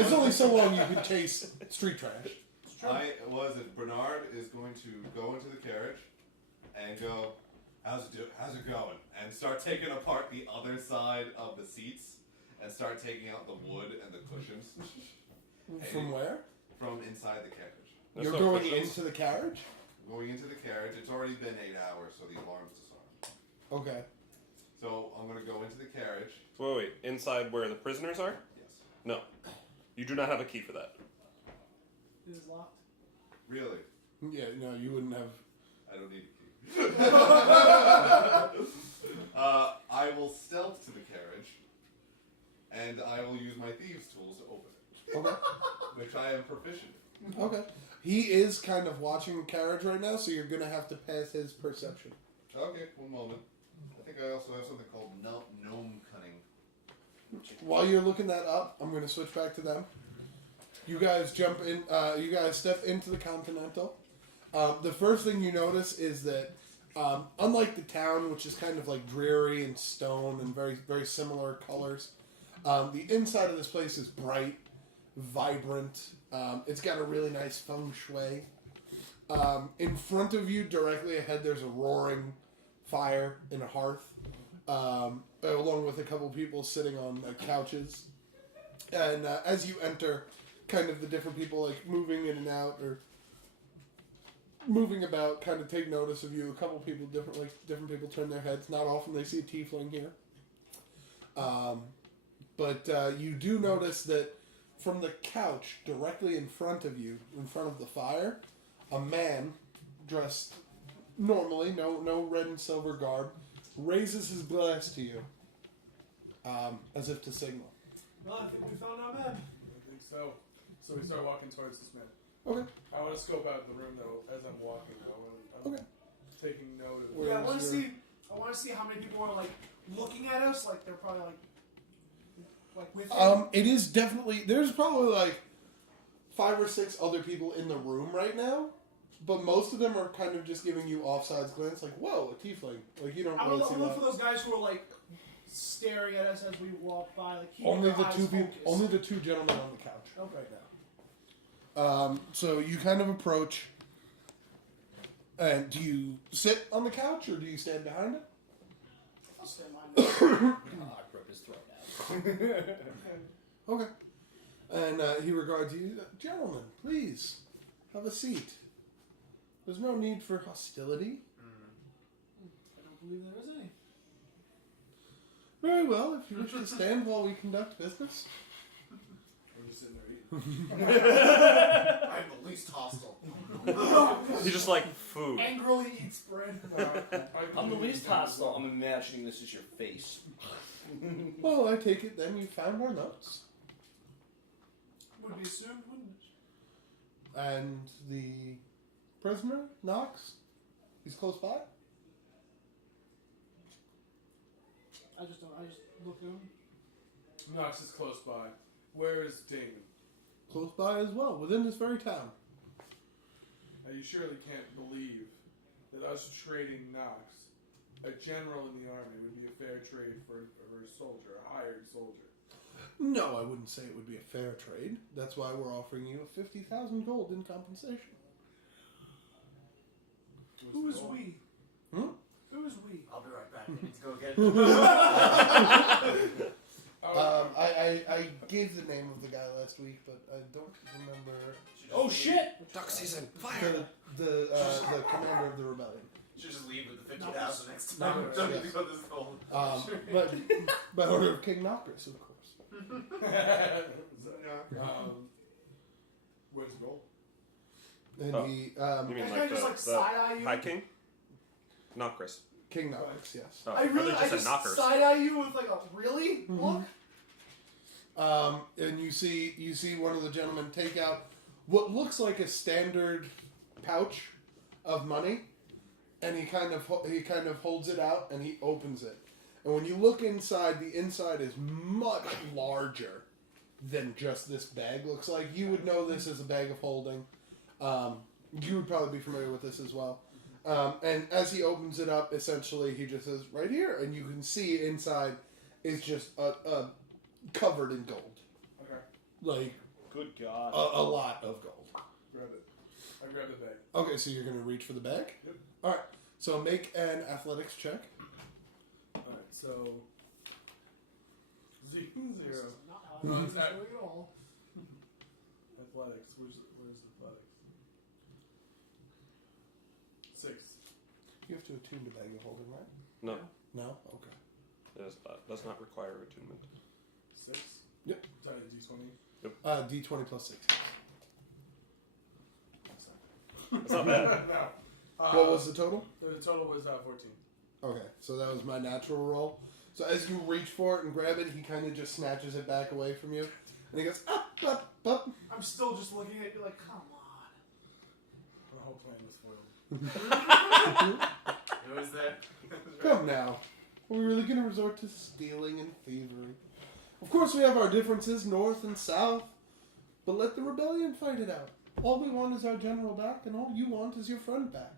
It's only so long you can chase street trash. Bernard is going to go into the carriage and go, how's it going? And start taking apart the other side of the seats and start taking out the wood and the cushions From where? from inside the carriage. There's You're no going cushions. into the carriage? Going into the carriage, it's already been 8 hours, so the alarm's disarmed. Okay. So I'm going to go into the carriage. Wait. Inside where the prisoners are? Yes. No. You do not have a key for that. It is locked. Really? Yeah, no, you wouldn't have. I don't need a key. I will stealth to the carriage, and I will use my thieves' tools to open it, Okay. which I am proficient in. Okay. He is kind of watching the carriage right now, so you're going to have to pass his perception. Okay, one moment. I think I also have something called gnome cunning. While you're looking that up, I'm going to switch back to them. You guys jump in. You guys step into the Continental. The first thing you notice is that, unlike the town, which is kind of like dreary and stone and very very similar colors, the inside of this place is bright, vibrant. It's got a really nice feng shui. In front of you, directly ahead, there's a roaring fire in a hearth, along with a couple people sitting on couches. And as you enter, kind of the different people like moving in and out or moving about, kind of take notice of you. A couple people, different people turn their heads. Not often they see a tiefling here, but you do notice that from the couch directly in front of you, in front of the fire, a man dressed normally, no red and silver garb, raises his glass to you, as if to signal. Well, I think we found our man. I think so. So we start walking towards this man. Okay. I want to scope out the room though as I'm walking. I'm Okay. taking note of. Where Yeah, I is want to your- see. I want to see how many people are like looking at us. Like they're probably like with. him. It is definitely. There's probably like 5 or 6 other people in the room right now. but most of them are kind of just giving you offsides glance, like, whoa, a tiefling. Like, you don't I'm really gonna see look that. for those guys who are like staring at us as we walk by, like keeping Only their the eyes two people, focused. only the two gentlemen on the couch Okay. right now. So you kind of approach, and do you sit on the couch or do you stand behind it? I'll stand behind Rip his throat out. Okay. And he regards you, gentlemen, please have a seat. There's no need for hostility. I don't believe there is any. Very well, if you wish to stand while we conduct business. We're just sitting there eating. I'm the least hostile. He's just like food. Angrily eats bread. I'm the least hostile. I'm imagining this is your face. Well, I take it then you found our notes. Would be assumed, wouldn't it? And the prisoner, Knox, he's close by. I just look at him. Knox is close by. Where is Damon? Close by as well, within this very town. Now, you surely can't believe that us trading Knox, a general in the army, would be a fair trade for a soldier, a hired soldier. No, I wouldn't say it would be a fair trade. That's why we're offering you 50,000 gold in compensation. Who is we? Hmm? Who is we? I'll be right back. I need to go get it. I gave the name of the guy last week, but I don't remember. Oh shit! Duck season. The commander of the rebellion. Should just leave with the 50,000 next time. Knockers, Don't need yes. to go this whole. But by order of King Knockers, of course. Where's gold? And Oh. he, You mean That like guy just the like side-eye you. High King? Knockers. King Knockers, yes. Oh, I really, just I said just knockers. side-eye you with like a really look. And you see one of the gentlemen take out what looks like a standard pouch of money, and he kind of holds it out and he opens it. And when you look inside, the inside is much larger than just this bag looks like. You would know this as a bag of holding. You would probably be familiar with this as well. And as he opens it up, essentially he just says, right here, and you can see inside is just a covered in gold. Okay. Like, Good God. a lot of gold. Grab it. I grab the bag. Okay, so you're going to reach for the bag? Yep. Alright, so make an athletics check. Alright, so. 0. This is not how No, I it's not. doing it all. Athletics. Where's athletics? 6. You have to attune to bag of holding, right? No, No? Okay. it does not require attunement. 6? Yep. Sorry, D20. D20 plus 6. It's not bad. No. What was the total? The total was 14. Okay, so that was my natural roll. So as you reach for it and grab it, he kind of just snatches it back away from you. And he goes, up, up, up. I'm still just looking at you like, come on. The whole plan was foiled. Who is that? Come now. Are we really going to resort to stealing and thievery? Of course we have our differences, north and south. But let the rebellion fight it out. All we want is our general back, and all you want is your friend back.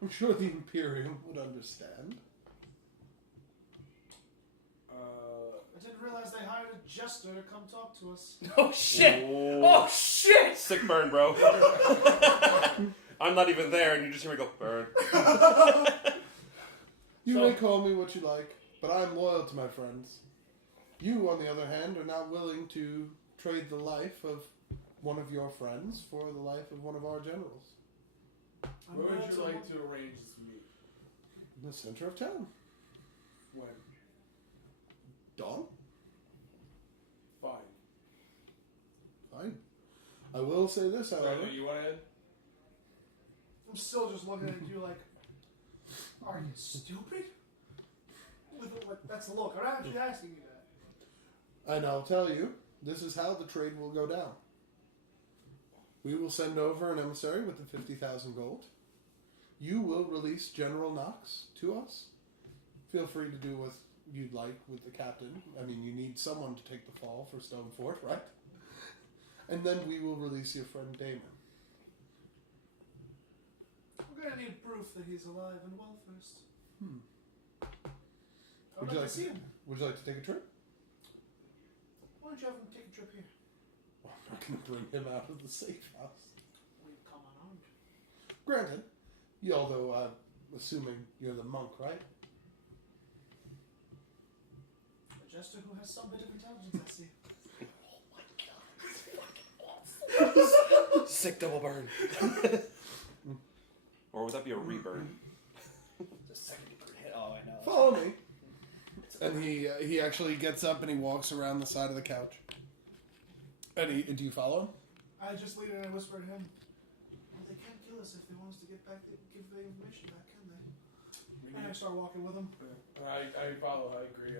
I'm sure the Imperium would understand. I didn't realize they hired a jester to come talk to us. Oh shit! Oh shit! Sick burn, bro. I'm not even there, and you just hear me go, burn. You So- may call me what you like, but I'm loyal to my friends. You, on the other hand, are not willing to trade the life of one of your friends for the life of one of our generals. Where would you like to arrange this meet? In the center of town. When? Dawn? Fine. Fine. I will say this, however. Sorry, you want to end? I'm still just looking at you like, are you stupid? That's the look. I'm not actually asking you that. And I'll tell you, this is how the trade will go down. We will send over an emissary with the 50,000 gold. You will release General Knox to us. Feel free to do what you'd like with the captain. I mean, you need someone to take the fall for Stonefort, right? And then we will release your friend Damon. We're gonna need proof that he's alive and well first. I'd Would like you to like see him. Would you like to take a trip? Why don't you have him take a trip here? Well, I'm not going to bring him out of the safe house. We come unarmed. Granted, although I'm assuming you're the monk, right? A jester who has some bit of intelligence, I see. Sick double burn. Or would that be a reburn? The second degree hit. Oh, I know. Follow me. And he actually gets up and he walks around the side of the couch. And do you follow him? I just lean in and whisper to him. Well, they can't kill us if they want us to give the information back, can they? And I start walking with him. I follow. I agree.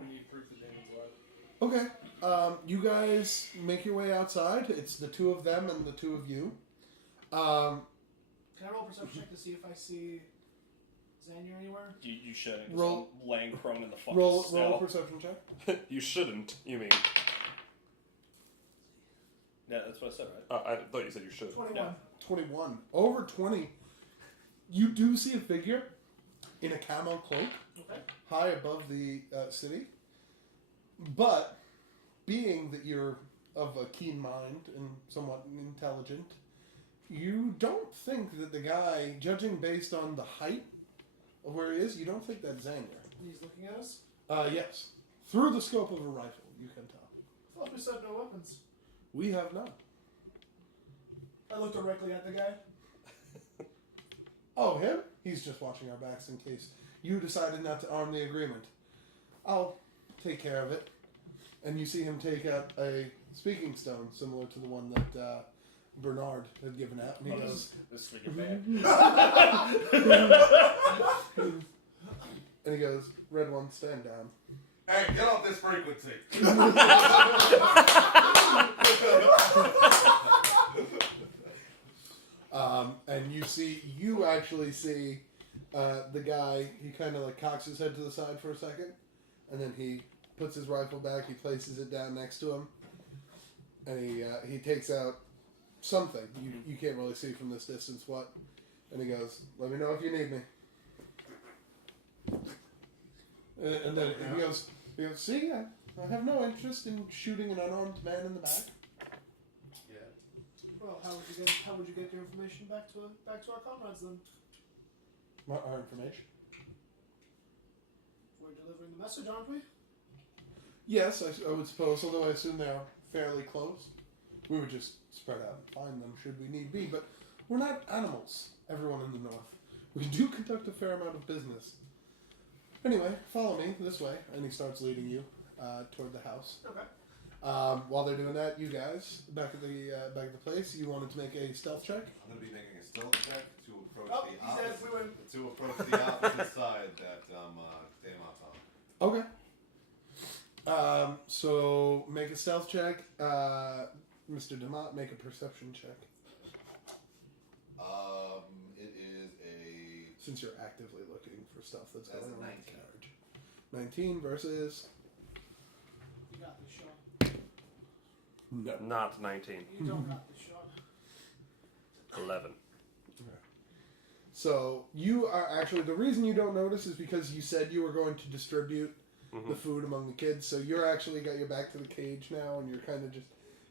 We need proof that Damon's alive. Okay. You guys make your way outside. It's the two of them and the two of you. Can I roll a perception check to see if I see Xania anywhere? You shouldn't. Roll- I'm laying prone in the fucking Roll snow. a perception check. You shouldn't, you mean. Yeah, that's what I said, right? I thought you said you should. 21. No. 21. Over 20. You do see a figure in a camo cloak Okay. high above the city. But being that you're of a keen mind and somewhat intelligent, you don't think that the guy, judging based on the height of where he is, you don't think that's Xania. He's looking at us. Yes. Through the scope of a rifle, you can tell. I thought we said no weapons. We have none. I look directly at the guy. Oh, him? He's just watching our backs in case you decided not to arm the agreement. I'll take care of it. And you see him take out a speaking stone similar to the one that Bernard had given out. And he goes, This freaking bad. and he goes, red one, stand down. Hey, get off this frequency. And you actually see the guy, he kind of like cocks his head to the side for a second, and then he puts his rifle back, he places it down next to him, and he takes out something. You can't really see from this distance what, and he goes, let me know if you need me. And then he goes, see, I have no interest in shooting an unarmed man in the back. Yeah. Well, how would you get your information back to our comrades then? What our information? We're delivering the message, aren't we? Yes, I would suppose, although I assume they are fairly close. We would just spread out and find them should we need be, but we're not animals, everyone in the north. We do conduct a fair amount of business. Anyway, follow me this way, and he starts leading you toward the house. Okay. While they're doing that, you guys, back at the place, you wanted to make a stealth check? I'm going to be making a stealth check to approach Oh, the he said opposite. we went. To approach the opposite side that Damon's on. Okay. So make a stealth check. Mr. DeMott, make a perception check. It is a. Since you're actively looking for stuff that's That's going a on 19. in the carriage. 19 versus... You got this, Sean. No. Not 19. You don't got this, Sean. 11. So you are actually... The reason you don't notice is because you said you were going to distribute the food among the kids. So you're actually got your back to the cage now, and you're kind of just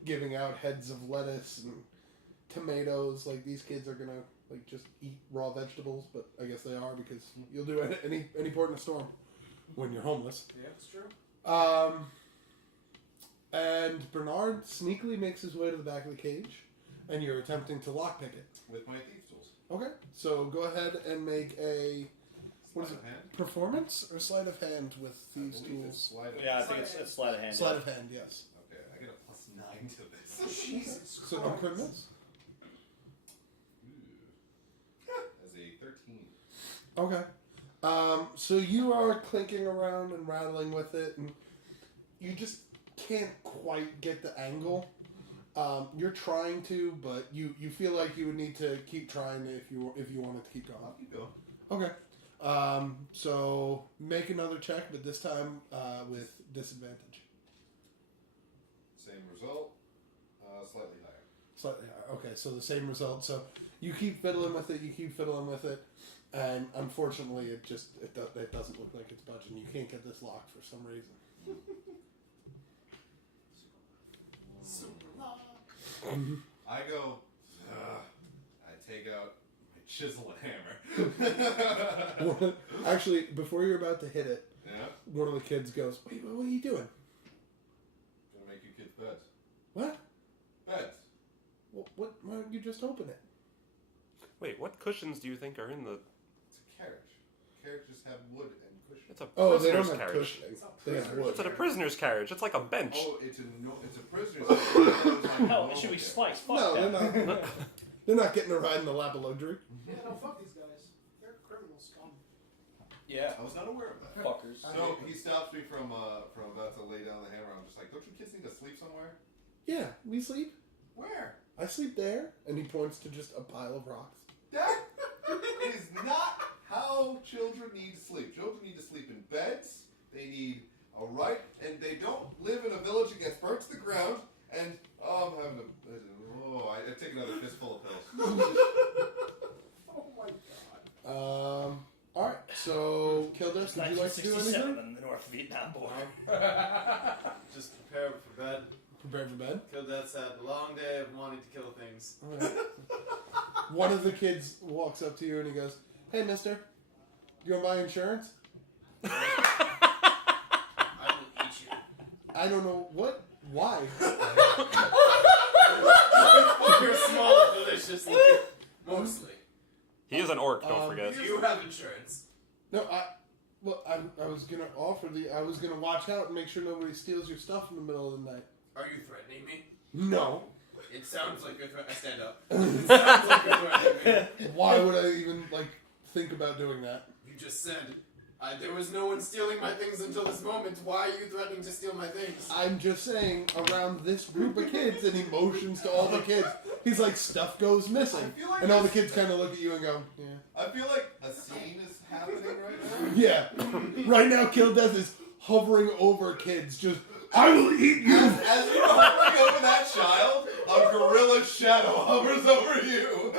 giving out heads of lettuce and tomatoes. Like, these kids are going to like just eat raw vegetables, but I guess they are because you'll do it at any port in a storm when you're homeless. Yeah, that's true. And Bernard sneakily makes his way to the back of the cage, and you're attempting to lockpick it. With my thieves tools. Okay, so go ahead and make a what is Sleight it? of hand? Performance or sleight of hand with I these believe it's tools? sleight of Yeah, I hand. think it's sleight of hand. Sleight of hand, yes. Okay, I get a +9 to this. Jesus So no criminals. As a 13. Okay. So you are clinking around and rattling with it, and you just can't quite get the angle. You're trying to, but you feel like you would need to keep trying if you wanted to keep going. I'll keep going. Okay. So make another check, but this time with disadvantage. Same result, slightly higher. Slightly higher. Okay, so the same result. So You keep fiddling with it, and unfortunately, it doesn't look like it's budging. You can't get this locked for some reason. Super lock. I go. I take out my chisel and hammer. Actually, before you're about to hit it, Yeah. one of the kids goes, "Wait, what are you doing?" Gonna make you kids beds. What? Beds. What? Why don't you just open it? Wait, what cushions do you think are in the? It's a carriage. Carriages have wood and cushions. It's a Oh, they don't prisoner's have carriage. cushioning. They have wood. It's a prisoner's carriage. It's like a bench. Oh, it's a prisoner's carriage. Hell, it should be spikes. Fuck No, that. they're not. They're not getting a ride in the lap of luxury. Yeah, no, fuck these guys. They're criminal scum. Yeah, I was not aware of that. fuckers. So he stops me from about to lay down the hammer. I'm just like, don't you kids need to sleep somewhere? Yeah, we sleep. Where? I sleep there, and he points to just a pile of rocks. That is not how children need to sleep. Children need to sleep in beds. They need a right, and they don't live in a village that gets burnt to the ground. And I'm having I take another fistful of pills. Oh my god. All right. So, Kildus, would you like to do 1967 anything? in the North Vietnam War. Just prepare for bed. Prepare for bed. Because that's had a long day of wanting to kill things. All right. One of the kids walks up to you and he goes, "Hey, mister, you want my insurance?" I will eat you. I don't know what. Why? You're small and delicious looking. Mostly. He is an orc. Don't forget. You have insurance. No, I was gonna I was gonna watch out and make sure nobody steals your stuff in the middle of the night. Are you threatening me? No. It sounds like you're threatening. I stand up. It sounds like you're threatening me. Why would I even think about doing that? You just said there was no one stealing my things until this moment. Why are you threatening to steal my things? I'm just saying, around this group of kids, and he motions to all the kids. He's like, stuff goes missing. I feel like And all the kids kind of look at you and go, yeah. I feel like a scene is happening right now. Yeah. Right now, Kill Death is hovering over kids, just, I will eat you! As you're hovering over that child, a gorilla shadow hovers over you.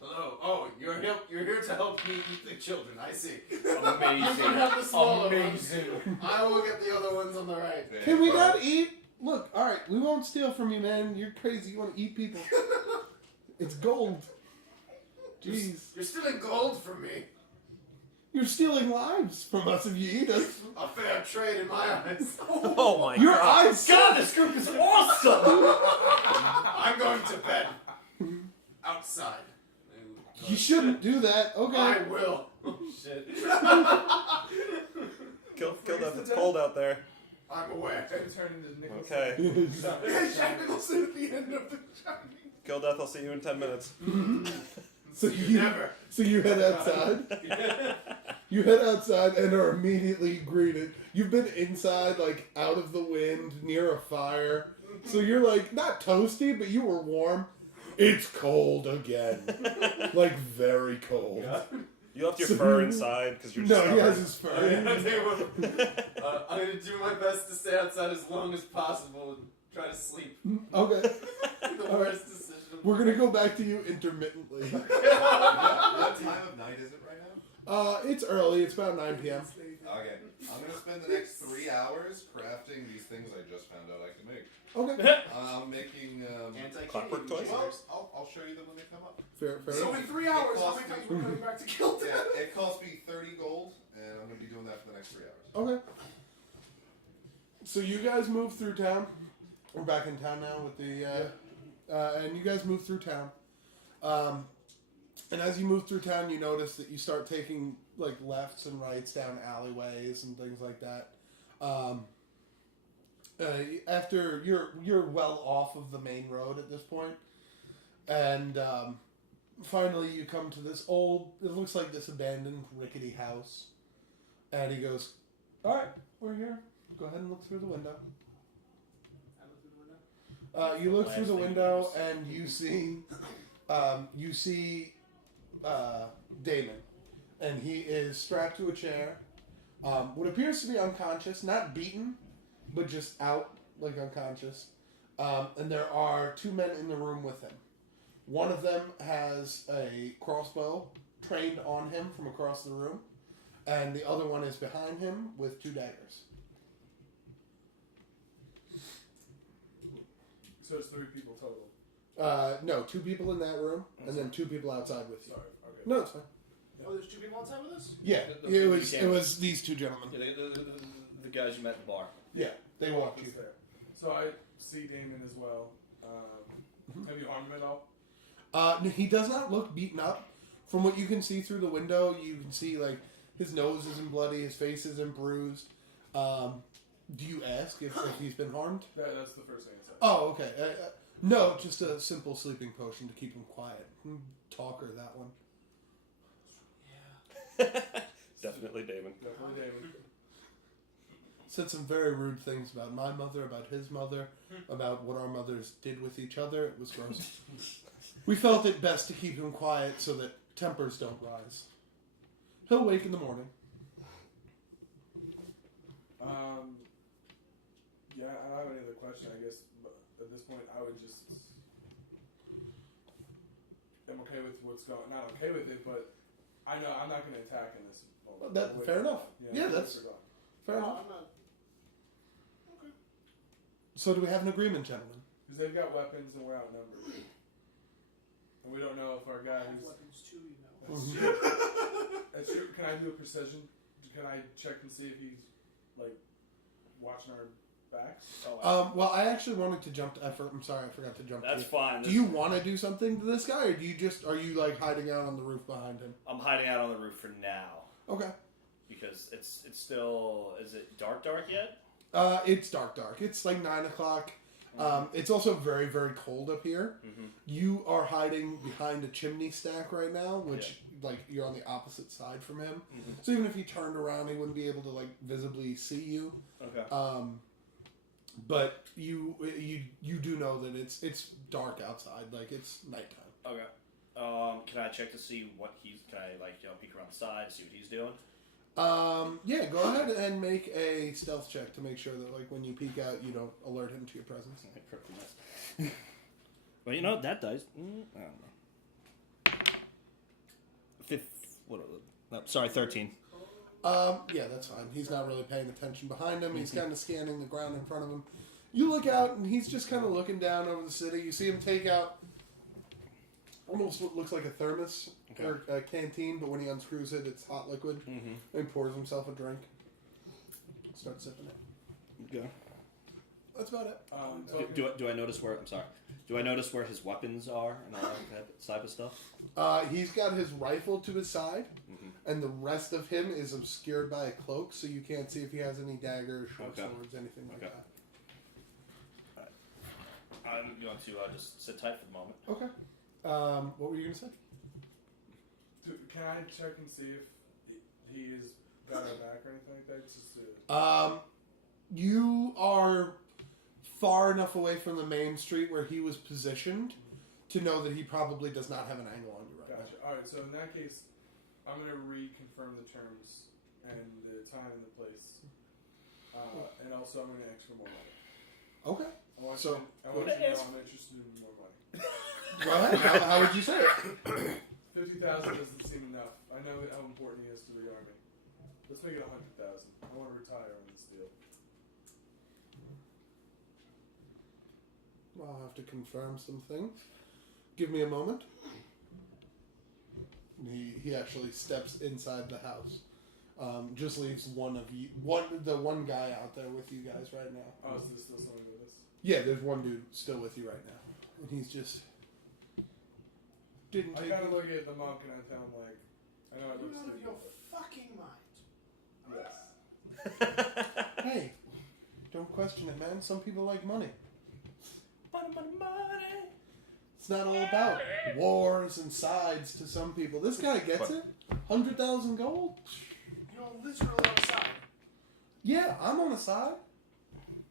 Hello. Oh, you're here to help me eat the children. I see. Amazing. You can have the smaller Amazing. ones. I will get the other ones on the right. Can we not eat? Look, alright, we won't steal from you, man. You're crazy. You want to eat people. It's gold. Jeez. You're stealing gold from me. You're stealing lives from us if you eat us. A fair trade in my eyes. Oh my Your god. eyes. God, this group is awesome! I'm going to bed. Outside. You shouldn't do that. Okay. I will. Shit. Kill Death. It's cold out there. I'm aware. Turn into Nicholson. Okay. Jack Nicholson at the end of the Shining. Kill Death. I'll see you in 10 minutes. So you head outside. You head outside and are immediately greeted. You've been inside, out of the wind, near a fire. So you're not toasty, but you were warm. It's cold again. Very cold. Yeah. You left your fur inside because you're No, stubborn. he has his fur. I'm going to do my best to stay outside as long as possible and try to sleep. Okay. The worst decision. We're going to go back to you intermittently. What time of night is it right now? It's early. It's about 9 p.m. Okay. I'm going to spend the next 3 hours crafting these things I just found out I can make. Okay. I'm making... Clockwork toys? Well, I'll show you them when they come up. Fair So enough. in 3 hours, how many times we're coming back to kill Yeah, them? it cost me 30 gold, and I'm going to be doing that for the next 3 hours. Okay. So you guys move through town. We're back in town now with the... and you guys move through town. And as you move through town, you notice that you start taking lefts and rights down alleyways and things like that. After you're well off of the main road at this point, and finally you come to this old. It looks like this abandoned, rickety house. And he goes, "All right, we're here. Go ahead and look through the window." You look through the window and you see Damon, and he is strapped to a chair. What appears to be unconscious, not beaten, but just out, unconscious. And there are two men in the room with him. One of them has a crossbow trained on him from across the room, and the other one is behind him with 2 daggers. So it's 3 people total. No, 2 people in that room, and then 2 people outside with you. Sorry. Okay. No, it's fine. Oh, there's 2 people outside with us? Yeah, it was these 2 gentlemen. Yeah, the guys you met at the bar. Yeah, they walked you. There. So I see Damon as well. Have you harmed him at all? He does not look beaten up. From what you can see through the window, you can see like his nose isn't bloody, his face isn't bruised. Do you ask if he's been harmed? That's the first thing I said. Oh, okay. No, just a simple sleeping potion to keep him quiet. Talker, that one. Definitely Damon. Definitely Damon. Said some very rude things about my mother, about his mother, about what our mothers did with each other. It was gross. We felt it best to keep him quiet so that tempers don't rise. He'll wake in the morning. Yeah, I don't have any other question, I guess. But at this point, I would just... I'm okay with what's going... Not okay with it, but I know I'm not going to attack in this moment. Fair enough. Yeah, that's fair enough. I'm not. Okay. So do we have an agreement, gentlemen? Because they've got weapons and we're outnumbered. And we don't know if our guy I have who's... weapons too, you know. That's true. Can I do a precision? Can I check and see if he's, like, watching our backs? Well, I actually wanted to jump to effort. I'm sorry, I forgot to jump That's to fine. Do you want to do something to this guy, or are you like hiding out on the roof behind him? I'm hiding out on the roof for now. Okay. Because it's still... Is it dark yet? It's dark. It's like 9 o'clock. It's also very, very cold up here. Mm-hmm. You are hiding behind a chimney stack right now, which like you're on the opposite side from him. Mm-hmm. So even if he turned around, he wouldn't be able to like visibly see you. Okay. But you do know that it's dark outside, like it's nighttime. Okay. Can I check to see what he's... Can I, like, peek around the side, see what he's doing? Yeah, go ahead and make a stealth check to make sure that, like, when you peek out, you don't alert him to your presence. Well, you know, that dice... I don't know. 13. Yeah, that's fine. He's not really paying attention behind him. He's kind of scanning the ground in front of him. You look out, and he's just kind of looking down over the city. You see him take out almost what looks like a thermos or a canteen, but when he unscrews it, it's hot liquid. Mm-hmm. And he pours himself a drink. Starts sipping it. Okay. That's about it. Do I notice where... I'm sorry. Do I notice where his weapons are and all that type of stuff? He's got his rifle to his side, Mm-hmm. and the rest of him is obscured by a cloak, so you can't see if he has any daggers, short swords, anything like that. I'm going to just sit tight for the moment. Okay. What were you going to say? Can I check and see if he is got our back or anything like that? Just you are far enough away from the main street where he was positioned to know that he probably does not have an angle on you right Gotcha. All right. So in that case, I'm going to reconfirm the terms and the time and the place, and also I'm going to ask for more money. now. Okay. I want So- you to know I'm interested in more money. Go ahead. How would you say it? 50,000 doesn't seem enough. I know how important he is to the army. Let's make it 100,000. I want to retire on this deal. I'll have to confirm some things. Give me a moment. He actually steps inside the house. Just leaves the one guy out there with you guys right now. Oh, is there still someone with us? Yeah, there's one dude still with you right now, and he's just didn't I take kind it. of look at the monk and I tell him like, I know I You're look out of stupid. your but fucking mind. yes. Hey, don't question it, man. Some people like money. Money. It's not all about wars and sides to some people. This guy gets it. 100,000 gold. You're literally on the side. Yeah, I'm on the side.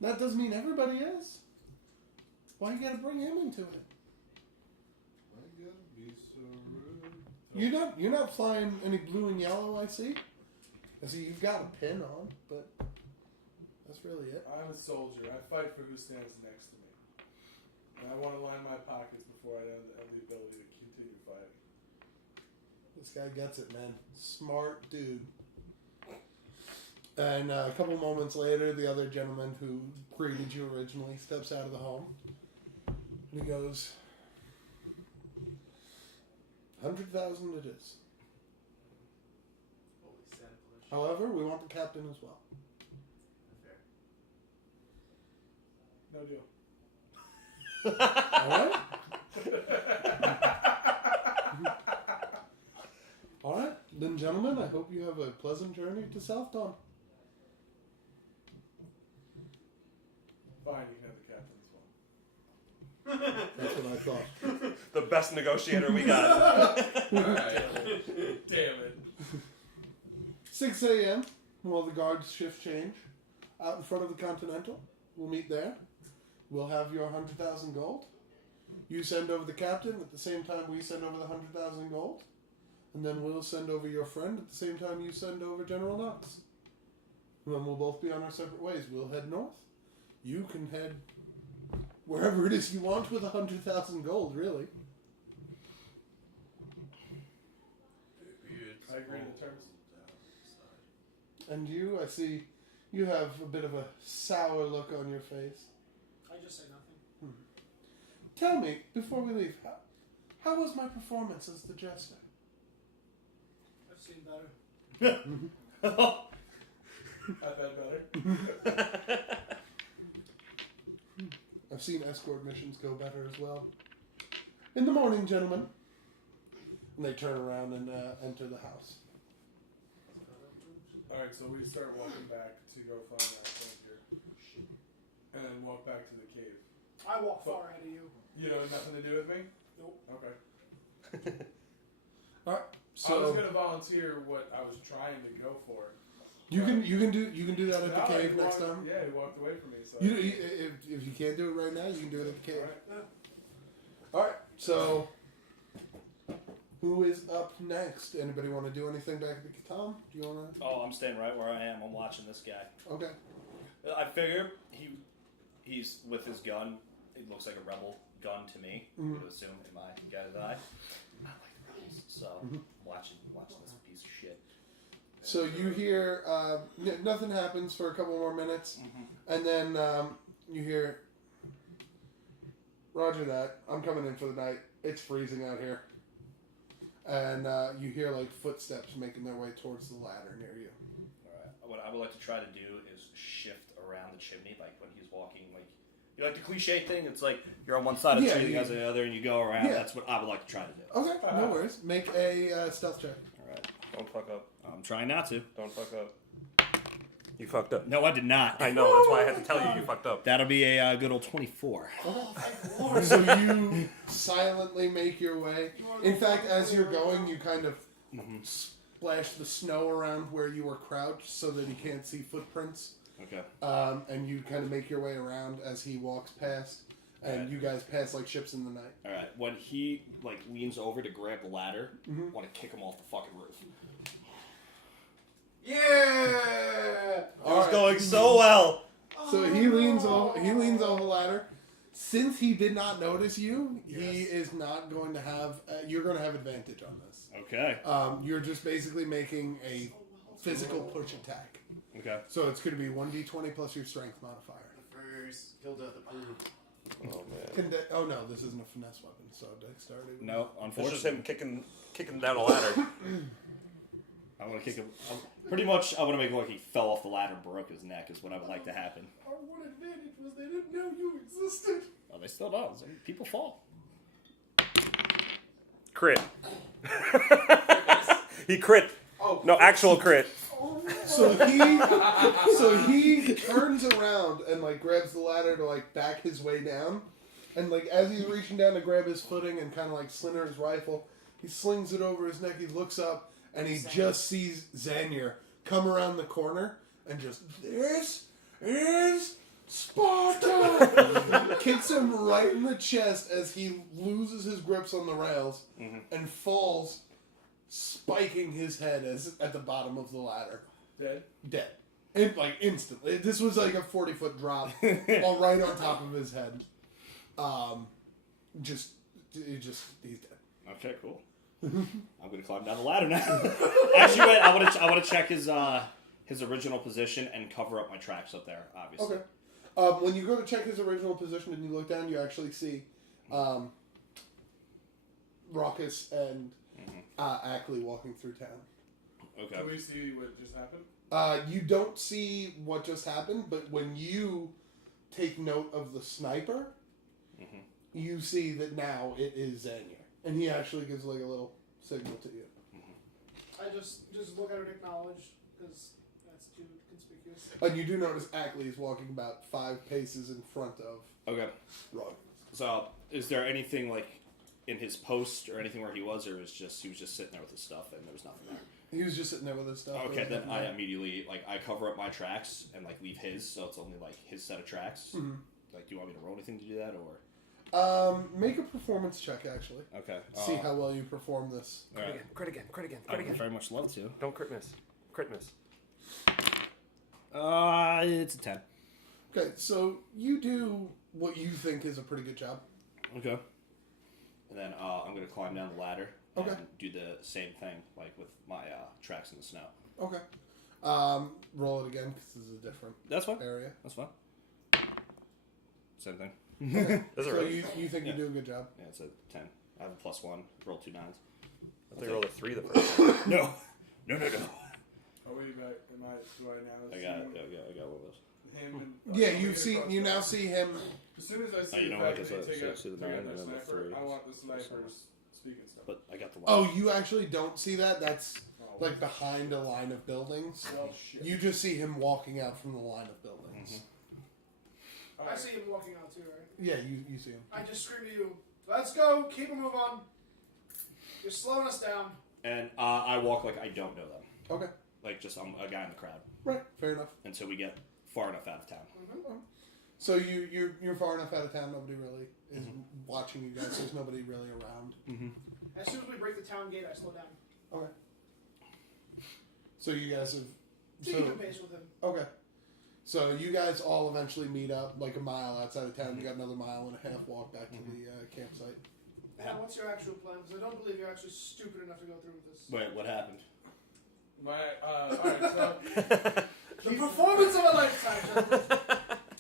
That doesn't mean everybody is. Why you gotta bring him into it? I gotta be so rude. You're not flying any blue and yellow. I see. You've got a pin on, but that's really it. I'm a soldier. I fight for who stands next to me. And I want to line my pockets before I have the ability to continue fighting. This guy gets it, man. Smart dude. And a couple moments later, the other gentleman who greeted you originally steps out of the home. And he goes, 100,000 it is. Holy Santa Claus. However, we want the captain as well. No deal. Alright? Alright, then gentlemen, I hope you have a pleasant journey to Southdawn. Fine, you can have the captain's one. That's what I thought. The best negotiator we got. Damn it. 6 a.m. while the guards shift change. Out in front of the Continental. We'll meet there. We'll have your 100,000 gold. You send over the captain at the same time we send over the 100,000 gold. And then we'll send over your friend at the same time you send over General Knox. And then we'll both be on our separate ways. We'll head north. You can head wherever it is you want with 100,000 gold, really. I agree to terms. And you, I see you have a bit of a sour look on your face. I just say nothing. Tell me, before we leave, how was my performance as the jester? I've seen better. I've had better. I've seen escort missions go better as well. In the morning, gentlemen. And they turn around and enter the house. Alright, so we start walking back to go find that soldier. And then walk back to the cave. I walk far ahead of you. You know, nothing to do with me? Nope. Okay. Alright, I was so gonna volunteer what I was trying to go for. you can do that at the No, cave he next walked- time. Yeah, he walked away from me. So If you can't do it right now, you can do it at the cave. Alright. Alright, so who is up next? Anybody want to do anything back at the Tom? Do you want to? Oh, I'm staying right where I am. I'm watching this guy. Okay. I figure he's with his gun. It looks like a rebel gun to me. I would assume in my guy's eye. I like the rebels, so watching this piece of shit. So you hear nothing happens for a couple more minutes, and then you hear, Roger that, I'm coming in for the night. It's freezing out here. And you hear like footsteps making their way towards the ladder near you. Alright. What I would like to try to do is shift around the chimney, like when he's walking, like you know, like the cliche thing. It's like you're on one side of the tree, the guy's on the other, and you go around. Yeah. That's what I would like to try to do. Okay, no worries. Make a stealth check. Alright. Don't fuck up. I'm trying not to. Don't fuck up. You fucked up. No, I did not. I know. That's why I had to tell you fucked up. That'll be a good old 24. So you silently make your way. In fact, as you're going, you kind of splash the snow around where you were crouched so that he can't see footprints. Okay. And you kind of make your way around as he walks past, and you guys pass like ships in the night. All right. When he like leans over to grab the ladder, I want to kick him off the fucking roof. Yeah! It was going so well. So he leans over the ladder. Since he did not notice you, he is not going to have. You're going to have advantage on this. Okay. You're just basically making a physical push attack. Okay. So it's going to be 1d20 plus your strength modifier. First, kill death approved. Oh man. Oh no, this isn't a finesse weapon, so dexterity. No, It's unfortunately. just him kicking down a ladder. I want to kick him. Pretty much, I want to make it like he fell off the ladder and broke his neck, is what I would like to happen. Our one advantage was they didn't know you existed. Oh, they still don't. So people fall. Crit. He crit. Oh, No, actual crit. So he turns around and like grabs the ladder to like back his way down, and like as he's reaching down to grab his footing and kind of like slinging his rifle, he slings it over his neck. He looks up and he just sees Xanier come around the corner and just, this is Sparta! Kicks him right in the chest as he loses his grips on the rails and falls, spiking his head at the bottom of the ladder. Dead. Like instantly. This was like a 40-foot drop, all right on top of his head. he's dead. Okay, cool. I'm gonna climb down the ladder now. Actually, wait. I want to check his original position and cover up my tracks up there. Obviously. Okay. When you go to check his original position and you look down, you actually see Raucous and Ackley walking through town. Okay. Do we see what just happened? You don't see what just happened, but when you take note of the sniper, you see that now it is Xanier. And he actually gives like a little signal to you. I just look at her and acknowledge, because that's too conspicuous. And you do notice Ackley is walking about 5 paces in front of Okay. Raucous. So, is there anything like in his post or anything where he was just he was just sitting there with his stuff and there was nothing there? He was just sitting there with his stuff. Okay, then I immediately I cover up my tracks and leave his, so it's only his set of tracks. Mm-hmm. Do you want me to roll anything to do that or? Make a performance check actually. Okay. See how well you perform this. Crit again. I would very much love to. Don't crit miss. Crit miss. It's a 10. Okay, so you do what you think is a pretty good job. Okay. And then I'm gonna climb down the ladder and do the same thing with my tracks in the snow. Okay. Roll it again because this is a different That's fine. area. That's fine. Same thing. Okay. Does it So really? you think you do a good job? Yeah, it's a 10. I have a +1. Roll 2 9s. I think I rolled a 3 the first time. No. Are we back? Do I now I see got one of those. him and... Yeah, you now see him. As soon as I see you know the what, fact it's that a- take out see the take out nine my and then the sniper, three. I want the snipers speaking stuff. But I got the one. Oh, you actually don't see that? That's like behind a line of buildings. Well, shit. You just see him walking out from the line of buildings. All I right. see him walking out too, right? Yeah, you see him. I just scream to you, let's go, keep a move on. You're slowing us down. And I walk like I don't know them. Okay. Just I'm a guy in the crowd Right, fair enough. until we get far enough out of town. So you're far enough out of town, nobody really is watching you guys, there's nobody really around. As soon as we break the town gate, I slow down. Okay. So you guys have... Keep a pace with him. Okay. So you guys all eventually meet up like a mile outside of town. You got another mile and a half walk back to the campsite. Now, what's your actual plan? Because I don't believe you're actually stupid enough to go through with this. Wait, what happened? Alright, so... The performance of a lifetime, gentlemen.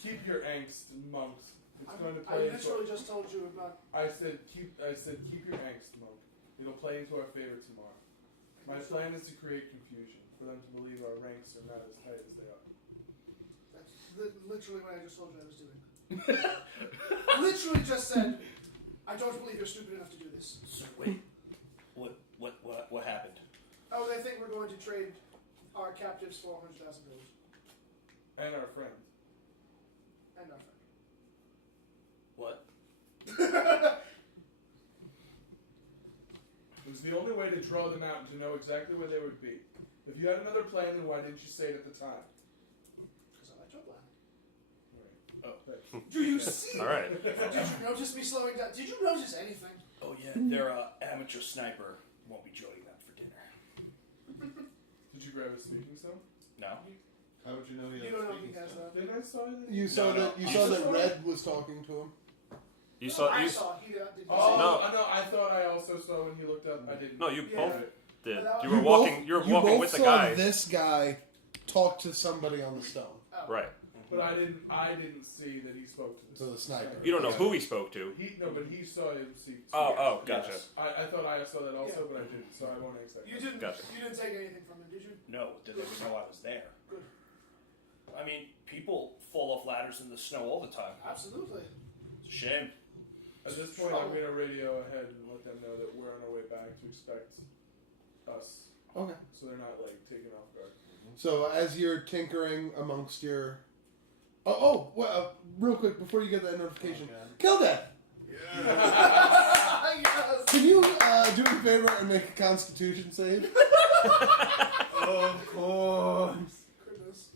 Keep your angst, monks. It's going to I play literally just told you about... I said keep your angst, monk. It'll play into our favor tomorrow. My plan is to create confusion, for them to believe our ranks are not as tight as they are. That's literally what I just told you I was doing. Literally just said, I don't believe you're stupid enough to do this. So wait, what happened? Oh, they think we're going to trade our captives for 100,000 gold. And our friend. And our friend. What? It was the only way to draw them out and to know exactly where they would be. If you had another plan, then why didn't you say it at the time? Because I like your plan. Oh, thanks. Do you see? All right. Did you notice me slowing down? Did you notice anything? Oh yeah, their amateur sniper won't be joining them for dinner. Did you grab a speaking stone? No. How would you know he You has don't know speaking he has stuff? that. Did I saw that? You saw No, that. You no. saw that Red was talking to him. You saw. I You, saw. He did. He Oh, No. no, I thought I also saw when he looked up. I didn't. no, you Yeah. both did. But You were walking. You were walking both with the saw guy. this guy talk to somebody on the stone. Oh. Right. But I didn't see that he spoke to To the sniper. You don't know who he spoke to. But he saw him see. Oh, gotcha. Yes. I thought I saw that also, but I didn't, so I won't accept You that. didn't. Gotcha. You didn't take anything from him, did you? No, did they know I was there? Good. I mean, people fall off ladders in the snow all the time. Absolutely. It's a shame. At this point, I'm going to radio ahead and let them know that we're on our way back to expect us, Okay. so they're not like taken off guard. So as you're tinkering amongst your, real quick before you get that notification, kill that. Yes. Can you do me a favor and make a Constitution save? Of course. Goodness.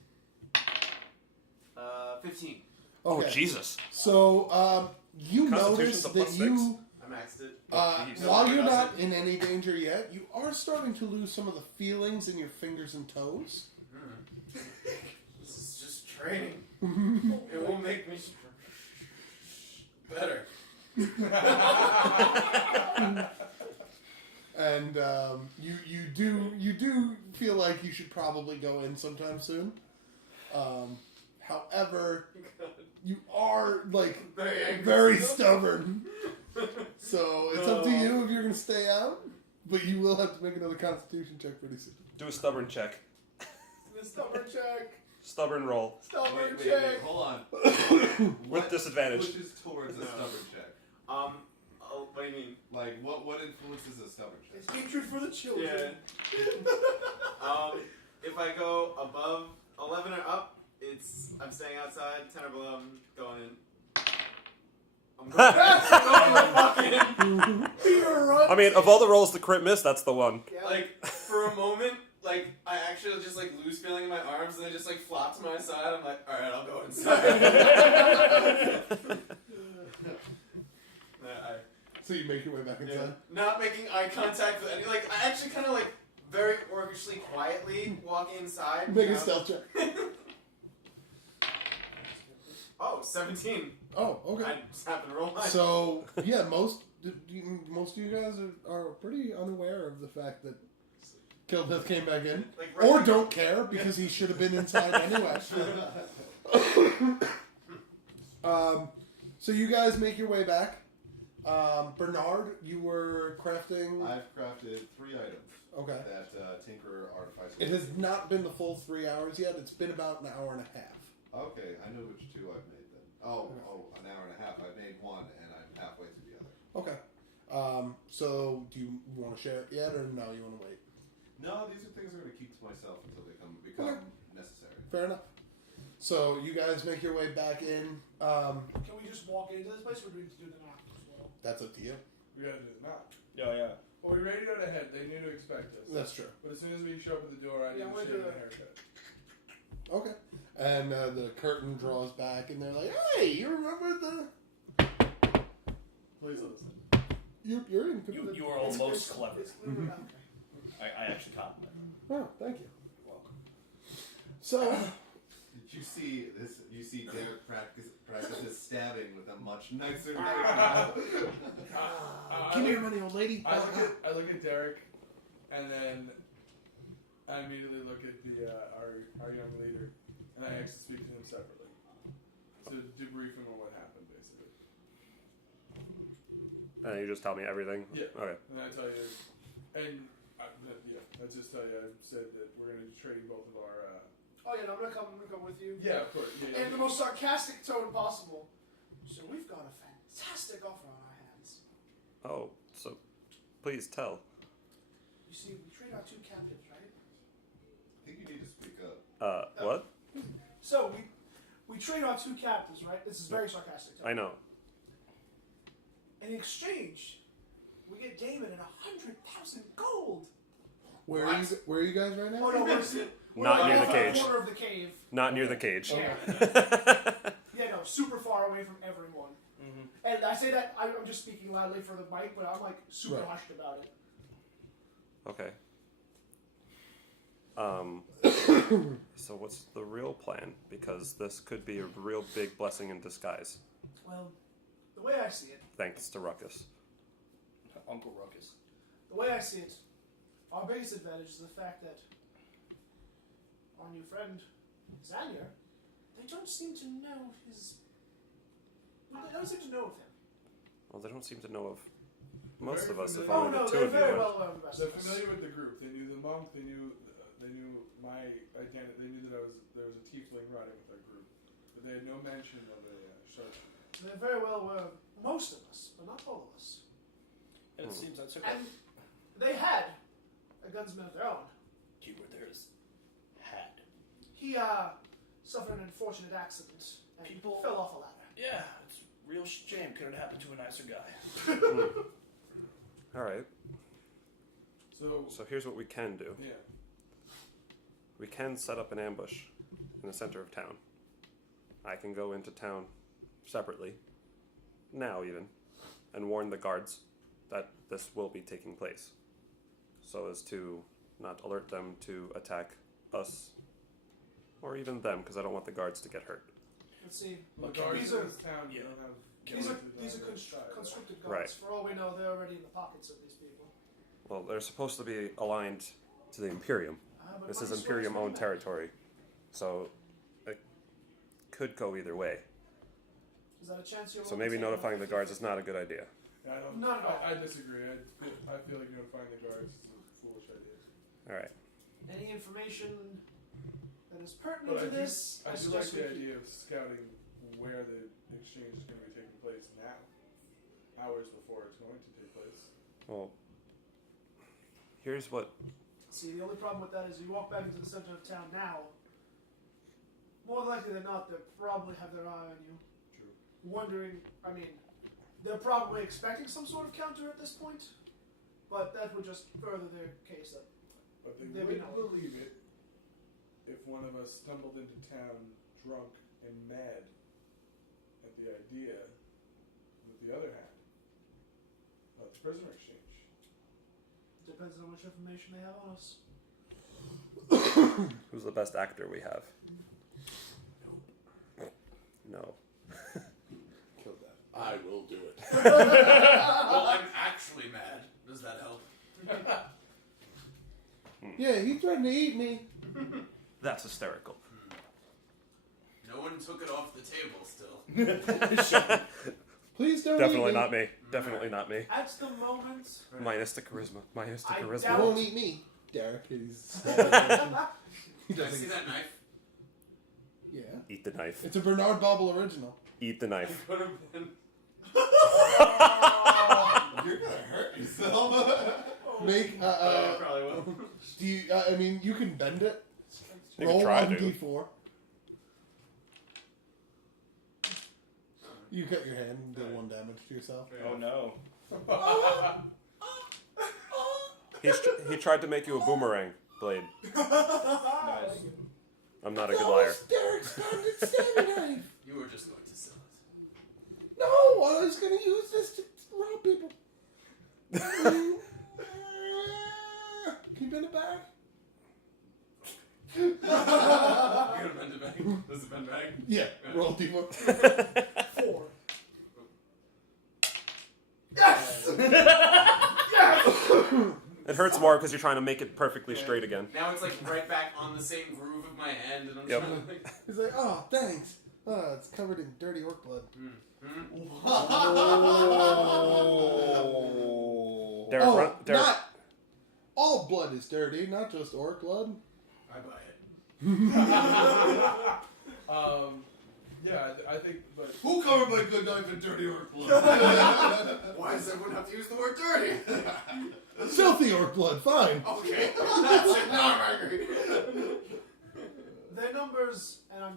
15. Oh Okay. Jesus! So you notice Constitution's a that +6. you, I maxed it. Jeez. while you're not in any danger yet, you are starting to lose some of the feelings in your fingers and toes. This is just training. It will make me better. And you do feel like you should probably go in sometime soon. However, you are like very stubborn. So it's up to you if you're going to stay out, but you will have to make another Constitution check pretty soon. Do a stubborn check. The stubborn check. Stubborn roll. Stubborn Wait, check. hold on. With disadvantage. Which is towards a stubborn check. Oh, what do you mean? Like, what influences a stubborn check? It's hatred for the children. If I go above 11 or up, I'm staying outside. 10 or below, I'm going in. I'm going I mean, of all the rolls to crit miss, that's the one. Yeah. Like, for a moment, like, I actually just, like, lose feeling in my arms, and I just, like, flop to my side. I'm like, alright, I'll go inside. So you make your way back inside? Not making eye contact with any, like, I actually kind of, like, very orchishly quietly walk inside. Make a stealth check. Oh, 17. Oh, okay. I just happened to roll high. So, yeah, most of you guys are pretty unaware of the fact that Kildeth came back in. Like, Or don't care, because he should have been inside anyway. So you guys make your way back. Bernard, you were crafting... I've crafted 3 items. Okay. That Tinkerer Artificer. It has not been the full 3 hours yet. It's been about an hour and a half. Okay, I know which 2 I've made then. Oh, an hour and a half. I've made 1 and I'm halfway through the other. Okay. So do you want to share it yet, or no, you want to wait? No, these are things I'm going to keep to myself until they become necessary. Fair enough. So you guys make your way back in. Can we just walk into this place, or do we need to do the knock as well? That's up to you. We gotta do the knock. Yeah. Well, we radioed ahead. They knew to expect us. That's true. But as soon as we show up at the door, I need Yeah, to we'll shave do my that. haircut. Okay. And the curtain draws back, and they're like, "Hey, you remember the? Please listen. You're in. You are almost clever. It's clever. I actually compliment them. Oh, thank you. You're welcome. So, Did you see this? You see Derek practices stabbing with a much nicer knife. give me your money, old lady. I look at Derek, and then I immediately look at the our young leader, and I actually speak to him separately to debrief him on what happened, basically. And you just tell me everything? Yeah. Okay. And I tell you, and I just tell you, I said that we're going to trade both of our. Oh yeah, no, I'm gonna come with you. Yeah, of course. Yeah, In the most sarcastic tone possible. So we've got a fantastic offer on our hands. Oh, so please tell. You see, we trade our 2 captives, right? I think you need to speak up. What? So we trade our 2 captives, right? This is very sarcastic. I know. In exchange, we get Damon and 100,000 gold. Where are you guys right now? Oh no, we're Not like near the off cage. the corner of the cave. Not near the cage. Yeah. Yeah, no, super far away from everyone. Mm-hmm. And I say that I'm just speaking loudly for the mic, but I'm like super Right. hushed about it. Okay. So what's the real plan? Because this could be a real big blessing in disguise. Well, the way I see it, Thanks to Ruckus. Uncle Ruckus. the way I see it, our biggest advantage is the fact that our new friend, Xania, they don't seem to know his... They don't seem to know of him. Well, they don't seem to know of most Very of us, if familiar. only Oh no, the 2 they're of you very went. well aware of the rest They're of us. familiar with the group. They knew the monk. They knew my identity. They knew that there was a tiefling riding with our group, but they had no mention of a shark. They're very well aware of most of us, but not all of us. And it seems that's okay. And they had a gunsman of their own. Keyword there is had. He suffered an unfortunate accident and People- fell off a ladder. Yeah, it's a real shame. Could have happened to a nicer guy. All right. So So here's what we can do. yeah, We can set up an ambush in the center of town. I can go into town separately, now even, and warn the guards that this will be taking place, so as to not alert them to attack us, or even them, because I don't want the guards to get hurt. Let's see. The guards These in are this town yeah. don't have. these are conscripted guards. Right. For all we know, they're already in the pockets of these people. Well, they're supposed to be aligned to the Imperium. But This money is Imperium-owned swings territory, so it could go either way. Is that a chance you're So maybe notifying the guards is not a good idea. Yeah, I don't. Not at all. I disagree. I feel like notifying the guards is a foolish idea. All right. Any information that is But pertinent to I this, do like suggest we the keep. idea of scouting where the exchange is going to be taking place now, hours before it's going to take place. Well, here's what. See, the only problem with that is you walk back into the center of town now, more likely than not, they'll probably have their eye on you. True. Wondering, I mean, they're probably expecting some sort of counter at this point, but that would just further their case up. But they There we wouldn't know. believe it if one of us stumbled into town drunk and mad at the idea with the other hand about the prisoner exchange. Depends on how much information they have on us. Who's the best actor we have? No. Kill that. I will do it. Well, I'm actually mad. Does that help? Yeah, he threatened to eat me. That's hysterical. No one took it off the table still. Please don't eat Definitely me. not me. Definitely not me. At the moment, Minus the charisma. Minus the I He charisma. doubt- won't eat me. Derek, he's he Can I doesn't see that knife? Yeah. Eat the knife. It's a Bernard Bobble original. Eat the knife. Could have been. You're gonna hurt yourself. Make Probably will. do you I mean you can bend it. You Roll can try one to. d4. You cut your hand and deal 1 damage to yourself. Oh no. He tried to make you a boomerang blade. Nice. I'm not a good liar. Derek's Stanley knife. You were just going to sell it. No, I was going to use this to rob people. Can you bend it back? You gonna bend it back? Does it bend back? Yeah. Roll d4. 4. Yes. It hurts more because you're trying to make it perfectly straight again. Now it's like right back on the same groove of my hand, and I'm Yep. trying to like. He's like, oh, thanks. Oh, it's covered in dirty orc blood. Derek, Oh, Derek, not all blood is dirty, not just orc blood. I buy it. Yeah, I think, but Who covered my good knife in dirty orc blood? Why does everyone have to use the word dirty? Filthy orc blood, fine. Okay, that's it. Now I'm angry. Their numbers, and I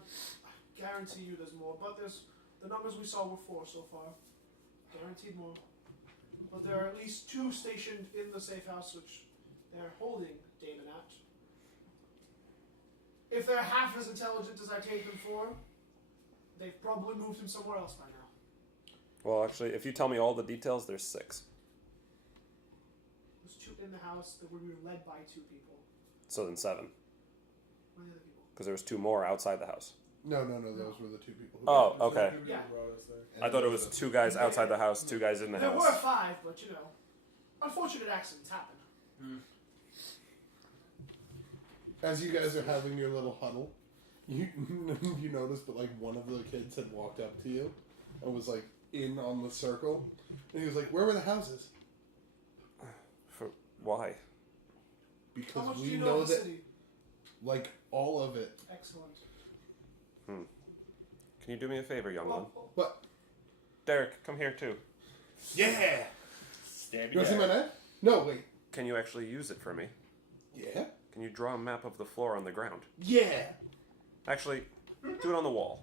guarantee you there's more, but there's the numbers we saw were 4 so far. Guaranteed more. But there are at least 2 stationed in the safe house, which they're holding Damon at. If they're half as intelligent as I take them for, they've probably moved him somewhere else by now. well, actually, if you tell me all the details, there's 6. There's 2 in the house that were led by 2 people. So then 7. Where are the other people? Because there was 2 more outside the house. No, those were the 2 people. Who Oh, okay. Yeah. I thought it was 2 guys outside the house, 2 guys in the There house. were 5, but you know, unfortunate accidents happen. As you guys are having your little huddle, you you notice that like one of the kids had walked up to you and was like in on the circle, and he was like, "Where were the houses?" For, why? How Because much do we you know know of the that city? like all of it. Excellent. Can you do me a favor, young one? Well, What? Derek, come here too. Yeah. Stab You want to see my knife? No, wait. Can you actually use it for me? Yeah. Can you draw a map of the floor on the ground? Yeah. Actually, do it on the wall.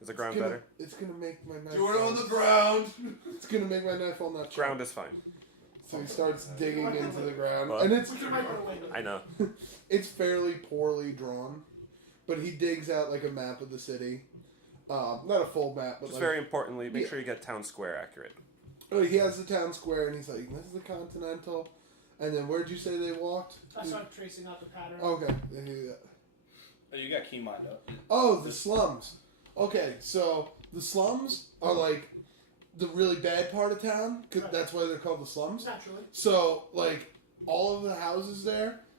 Is the ground better? It's gonna make my knife. Do it on the ground. It's gonna make my knife all not sharp. Ground is fine. So he starts digging into the ground, What? and it's put your micro away. I know. it's fairly poorly drawn, but he digs out like a map of the city. Not a full map, but Just like very importantly, make Yeah. sure you get town square accurate. he has the town square, and he's like, "This is the Continental." And then where'd you say they walked? I started tracing out the pattern. Okay. Oh, you got keen mind up. Oh, the slums. Okay, so the slums are like the really bad part of town. 'Cause that's why they're called the slums. Naturally. So, like, all of the houses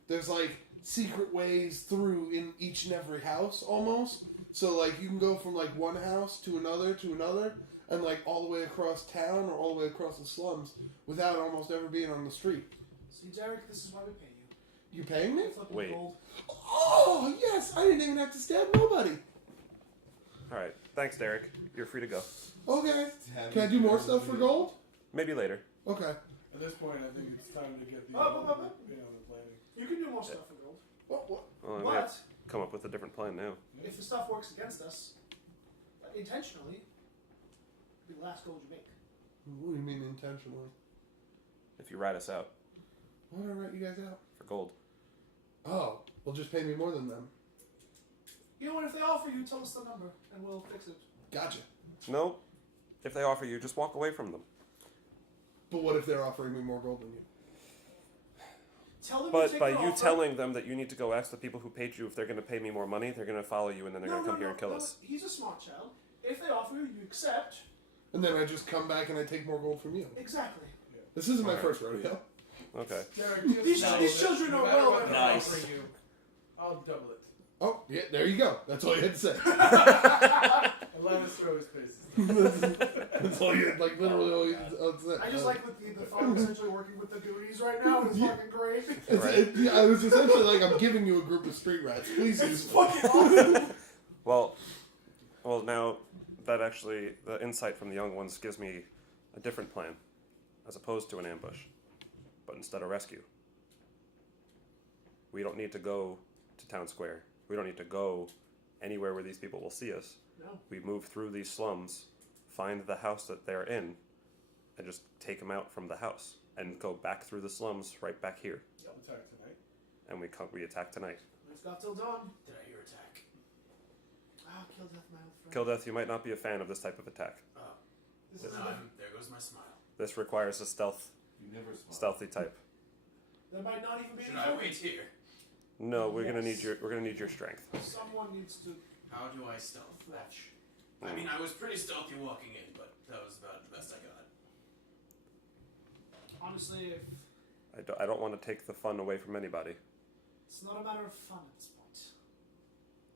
there's like secret ways through in each and every house almost. So, like, you can go from like one house to another, and like all the way across town or all the way across the slums without almost ever being on the street. See, Derek, this is why we pay you. You paying me? Flipping Wait. gold. Oh, yes! I didn't even have to stab nobody. All right. Thanks, Derek. You're free to go. Okay. Can I do more stuff for gold? Maybe later. Okay. At this point, I think it's time to get the the planning. planning. You can do more stuff for gold. What? Well, we But have to come up with a different plan now. if the stuff works against us, intentionally, it'll be the last gold you make. What do you mean intentionally? If you rat us out Why would I write you guys out? for gold. Oh, well, just pay me more than them. You know what? If they offer you, tell us the number, and we'll fix it. Gotcha. No. If they offer you, just walk away from them. But what if they're offering me more gold than you? Tell them But take by their you offer. telling them that you need to go ask the people who paid you if they're going to pay me more money, they're going to follow you and then they're going to come here and kill us. He's a smart child. If they offer you, you accept. And then I just come back and I take more gold from you. Exactly. This isn't my Alright. first rodeo. Okay. Derek, These just know children that are no matter well what they Nice. offer you, I'll double it. Oh, yeah, there you go. That's all you had to say. Atlantis throw his faces. That's all you had, like, literally all you had to say. I just like the thought of essentially working with the Goonies right now. It's fucking great. Yeah, I was essentially like, I'm giving you a group of street rats. Please use It's them. fucking awesome. Well, now that actually, the insight from the young ones gives me a different plan, as opposed to an ambush, but instead a rescue. We don't need to go to town square. We don't need to go anywhere where these people will see us. No. We move through these slums, find the house that they're in, and just take them out from the house, and go back through the slums right back here. Attack tonight. And we attack tonight. We've got till dawn. Did I hear attack? Ah, kill death, my old friend. Kildeth, you might not be a fan of this type of attack. Oh, This is no, there goes my smile. This requires a You never smile. stealthy type. there might not even be. Should any I focus. wait here? No, we're gonna Yes. need your strength. Someone needs to How do I stealth? watch. I mean, I was pretty stealthy walking in, but that was about the best I got. Honestly, if I don't want to take the fun away from anybody. it's not a matter of fun at this point.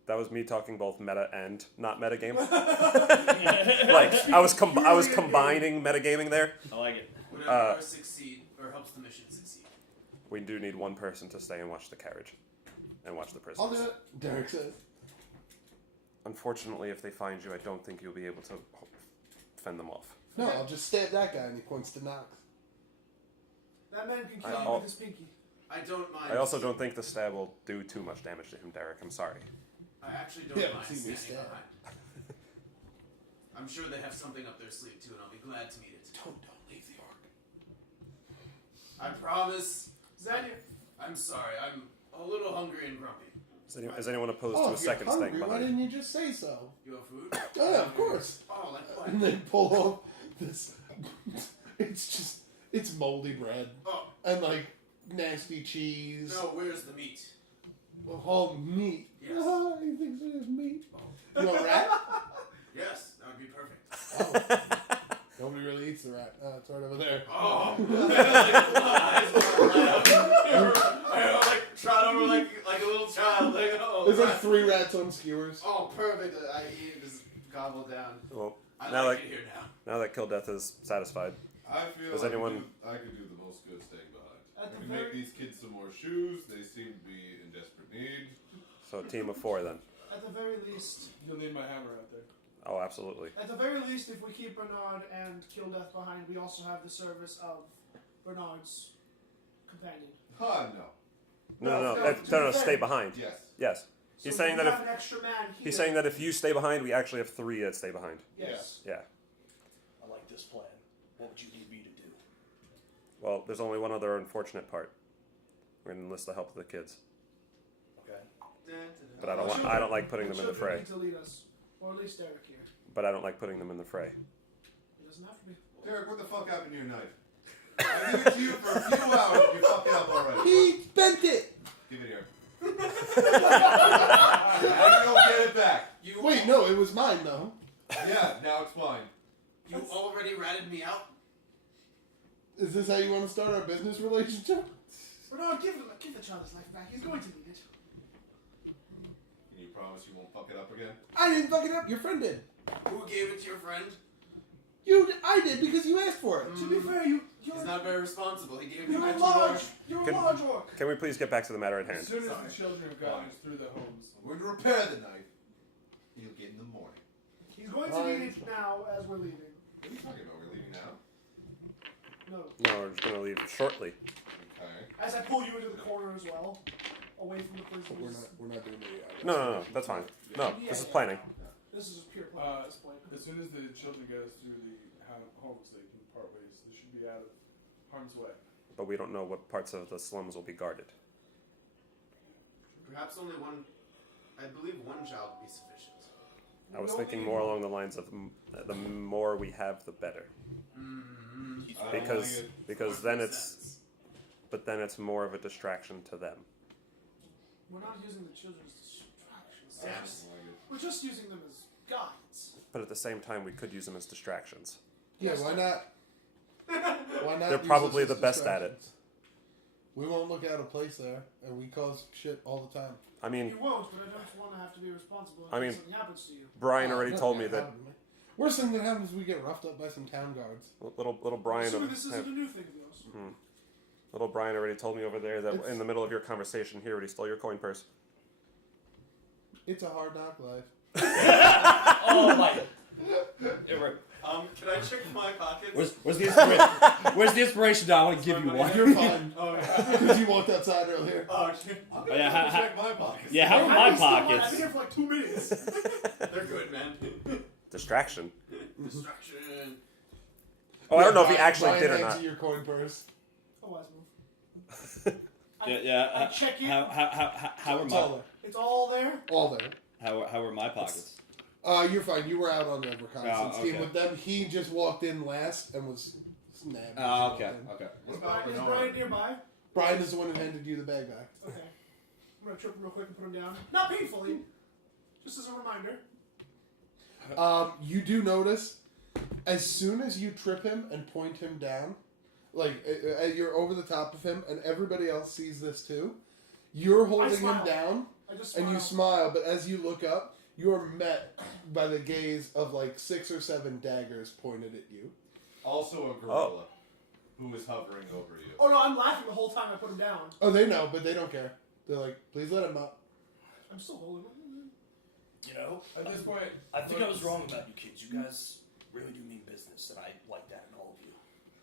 That was me talking both meta and not metagame. Like I was combining metagaming there. I like it. Whatever succeed or helps the mission succeed. We do need one person to stay and watch the carriage, and watch the I'll prisoners. do it. Derek says. Unfortunately, if they find you, I don't think you'll be able to fend them off. No, I'll just stab that guy and he points to Knox. That man can I- kill you I'll- with his pinky. I don't mind. I also don't think the stab will do too much damage to him, Derek. I'm sorry. I actually don't Yeah, mind see me standing stab. behind. I'm sure they have something up their sleeve too, and I'll be glad to meet it. Don't leave the ark. I promise. Xania, I'm sorry. I'm a little hungry and grumpy. Is anyone opposed Oh, to a if you're second hungry, staying why behind? didn't you just say so? You have food? Oh, yeah, of course. Oh, like what? And they pull off this. It's moldy bread Oh, and like nasty cheese. no. Where's the meat? All meat. Yes. Ah, he thinks it is meat. Oh. You want rat? Yes, that would be perfect. Oh. Nobody really eats the rat. It's right over there. Oh, I like trot over like a little child. Like, oh, There's like 3 rats on skewers. oh, perfect. I eat and just gobble down. Well, I now like that it here now. now that Kildeth is satisfied, I feel Does like anyone- I could do the most good staying behind. At I the can make very- these kids some more shoes. They seem to be in desperate need. so a team of 4 then. at the very least, You'll need my hammer out there. Oh, absolutely. at the very least, if we keep Bernard and Kill Death behind, we also have the service of Bernard's companion. Ah, no. No. to be No, fair. stay behind. Yes. Yes. He's So saying we that have an extra man here. he's saying that if you stay behind, we actually have 3 that stay behind. Yes. Yeah. I like this plan. What would you need me to do? Well, there's only one other unfortunate part. We're gonna enlist the help of the kids, Okay. but I don't like putting them in the fray. Need to lead us, or at least Derek here. But I don't like putting them in the fray. He doesn't have to be. Derek, what the fuck happened to your knife? I gave it to you for a few hours. You fucked it up already. He bent it! Give it here. Now you don't get it back. You Wait, no, it was mine though. Yeah, now it's mine. You already ratted me out. Is this how you want to start our business relationship? Bernard, give the child his life back. He's going to need it. Can you promise you won't fuck it up again? I didn't fuck it up. Your friend did. Who gave it to your friend? I did because you asked for it. To be fair, you're He's not very responsible. He gave it you're back a to large, you're a Can- large orc. Can we please get back to the matter at As hand? soon as the children have gotten us through the homes. I'm going to repair the knife. You'll get in the morning. He's going to need it now as we're leaving. What are you talking about? We're leaving now? No. No, we're just going to leave shortly. Okay. As I pull you into the corner as well, away from the prisoners. We're not doing it yet. No, that's fine. No, this is planning. This is just pure plan at this point. As soon as the children get us through the homes, they can part ways. They should be out of harm's way. But we don't know what parts of the slums will be guarded. Perhaps only one. I believe one child would be sufficient. I was thinking more along the lines of the more we have, the better. Mm-hmm. I don't Because like it. because then it's more of a distraction to them. We're not using the children as distractions. I don't like it. We're just using them as guides. But at the same time, we could use them as distractions. Yeah, why not? Why not? They're use probably this as the best at it. distractions? We won't look out of place there, and we cause shit all the time. I mean, You won't, but I don't want to have to be responsible if I mean- something happens to you. Brian Oh, already nothing told me ever that happened to me. Worst thing that happens is we get roughed up by some town guards. little Brian. Assuming this isn't a new thing of yours. Little Brian already told me over there that It's- in the middle of your conversation, he already stole your coin purse. It's a hard knock life. Oh my! Can I check my pockets? Where's the inspiration? Where's the inspiration? Now I want to give you one. You're fine. Oh yeah. Because you walked outside earlier. Oh shit. I'm Oh, going yeah, to check my pockets. Yeah, how are Hey, my you still alive? I've pockets? been here for like 2 minutes. They're good, man. Distraction. Distraction. Oh, I don't know if he Brian- actually Brian did or hands not. you your coin purse. A wise move. Yeah. I check it. How are It's my all there. It's all there. All there. how are my pockets? You're fine. You were out on the reconnaissance Oh, team okay. with them. He just walked in last and was snapped. Oh, okay. What Is about Brian Bernard? nearby? Brian is the one who handed you the bag back. Okay. I'm gonna trip him real quick and put him down. Not painfully. Just as a reminder. You do notice, as soon as you trip him and point him down, like you're over the top of him, and everybody else sees this too. You're holding him smile. down, I just and you smile, but as you look up, you're met by the gaze of like 6 or 7 daggers pointed at you. Also a gorilla who is hovering over you. Oh no, I'm laughing the whole time I put him down. Oh, they know, but they don't care. They're like, please let him up. I'm still holding him. You know, At this point, I think I was wrong about you kids. You guys really do mean business, and I like that in all of you.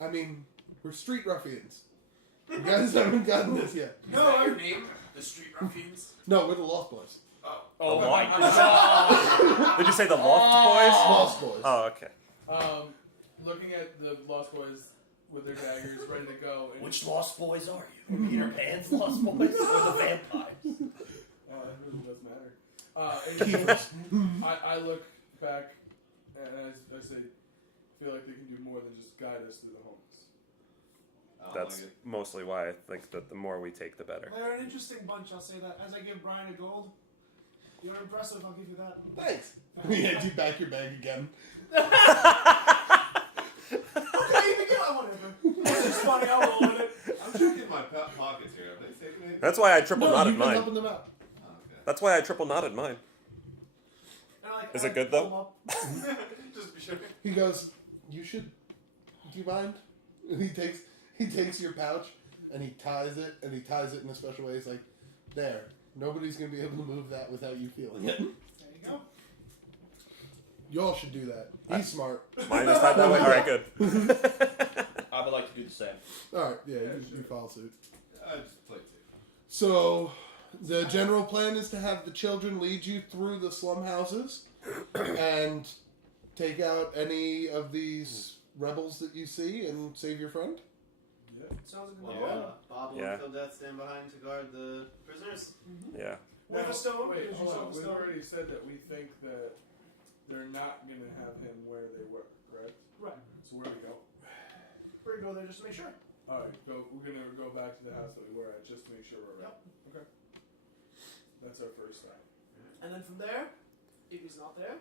I mean, we're street ruffians. You guys haven't gotten this yet. Is that your name? The Street Ruffians? No, we're the Lost Boys. Oh. Oh The my Loft? god! Did you say the Loft Boys? Lost Boys. Oh, okay. looking at the Lost Boys with their daggers ready to go. And Which Lost Boys are you? Peter Pan's Lost Boys or the vampires? It really doesn't matter. I look back and I say, feel like they can do more than just guide us through the homes. I don't That's like it. mostly why I think that the more we take, the better. They're an interesting bunch, I'll say that. As I give Brian a gold, you're impressive, I'll give you that. Thanks. We had you back your bag again. Okay, even get whatever. It's just funny, I'll roll with it. I'm checking my pockets here. Have they taken anything? That's why I triple No, knotted you've been mine. helping them out. Oh, okay. That's why I triple knotted mine. And I, Is I it good, pull though? him up. Just be sure. He goes, you should, do you mind? And he takes your pouch and he ties it in a special way. He's like, there, nobody's going to be able to move that without you feeling it. There you go. Y'all should do that. He's smart. Mine is tied that way? Alright, good. I would like to do the same. Alright, yeah, you follow suit. I just played safe. So, the general plan is to have the children lead you through the slum houses and take out any of these rebels that you see and save your friend. Sounds like a Well, good plan. Bob will Yeah. until death stand behind to guard the prisoners. Yeah. With Now, a stone? Wait, Because you hold saw on. the We've stone. already said that we think that they're not going to have him where they were, correct? Right. So where do we go? We're gonna go there just to make sure. Alright, we're going to go back to the house that we were at just to make sure we're right. Okay. That's our first stop. And then from there, if he's not there,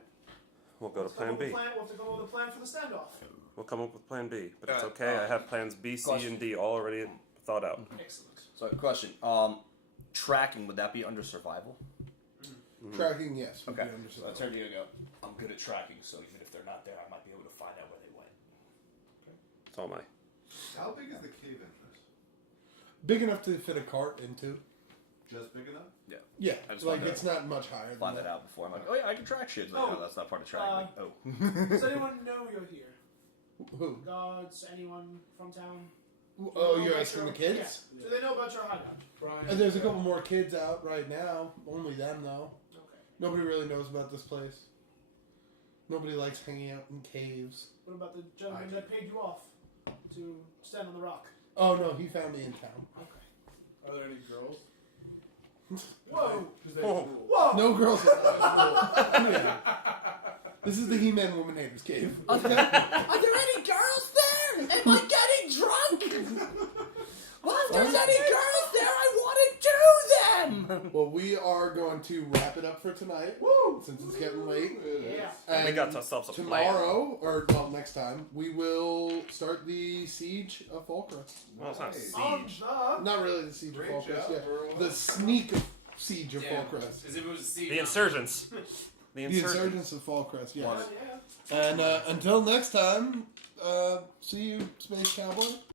We'll go to let's come plan up with B. a we'll have to come up with a plan for the standoff. We'll come up with plan B, but it's Alright, okay. I have plans B, C, and D all already thought out. Excellent. So, question. Tracking, would that be under survival? Tracking, yes. would Okay. be under So I survival. turn to you and go, I'm good at tracking, so even if they're not there, I might be able to find out where they went. That's all my. How big is the cave entrance? Big enough to fit a cart into. Just big enough? Yeah, I just like wanted to it's not much higher than Find that out before. I'm like, oh yeah, I can track shit. It's like, Oh, no, that's not part of tracking. Like, oh. Does anyone know you're here? Who? Guards, anyone from town? Oh, Know you're about asking the your- kids? Yeah. Do they know about your hideout? Brian, And there's a couple more kids out right now. Only them, though. Okay. Nobody really knows about this place. Nobody likes hanging out in caves. What about the gentleman that paid you off to stand on the rock? Oh, no, he found me in town. Okay. Are there any girls? Whoa! Because they Whoa. cool. Whoa! No girls allowed. Yeah. This is the He-Man Woman Haters cave. Are there any girls there? Am I getting drunk? Well, if there's any girls there, I want to do them. Well, we are going to wrap it up for tonight. Woo! Since it's getting late. Yeah. And We got ourselves a plan. tomorrow, or well, next time, we will start the siege of Falkirk. Well, it's not Nice. On siege. the... Not really the siege Great of Falkirk, job, yeah. Burwell. The sneak siege of Yeah, Falkirk. as if it was a seat. The insurgents. The The insurgents. insurgents of Falkirk, yes. Yeah. And until next time, see you, Space Cowboy.